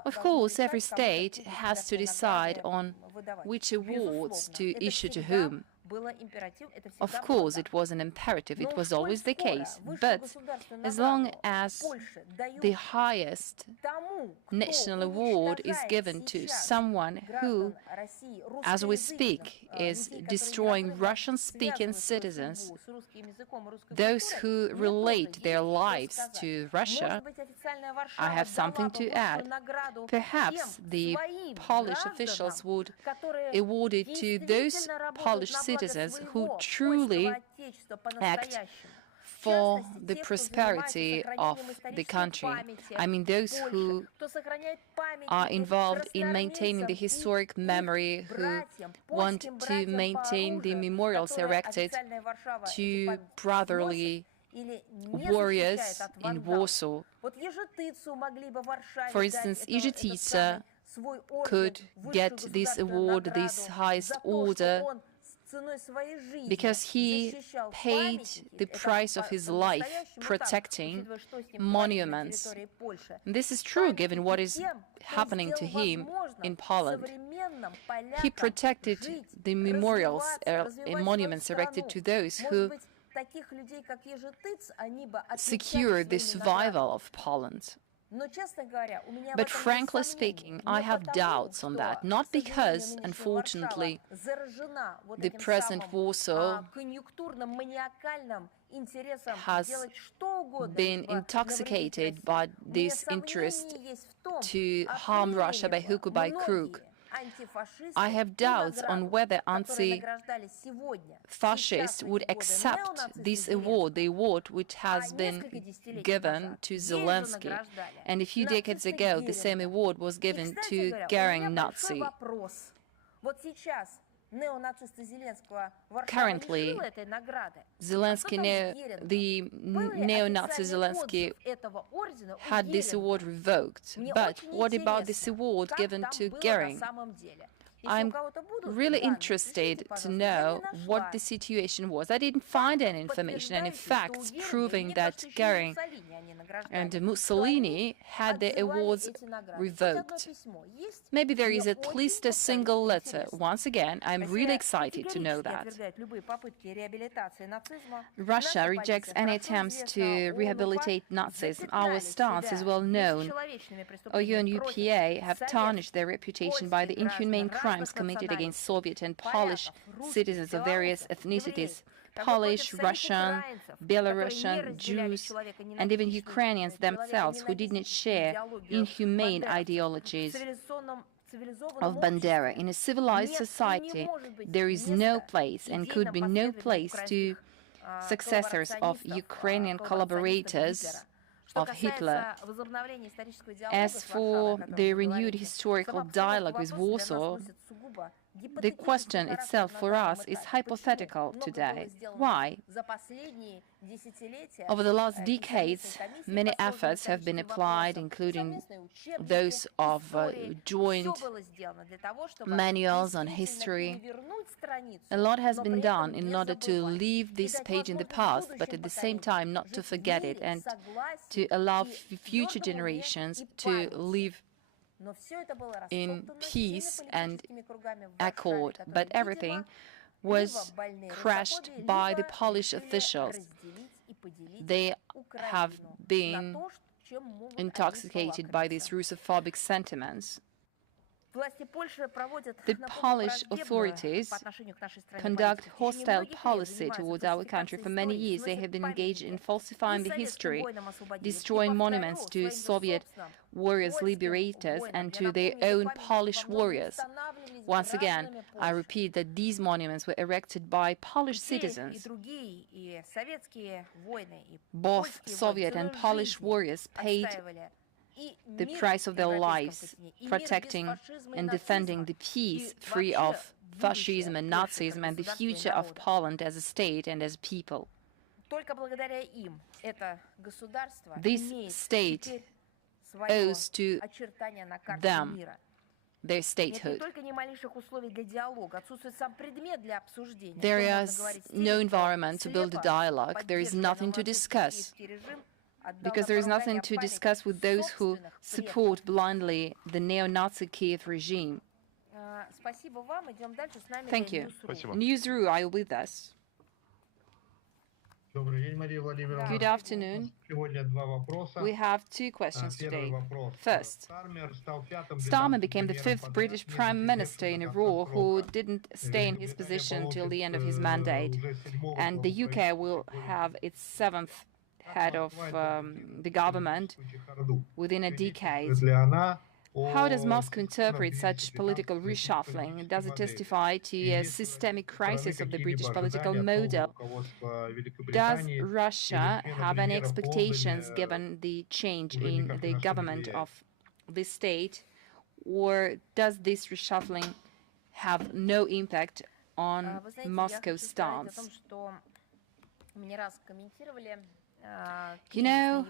Of course, every state has to decide on which awards to issue to whom. Of course, it was an imperative, it was always the case, but as long as the highest national award is given to someone who, as we speak, is destroying Russian-speaking citizens, those who relate their lives to Russia, I have something to add. Perhaps the Polish officials would award it to those Polish citizens who truly act for the prosperity of the country. I mean, those who are involved in maintaining the historic memory, who want to maintain the memorials erected to brotherly warriors in Warsaw. For instance, Izhetica could get this award, this highest order, because he paid the price of his life protecting monuments. And this is true given what is happening to him in Poland. He protected the memorials and monuments erected to those who secured the survival of Poland. But frankly speaking, I have doubts on that, not because, unfortunately, the present Warsaw has been intoxicated by this interest to harm Russia by hook or by crook. I have doubts on whether anti-fascists would accept this award, the award which has been given to Zelensky. And a few decades ago, the same award was given to Goering Nazi. Currently, the neo-Nazi Zelensky had this award revoked. But what about this award given to Goering? I'm really interested to know what the situation was. I didn't find any information, any facts proving that Goering and Mussolini had their awards revoked. Maybe there is at least a single letter. Once again, I'm really excited to know that. Russia rejects any attempts to rehabilitate Nazism. Our stance is well known. OU and UPA have tarnished their reputation by the inhumane crimes committed against Soviet and Polish citizens of various ethnicities, Polish, Russian, Belarusian, Jews, and even Ukrainians themselves who did not share inhumane ideologies of Bandera. In a civilized society, there is no place and could be no place to successors of Ukrainian collaborators of Hitler. As for the renewed historical dialogue with Warsaw, the question itself for us is hypothetical today. Why? Over the last decades, many efforts have been applied, including those of joint manuals on history. A lot has been done in order to leave this page in the past, but at the same time not to forget it and to allow future generations to live in peace and accord. But everything was crushed by the Polish officials. They have been intoxicated by these Russophobic sentiments. The Polish authorities conduct hostile policy towards our country. For many years, they have been engaged in falsifying the history, destroying monuments to Soviet warriors, liberators, and to their own Polish warriors. Once again, I repeat that these monuments were erected by Polish citizens. Both Soviet and Polish warriors paid the price of their lives, protecting and defending the peace free of fascism and Nazism and the future of Poland as a state and as a people. This state owes to them their statehood. There is no environment to build a dialogue. There is nothing to discuss. Because there is nothing to discuss with those who support blindly the neo-Nazi Kiev regime. Thank you. Newsroom, are you with us? Good afternoon. We have two questions today. First, Starmer became the 5th British Prime Minister in a row who didn't stay in his position till the end of his mandate, and the UK will have its 7th head of the government within a decade. How does Moscow interpret such political reshuffling? Does it testify to a systemic crisis of the British political model? Does Russia have any expectations given the change in the government of the state, or does this reshuffling have no impact on Moscow's stance? You know,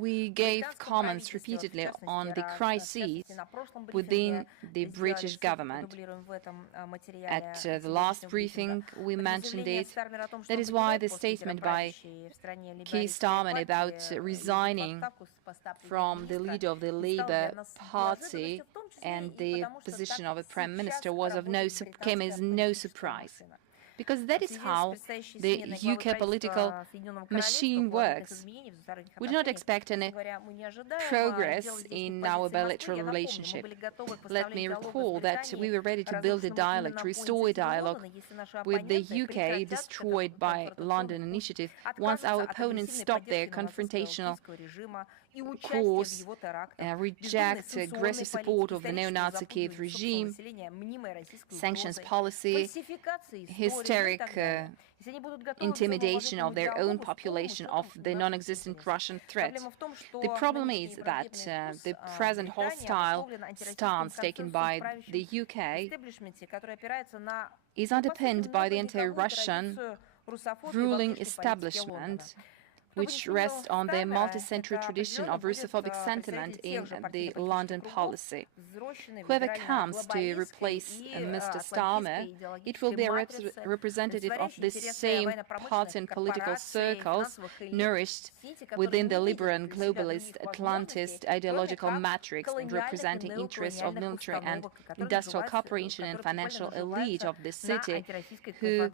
we gave comments repeatedly on the crises within the British government. At the last briefing, we mentioned it. That is why the statement by Keir Starmer about resigning from the leader of the Labour Party and the position of a Prime Minister came as no surprise. because that is how the UK political machine works. We do not expect any progress in our bilateral relationship. Let me recall that we were ready to build a dialogue, to restore a dialogue with the UK destroyed by London initiative once our opponents stop their confrontational course, reject aggressive support of the neo-Nazi Kiev regime, sanctions policy, hysteric intimidation of their own population of the non-existent Russian threat. The problem is that the present hostile stance taken by the UK is underpinned by the anti-Russian ruling establishment, which rests on their multi-century tradition of Russophobic sentiment in the London policy. Whoever comes to replace Mr. Starmer, it will be a representative of the same party and political circles nourished within the liberal and globalist Atlantist ideological matrix and representing interests of military and industrial cooperation and financial elite of the city who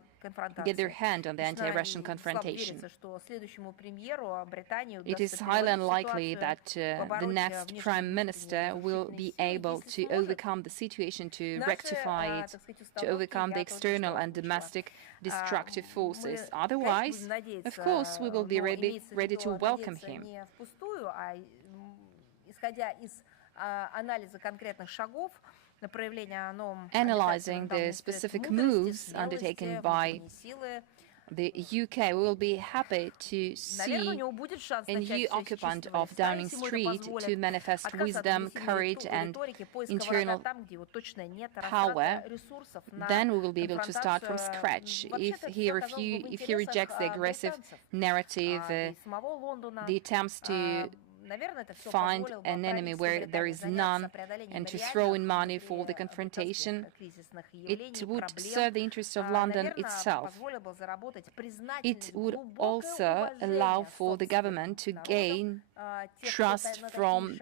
get their hand on the anti-Russian confrontation. It is highly unlikely that the next Prime Minister will be able to overcome the situation, to rectify it, to overcome the external and domestic destructive forces. Otherwise, of course, we will be ready to welcome him. Analyzing the specific moves undertaken by the UK, we will be happy to see a new occupant of Downing Street to manifest wisdom, courage and internal power. Then we will be able to start from scratch. If he rejects the aggressive narrative, the attempts to find an enemy where there is none and to throw in money for the confrontation, it would serve the interests of London itself. It would also allow for the government to gain trust from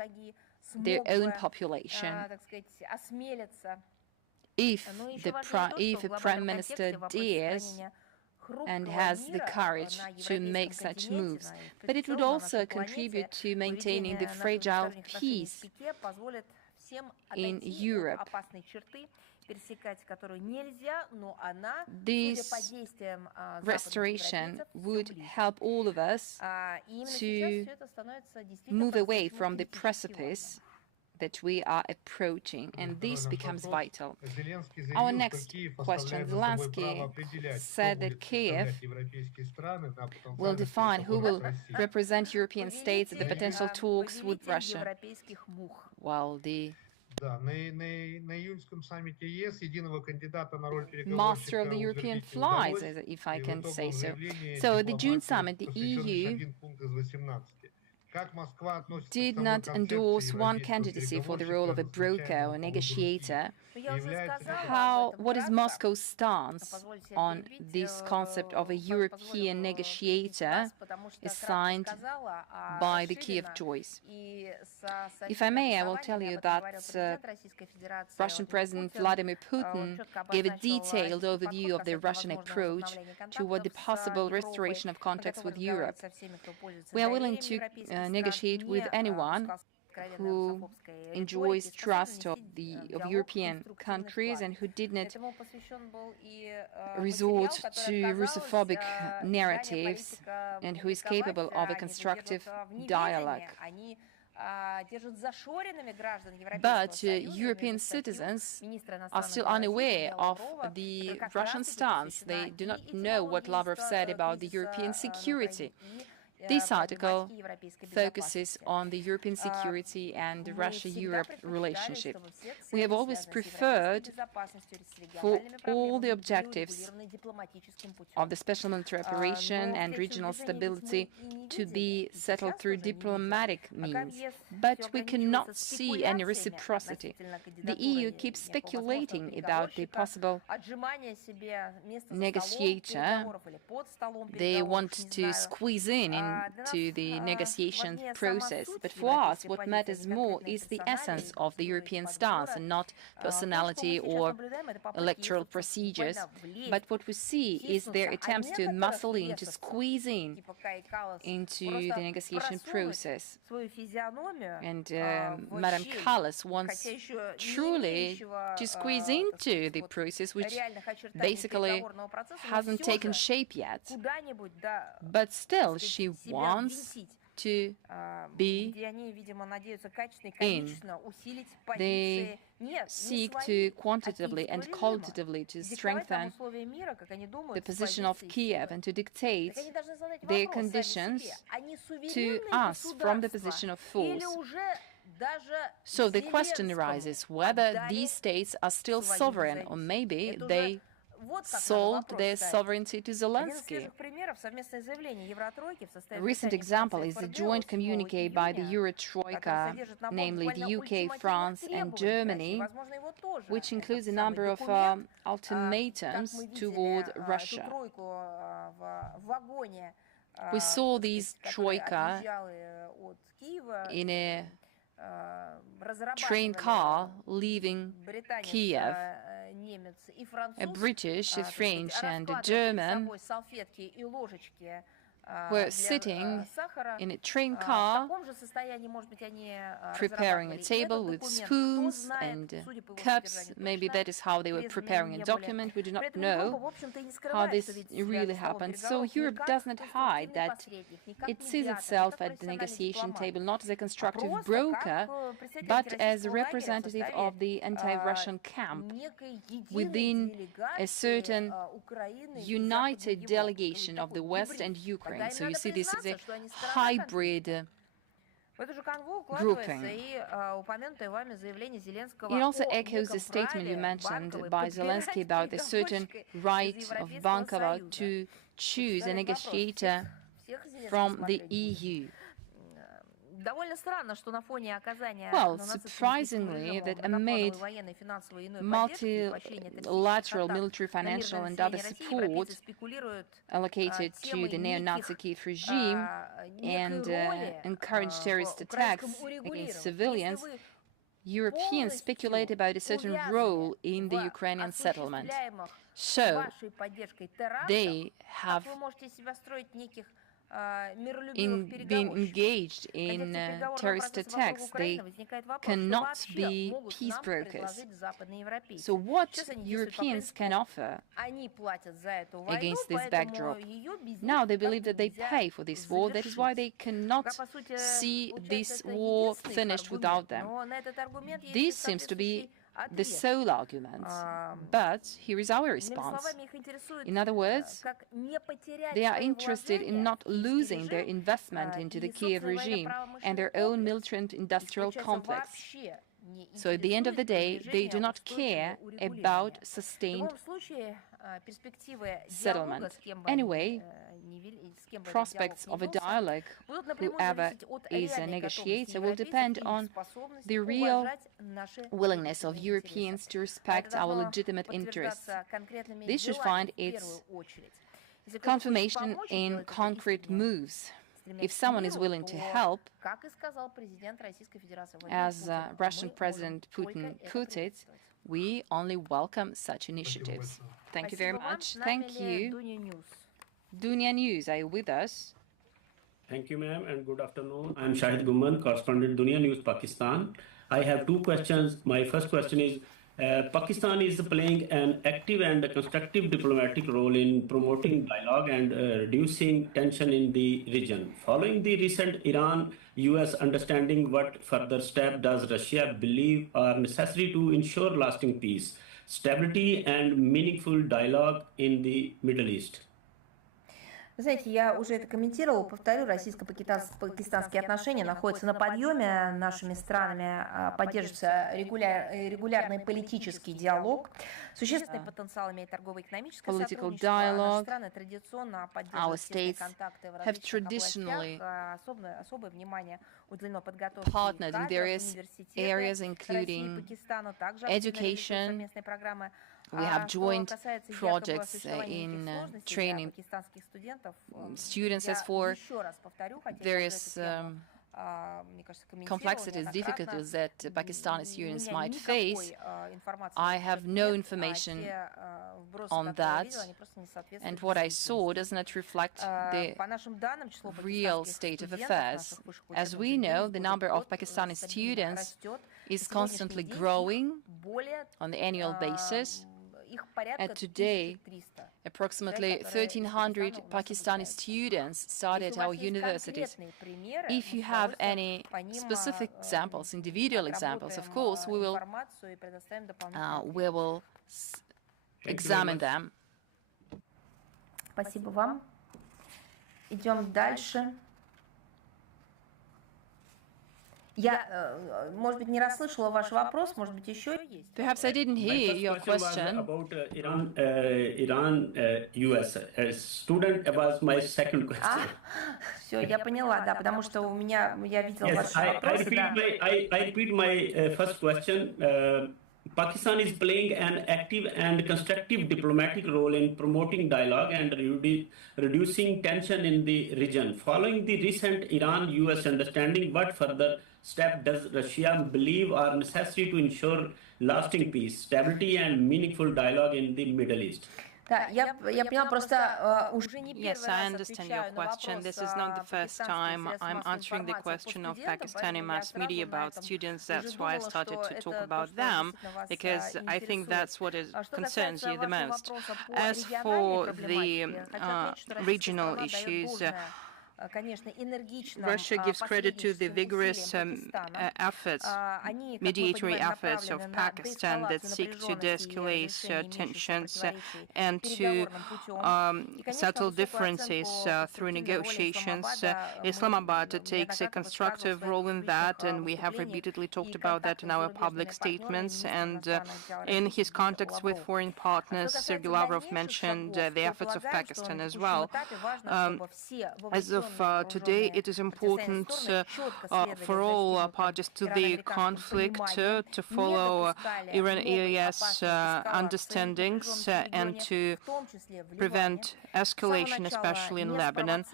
their own population. If a Prime Minister dares and has the courage to make such moves. But it would also contribute to maintaining the fragile peace in Europe. This restoration would help all of us to move away from the precipice that we are approaching, and this becomes vital. Our next question, Zelensky said that Kiev will define who will represent European states at the potential talks with Russia. While the master of the European flies, if I can say so. So at the June summit, the EU did not endorse one candidacy for the role of a broker or negotiator. What is Moscow's stance on this concept of a European negotiator assigned by the Kiev choice? If I may, I will tell you that Russian President Vladimir Putin gave a detailed overview of the Russian approach toward the possible restoration of contacts with Europe. We are willing to negotiate with anyone who enjoys trust of European countries and who did not resort to Russophobic narratives and who is capable of a constructive dialogue. But European citizens are still unaware of the Russian stance. They do not know what Lavrov said about the European security. This article focuses on the European security and the Russia-Europe relationship. We have always preferred for all the objectives of the special military operation and regional stability to be settled through diplomatic means. But we cannot see any reciprocity. The EU keeps speculating about the possible negotiator. They want to squeeze in to the negotiation process. But for us, what matters more is the essence of the European stance and not personality or electoral procedures. But what we see is their attempts to muscle in, to squeeze in into the negotiation process. And Madam Callas wants truly to squeeze into the process, which basically hasn't taken shape yet. But still, she wants to be in. They seek to quantitatively and qualitatively to strengthen the position of Kiev and to dictate their conditions to us from the position of force. So the question arises whether these states are still sovereign, or maybe they sold their sovereignty to Zelensky. A recent example is the joint communique by the Euro-Troika, namely the UK, France and Germany, which includes a number of ultimatums toward Russia. We saw these Troika in a train car leaving Kiev. A British, a French and a German were sitting in a train car, preparing a table with spoons and cups. Maybe that is how they were preparing a document. We do not know how this really happened. So Europe does not hide that it sees itself at the negotiation table not as a constructive broker, but as a representative of the anti-Russian camp within a certain united delegation of the West and Ukraine. So you see, this is a hybrid grouping. It also echoes the statement you mentioned by Zelensky about a certain right of Bankova to choose a negotiator from the EU. Well, surprisingly, that amid multilateral military, financial and other support allocated to the neo-Nazi Kiev regime and encouraged terrorist attacks against civilians, Europeans speculate about a certain role in the Ukrainian settlement. So, they have in being engaged in terrorist attacks. They cannot be peace brokers. So what Europeans can offer against this backdrop? Now they believe that they pay for this war. That is why they cannot see this war finished without them. This seems to be the sole argument. But here is our response. In other words, they are interested in not losing their investment into the Kiev regime and their own military and industrial complex. So at the end of the day, they do not care about sustained settlement. Anyway, prospects of a dialogue, whoever is a negotiator, will depend on the real willingness of Europeans to respect our legitimate interests. This should find its confirmation in concrete moves. If someone is willing to help, as Russian President Putin put it, we only welcome such initiatives. Thank you very much. Thank you. Dunya News, are you with us? Thank you, ma'am, and good afternoon. I'm Shahid Gumman, correspondent Dunya News, Pakistan. I have two questions. My first question is, Pakistan is playing an active and constructive diplomatic role in promoting dialogue and reducing tension in the region. Following the recent Iran-US understanding, what further steps does Russia believe are necessary to ensure lasting peace, stability and meaningful dialogue in the Middle East? Вы знаете, я уже это комментировала, повторю, российско-пакистанские отношения находятся на подъеме, нашими странами поддерживается регулярный политический диалог, существенный потенциал имеет торгово-экономическое сотрудничество, страны традиционно поддерживают тесные контакты в различных областях, особое внимание уделено подготовке кадров в университетах России и Пакистана, также определены совместные программы We have joint projects in training students as for various complexities, difficulties that Pakistani students might face. I have no information on that, and what I saw does not reflect the real state of affairs. As we know, the number of Pakistani students is constantly growing on the annual basis. And today, approximately 1,300 Pakistani students study at our universities. If you have any specific examples, individual examples, of course, we will examine them. Спасибо вам. Идем дальше. Я, может быть, не расслышала ваш вопрос, может быть, еще есть. Perhaps I didn't hear your question. About Iran, US. Student was my second question. Все, я поняла, да, потому что у меня, я видела ваши вопросы. I repeat my first question. Pakistan is playing an active and constructive diplomatic role in promoting dialogue and reducing tension in the region. Following the recent Iran-US understanding, what further steps does Russia believe are necessary to ensure lasting peace, stability, and meaningful dialogue in the Middle East? Да, я поняла, просто уже не первый Yes, I understand your question. This is not the first time I'm answering the question of Pakistani mass media about students. That's why I started to talk about them, because I think that's what concerns you the most. As for the regional issues, Russia gives credit to the vigorous efforts, mediatory efforts of Pakistan that seek to de-escalate tensions and to settle differences through negotiations. Islamabad takes a constructive role in that, and we have repeatedly talked about that in our public statements. And in his contacts with foreign partners, Sergei Lavrov mentioned the efforts of Pakistan as well. As of today, it is important for all parties to the conflict to follow Iran-US understandings and to prevent escalation, especially in Lebanon.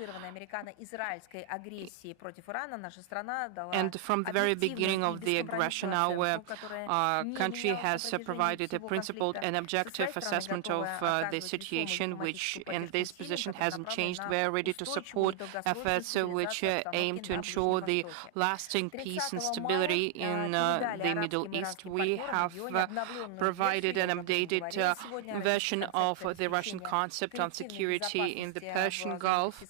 And from the very beginning of the aggression, our country has provided a principled and objective assessment of the situation, which in this position hasn't changed. We are ready to support efforts which aim to ensure the lasting peace and stability in the Middle East. We have provided an updated version of the Russian concept on security in the Persian Gulf,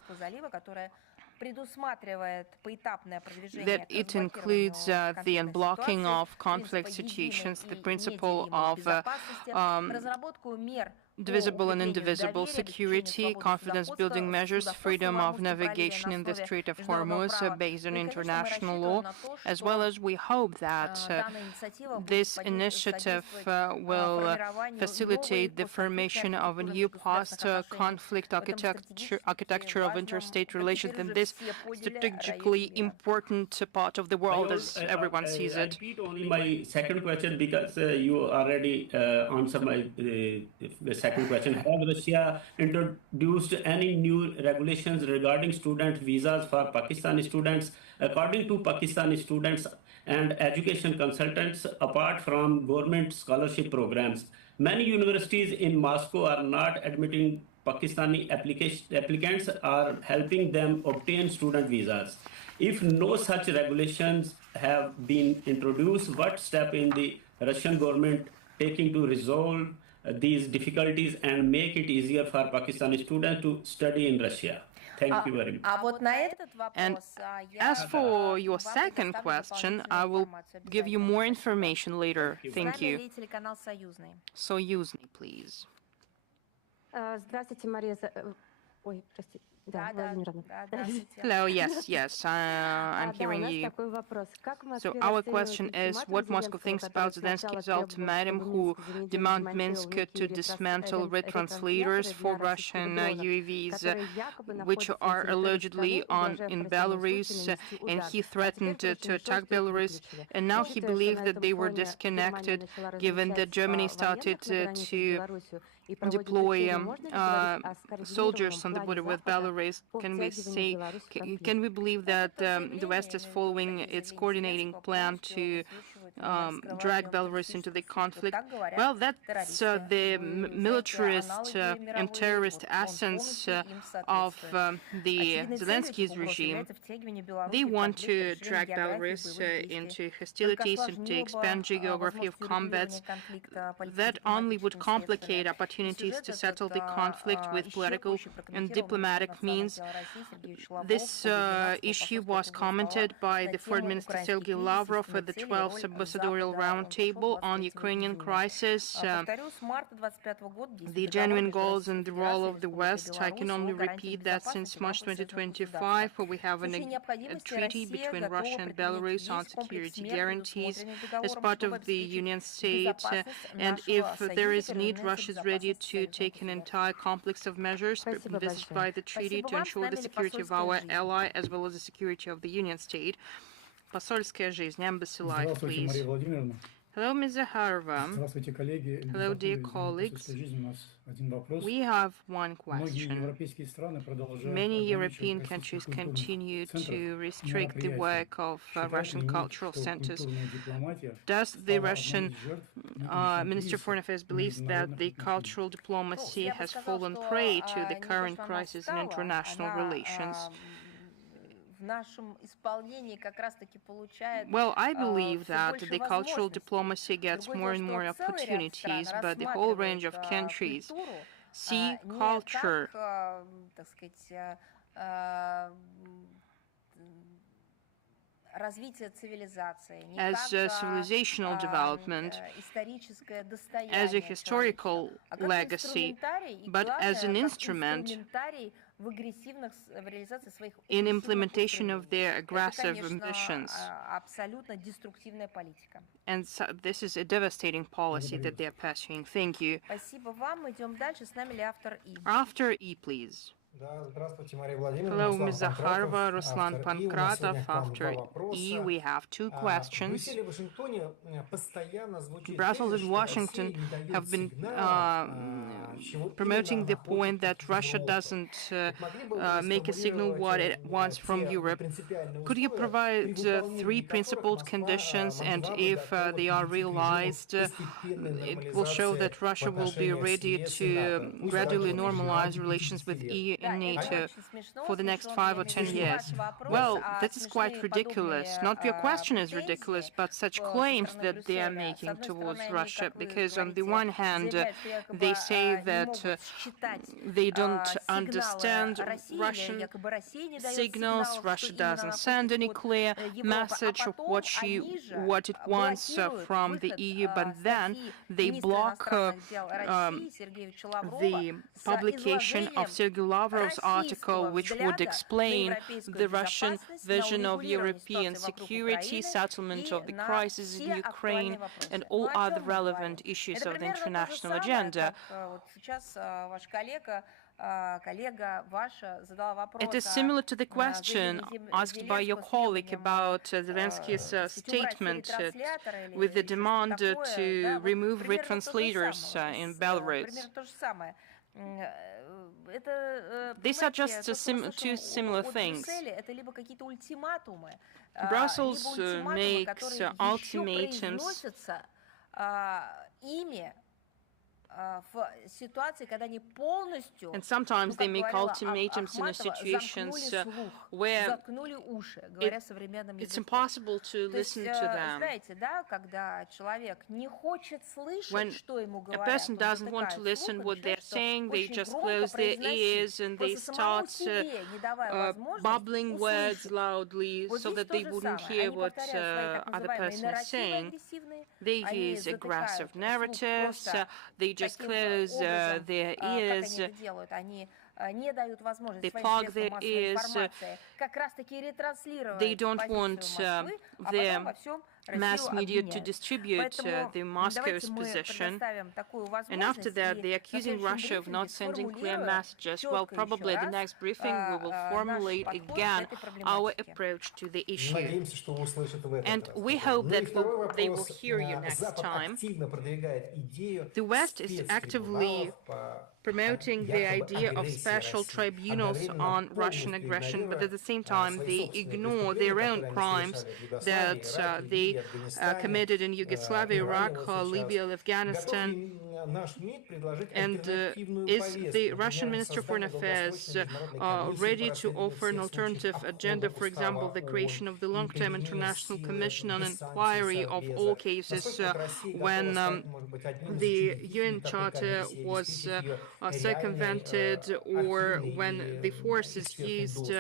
that it includes the unblocking of conflict situations, the principle of divisible and indivisible security, confidence-building measures, freedom of navigation in the Strait of Hormuz based on international law, as well as we hope that this initiative will facilitate the formation of a new post-conflict architecture of interstate relations in this strategically important part of the world, as everyone sees it. I repeat only my second question because you already answered my the second question. Have Russia introduced any new regulations regarding student visas for Pakistani students? According to Pakistani students and education consultants, apart from government scholarship programs, many universities in Moscow are not admitting Pakistani applicants or helping them obtain student visas. If no such regulations have been introduced, what step in the Russian government taking to resolve these difficulties and make it easier for Pakistani students to study in Russia? Thank you very much. And as for your second question, I will give you more information later. Thank you. Союзный. Soyuzny, please. Здравствуйте, Мария. Ой, прости. Да, Владимировна. Hello, yes, I'm hearing you. So our question is what Moscow thinks about Zelensky's ultimatum, who demand Minsk to dismantle retranslators for Russian UAVs, which are allegedly in Belarus, and he threatened to attack Belarus, and now he believes that they were disconnected, given that Germany started to deploy soldiers on the border with Belarus. Can we believe that the West is following its coordinating plan to drag Belarus into the conflict? Well, that's the militarist and terrorist essence of the Zelensky's regime. They want to drag Belarus into hostilities and to expand geography of combats. That only would complicate opportunities to settle the conflict with political and diplomatic means. This issue was commented by the Foreign Minister Sergei Lavrov at the 12th Ambassadorial Roundtable on Ukrainian crisis. The genuine goals and the role of the West, I can only repeat that since March 2025, where we have a treaty between Russia and Belarus on security guarantees as part of the Union state, and if there is need, Russia is ready to take an entire complex of measures envisaged by the treaty to ensure the security of our ally as well as the security of the Union state. Посольская жизнь, embassy life, please. Hello, Ms. Zakharova. Hello, dear colleagues. We have one question. Many European countries continue to restrict the work of Russian cultural centers. Does the Russian Minister of Foreign Affairs believe that the cultural diplomacy has fallen prey to the current crisis in international relations? Well, I believe that the cultural diplomacy gets more and more opportunities, but the whole range of countries see culture as a civilizational development, as a historical legacy, but as an instrument in implementation of their aggressive ambitions. And so this is a devastating policy that they are pursuing. Thank you. After E, please. Hello, Ms. Zakharova, Ruslan Pankratov. After E, we have two questions. Brussels and Washington have been promoting the point that Russia doesn't make a signal what it wants from Europe. Could you provide three principled conditions, and if they are realized, it will show that Russia will be ready to gradually normalize relations with EU and NATO for the next 5 or 10 years? Well, that is quite ridiculous. Not your question is ridiculous, but such claims that they are making towards Russia, because on the one hand, they say that they don't understand Russian signals, Russia doesn't send any clear message of what it wants from the EU, but then they block the publication of Sergei Lavrov's article, which would explain the Russian vision of European security, settlement of the crisis in Ukraine, and all other relevant issues of the international agenda. It is similar to the question asked by your colleague about Zelensky's statement with the demand to remove retranslators in Belarus. These are just two similar things. Brussels makes ultimatums and sometimes they make ultimatums in situations where it's impossible to listen to them. When a person doesn't want to listen what they're saying, they just close their ears and they start bubbling words loudly so that they wouldn't hear what other person is saying. They use aggressive narratives, they just close their ears The POG there is they don't want the mass media to distribute the Moscow's position, and after that they're accusing Russia of not sending clear messages. Well, probably at the next briefing we will formulate again our approach to the issue. And we hope that they will hear you next time. The West is actively promoting the idea of special tribunals on Russian aggression, but at the same time they ignore their own crimes that they committed in Yugoslavia, Iraq, Libya, Afghanistan. And is the Russian Minister of Foreign Affairs ready to offer an alternative agenda, for example, the creation of the long-term international commission on inquiry of all cases when the UN Charter was circumvented, or when the force is used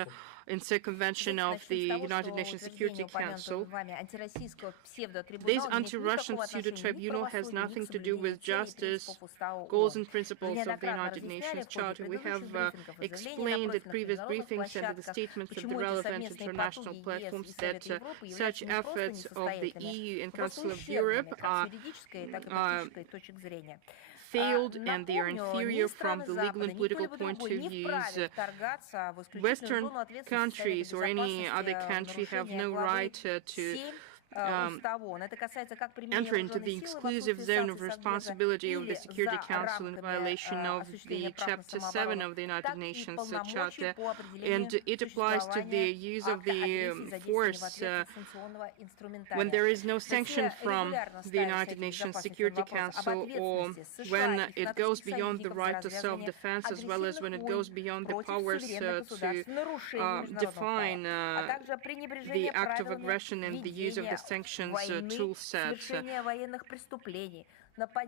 in circumvention of the United Nations Security Council? This anti-Russian pseudo-tribunal has nothing to do with justice, goals and principles of the United Nations Charter. We have explained at previous briefings and the statements of the relevant international platforms that such efforts of the EU and Council of Europe are failed and they are inferior from the legal and political point of view. Western countries or any other country have no right to enter into the exclusive zone of responsibility of the Security Council in violation of the Chapter 7 of the United Nations Charter, and it applies to the use of the force when there is no sanction from the United Nations Security Council, or when it goes beyond the right to self-defense, as well as when it goes beyond the powers to define the act of aggression and the use of the sanctions tool set.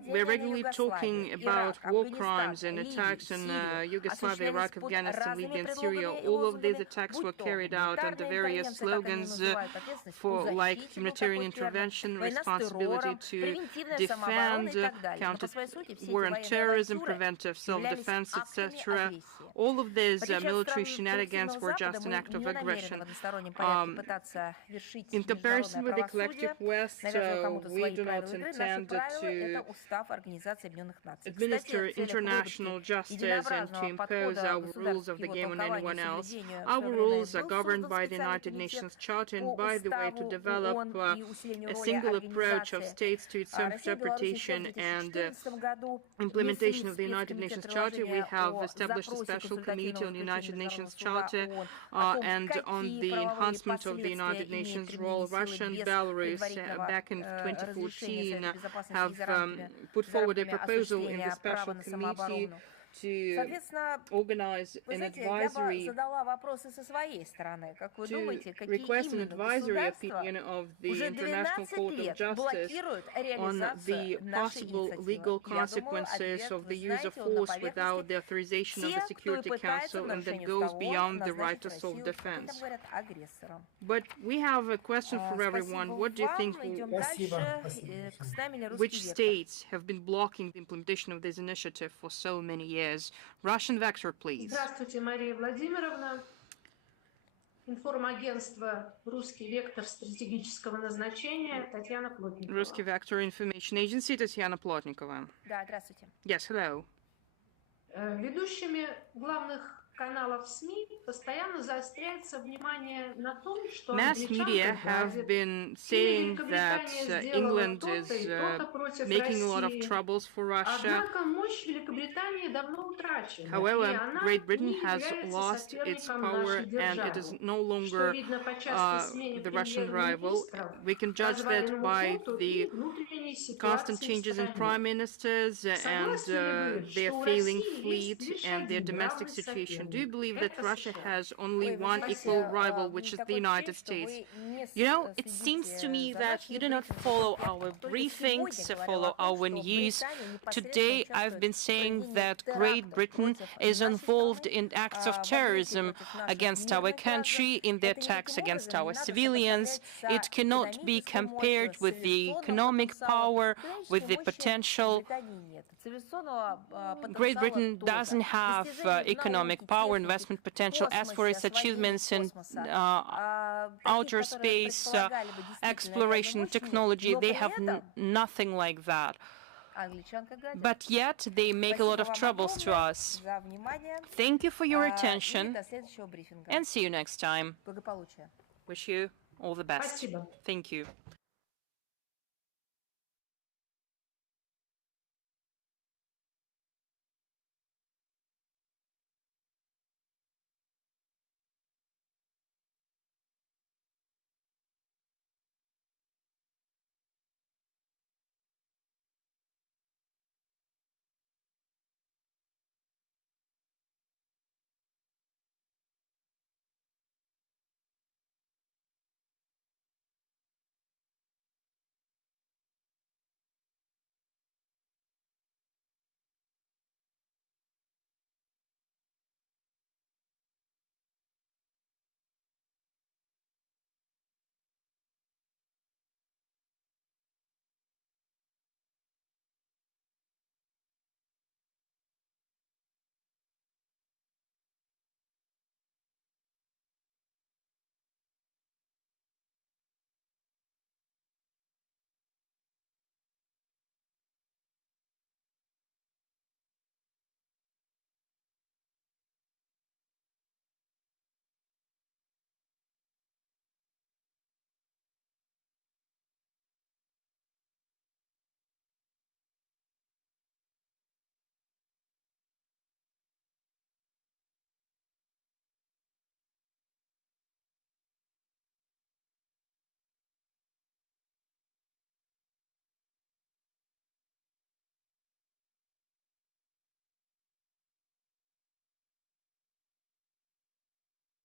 We're regularly talking about war crimes and attacks in Yugoslavia, Iraq, Afghanistan, Libya, and Syria. All of these attacks were carried out under various slogans for like humanitarian intervention, responsibility to defend, counter war on terrorism, preventive self-defense, etc. All of these military shenanigans were just an act of aggression. In comparison with the collective West, we do not intend to administer international justice and to impose our rules of the game on anyone else. Our rules are governed by the United Nations Charter, and by the way, to develop a single approach of states to its interpretation and implementation of the United Nations Charter, we have established a special committee on the United Nations Charter and on the enhancement of the United Nations role. Russia and Belarus back in 2014 have put forward a proposal in the special committee to organize an advisory, to request an advisory opinion of the International Court of Justice on the possible legal consequences of the use of force without the authorization of the Security Council, and that goes beyond the right to self-defense. But we have a question for everyone. What do you think? Which states have been blocking the implementation of this initiative for so many years? Russian vector, please. Здравствуйте, Мария Владимировна. Информагентство «Русский вектор стратегического назначения», Татьяна Плотникова. Русский Vector Information Agency, Татьяна Плотникова. Да, здравствуйте. Yes, hello. Ведущими главных каналов СМИ постоянно заостряется внимание на том, что mass media have been saying that England is making a lot of troubles for Russia. However, Great Britain has lost its power and it is no longer the Russian rival. We can judge that by the constant changes in prime ministers and their failing fleet and their domestic situation. Do you believe that Russia has only one equal rival, which is the United States? You know, it seems to me that you do not follow our briefings, follow our news. Today, I've been saying that Great Britain is involved in acts of terrorism against our country, in the attacks against our civilians. It cannot be compared with the economic power, with the potential Great Britain doesn't have economic power, investment potential. As for its achievements in outer space, exploration, technology, they have nothing like that. But yet, they make a lot of troubles to us. Thank you for your attention, and see you next time. Wish you all the best. Thank you.